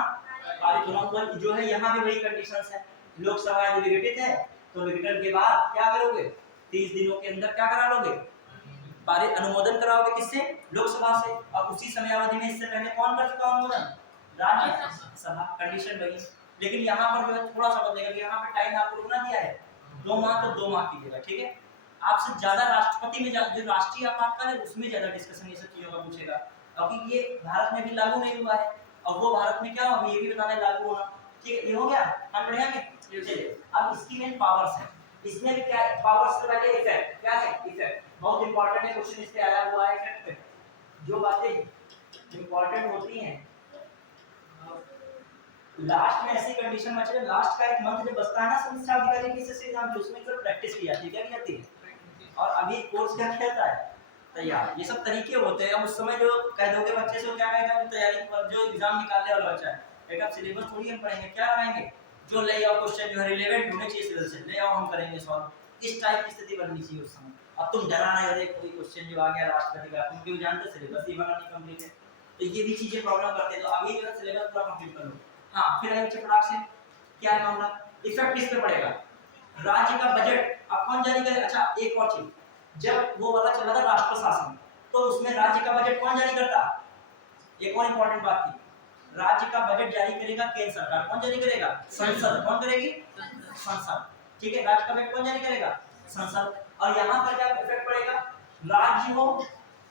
पारित होना। तो जो है यहाँ भी वही कंडीशंस है, लोकसभा यदि विघटित है तो विघटन के बाद क्या करोगे, 30 दिनों के अंदर क्या करा लोगे, पारित, अनुमोदन कराओगे, किससे, लोकसभा से। और उसी समयावधि में इससे पहले कौन कर चुका अनुमोदन, राज्यसभा, कंडीशन वही। लेकिन यहाँ पर जो है थोड़ा सा बदलेगा, यहाँ पे टाइम आपको रुकना दिया है 2 माह, तो 2 माह कीजिएगा, ठीक है। आपसे ज्यादा राष्ट्रपति में जो राष्ट्रीय आपातकाल है उसमें ज्यादा डिस्कशन ये सब चीजों का पूछेगा, क्योंकि ये भारत में भी लागू नहीं हुआ है, और वो भारत में क्या होगा ये भी बताना है, लागू होना, ठीक है। ये हो गया, हम बढ़िया के चलिए। अब इसकी मेन पावर्स है, इसमें भी क्या पावर्स से पहले इफेक्ट, क्या है इफेक्ट, बहुत इंपॉर्टेंट है, क्वेश्चन इस पे आया हुआ है। इफेक्ट पे जो बातें इंपॉर्टेंट होती हैं, लास्ट में ऐसी कंडीशन में चले, लास्ट का एक मंथ जब बचता है ना सेमेस्टर अधिकारी की से एग्जाम, उसमें तो प्रैक्टिस की जाती है, क्या की जाती है, और अभी कोर्स क्या कहता है, तैयार। ये सब तरीके होते हैं। उस समय जो कह दोगे बच्चे से, क्या कहेगा, जो तैयारी पर जो एग्जाम निकालने वाला बच्चा है, एक सिलेबस थोड़ी हम पढ़ेंगे, क्या कराएंगे, जो ले आओ क्वेश्चन जो है रिलेवेंट होने चाहिए सिलेबस से, ले आओ हम करेंगे सॉल्व, इस टाइप की स्थिति बननी चाहिए उस समय। अब तुम डरा नहीं हो, कोई क्वेश्चन जो आ गया राष्ट्रपति का, तुम क्यों जानते सिलेबस ही बना नहीं कंप्लीट है, तो ये भी चीजें प्रॉब्लम करते हैं। तो अभी जो है सिलेबस पूरा कंप्लीट कर लो। हाँ, फिर आगे फटाक से क्या है मामला, इफेक्ट किस पे पड़ेगा, राज्य का बजट अब कौन जारी करे। अच्छा, एक और चीज, जब वो वाला चल रहा था राष्ट्र शासन, तो उसमें राज्य का बजट कौन जारी करता, एक और इंपॉर्टेंट बात थी, राज्य का बजट जारी करेगा केंद्र सरकार, कौन जारी करेगा, संसद, कौन करेगी, संसद, ठीक है। राज्य का बजट कौन जारी करेगा, संसद। और यहाँ पर क्या इफेक्ट पड़ेगा, राज्य हो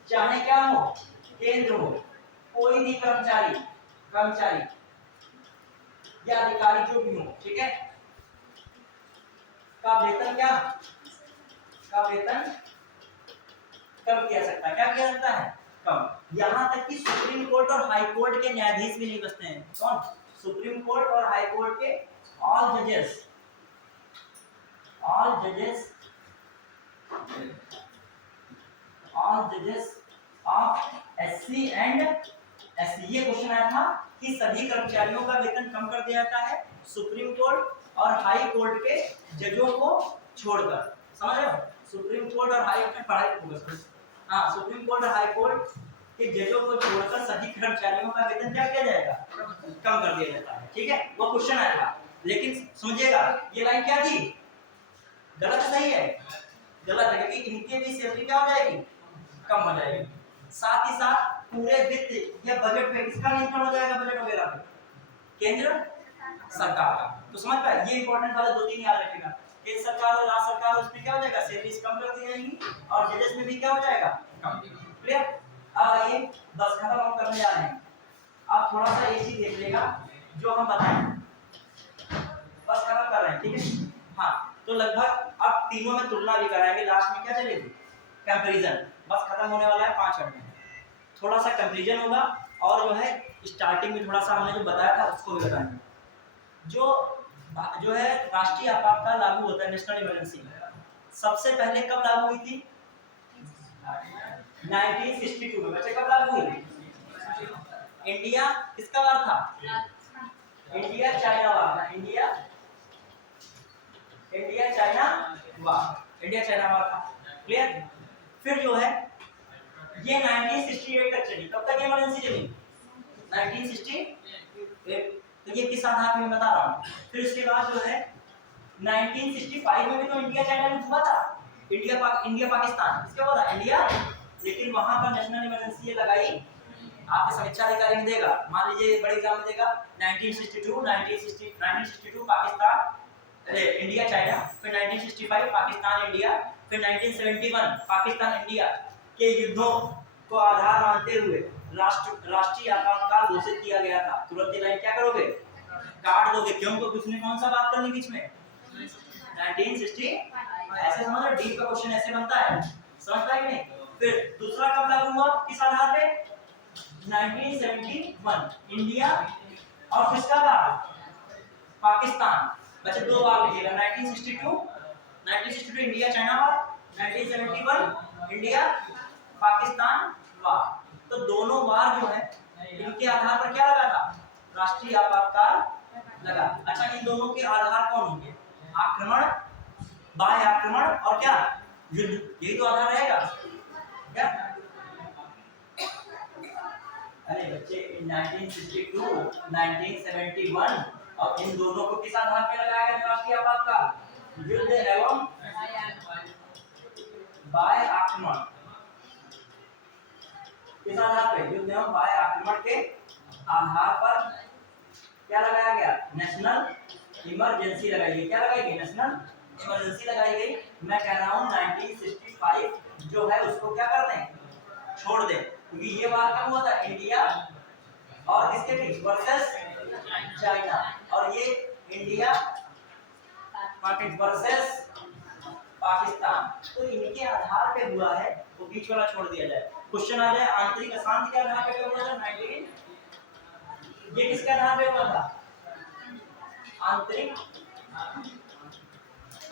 चाहे क्या हो, केंद्र हो, कोई भी कर्मचारी या अधिकारी जो भी हो, ठीक है, का वेतन कम किया सकता है, क्या किया सकता है, कम। यहाँ तक कि सुप्रीम कोर्ट और हाई कोर्ट के न्यायाधीश भी नहीं बचते हैं, कौन, सुप्रीम कोर्ट और हाई कोर्ट के ऑल जजेस ऑफ एससी एंड एसटी। ये क्वेश्चन आया था कि सभी कर्मचारियों का वेतन कम कर दिया जाता है सुप्रीम कोर्ट और हाई कोर्ट के जजों को छोड़कर, समझ रहे हो, सुप्रीम कोर्ट और हाई कोर्ट, हाँ, सुप्रीम कोर्ट और हाई कोर्ट के जजों को छोड़कर सभी कर्मचारियों का वेतन क्या किया जाएगा, कम कर दिया जाता है, ठीक है। वो क्वेश्चन आया था, लेकिन समझिएगा ये लाइन क्या थी, गलत सही है, गलत है, क्योंकि इनके भी सैलरी क्या हो जाएगी, कम हो जाएगी। साथ ही साथ पूरे वित्त या बजट पे किसका नियंत्रण हो जाएगा, बजट वगैरह पे केंद्र सरकार का। तो समझ पाए, ये इंपॉर्टेंट वाला 2-3 याद रखेगा, केंद्र सरकार और राज्य सरकार, उसमें क्या हो जाएगा, सैलरीज कम कर दी जाएंगी, और जजेस में भी क्या हो जाएगा, कम। क्लियर। अब आइए बस खत्म हम करने जा रहे हैं। अब थोड़ा सा ये चीज देख लेगा जो हम बताएं, बस खत्म कर रहे हैं, ठीक है। हाँ, तो लगभग अब तीनों में तुलना भी कराएंगे, लास्ट में क्या चलेगी, कंपैरिजन। बस खत्म होने वाला है 5 मिनट में, थोड़ा सा कंपैरिजन होगा, और जो है स्टार्टिंग में थोड़ा सा हमने जो बताया था उसको भी बताएंगे। जो है राष्ट्रीय आपातकाल लागू होता है, नेशनल इमरजेंसी, सबसे पहले कब लागू हुई थी, 1962 में। बच्चे कब लागू हुई, इंडिया किसका वार था, इंडिया चाइना वार था, इंडिया चाइना वार था, क्लियर। फिर जो है ये 1968 तक चली, कब तक इमरजेंसी चली, 1968, तो ये किस आधार में बता रहा हूँ। फिर उसके बाद जो है 1965 में भी तो इंडिया चाइना युद्ध हुआ था, इंडिया पाकिस्तान, किसका हुआ था, इंडिया, लेकिन वहां पर नेशनल इमरजेंसी लगाई आपके समीक्षा अधिकारी में देगा, मान लीजिए बड़े एग्जाम में देगा 1962 पाकिस्तान अरे इंडिया चाइना, फिर 1965 पाकिस्तान इंडिया, फिर 1971 पाकिस्तान इंडिया के युद्धों को आधार मानते हुए राष्ट्रीय आपातकाल घोषित किया गया था। तुरंत लाइन क्या करोगे, काट दोगे, क्यों? क्योंकि उसने कौन सा बात करनी बीच में 1960, ऐसे समझ लो, डीप का क्वेश्चन ऐसे बनता है, समझ पाए कि नहीं? फिर दूसरा कब लागू हुआ, किस आधार पे? 1971 इंडिया और किसका था, पाकिस्तान। बचे दो बार लिखिएगा, 1962 India China war, 1971 India Pakistan war. तो दोनों वार जो है इनके आधार पर क्या लगा था, राष्ट्रीय आपातकाल लगा। अच्छा, इन दोनों के आधार कौन होंगे, आक्रमण, बाह्य आक्रमण और क्या, युद्ध, यही तो आधार रहेगा क्या? अरे बच्चे 1962 1971 और इन दोनों को किस आधार पर लगाया गया राष्ट्रीय आपातकाल, युद्ध एवं बाह्य आक्रमण, किस आधार पे, युद्ध एवं बाह्य आक्रमण के आधार पर क्या लगाया गया, नेशनल इमरजेंसी लगाई गई। क्या लगाई गई, नेशनल इमरजेंसी लगाई गई। मैं कह रहा हूं 1965 जो है उसको क्या कर दें, छोड़ दें, क्योंकि ये बात कब हुआ था, इंडिया और किसके बीच, वर्सेस चाइना, और ये इंडिया वर्सेस पाकिस्तान, तो इनके आधार पे हुआ है, तो बीच वाला छोड़ दिया जाए। क्वेश्चन आ जाए आंतरिक अशांति के आधार पे हुआ था 19, ये किसके आधार पे हुआ था, आंतरिक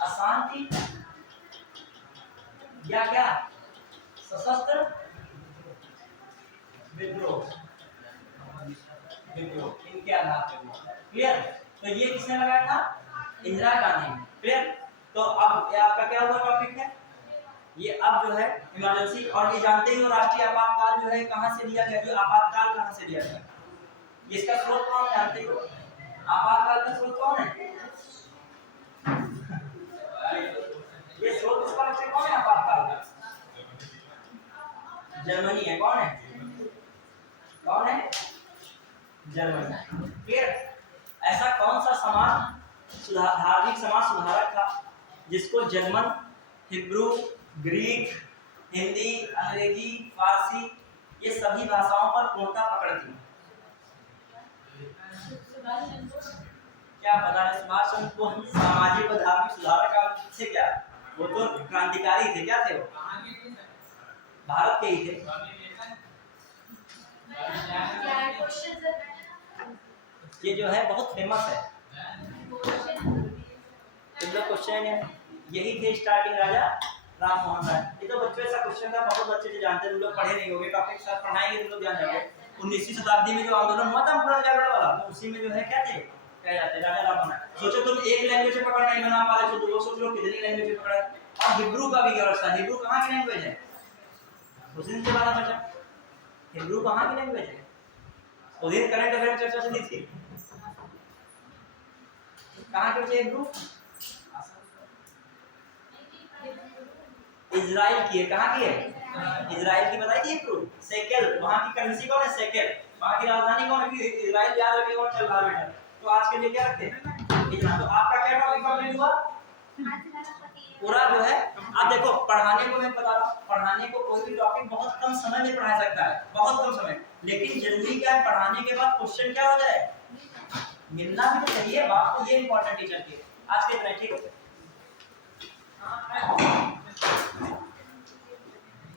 अशांति या क्या, सशस्त्र विद्रोह, इनके आधार पे हुआ। क्लियर? तो ये किसने लगाया था, इंदिरा गांधी ने। क्लियर? तो अब ये आपका क्या हुआ टॉपिक है, ये अब जो है इमरजेंसी, और ये जानते ही हो राष्ट्रीय आपातकाल जो है कहां से लिया गया, जो आपातकाल कहां से लिया गया, इसका स्रोत कौन जानते हो, आपातकाल का स्रोत कौन है, ये स्रोत इसका बच्चे कौन है आपातकाल का, जर्मनी है। कौन है, कौन है, जर्मनी। फिर ऐसा कौन सा समाज धार्मिक समाज सुधारक था जिसको जर्मन, हिब्रू, ग्रीक, हिंदी, अंग्रेजी, फारसी ये सभी भाषाओं पर पूर्णता पकड़ थी? क्या पता है, सुभाष चंद्र बोस सामाजिक और धार्मिक सुधारक से क्या, वो तो क्रांतिकारी थे, क्या थे वो, भारत के ही थे। ये जो है बहुत फेमस है, क्वेश्चन है, यही थे स्टार्टिंग राजा राम मोहन राय। ये तो बच्चों ऐसा क्वेश्चन था, बहुत बच्चे जो जानते हैं, लोग पढ़े नहीं होंगे, टॉपिक साथ पढ़ाएंगे तो लोग जान जाओगे। 19वीं शताब्दी में जो आंदोलन हुआ था अम्बेडकर जागरण वाला, तो उसी में जो है क्या थे, क्या जाते राजा राम मोहन। सोचो तुम एक लैंग्वेज पे पकड़ नहीं बना पा रहे, तो सोच लो कितनी लैंग्वेज पे पकड़ा। और हिब्रू का भी व्यवस्था, हिब्रू कहाँ की लैंग्वेज है, उस दिन से पता चला हिब्रू कहाँ की लैंग्वेज है, उस दिन करंट अफेयर चर्चा चली थी, कहाँ के बच्चे हिब्रू, इजराइल की है। कहाँ की है, इजराइल की, बताई थी हिब्रू, शेकेल, वहाँ की करेंसी कौन है, शेकेल, वहाँ की राजधानी कौन है, इजराइल याद रखिए कौन चल रहा है बेटा। तो आज के लिए क्या रखते हैं इतना। तो आपका क्या टॉपिक कंप्लीट हुआ पूरा जो है। आप देखो पढ़ाने को मैं बता रहा हूँ, पढ़ाने को कोई भी टॉपिक बहुत कम समय में पढ़ा सकता है, बहुत कम समय, लेकिन जरूरी क्या है, पढ़ाने के बाद क्वेश्चन क्या हो जाए, मिलना भी तो चाहिए, बात तो ये इंपॉर्टेंट टीचर की। आज के इतना ठीक है।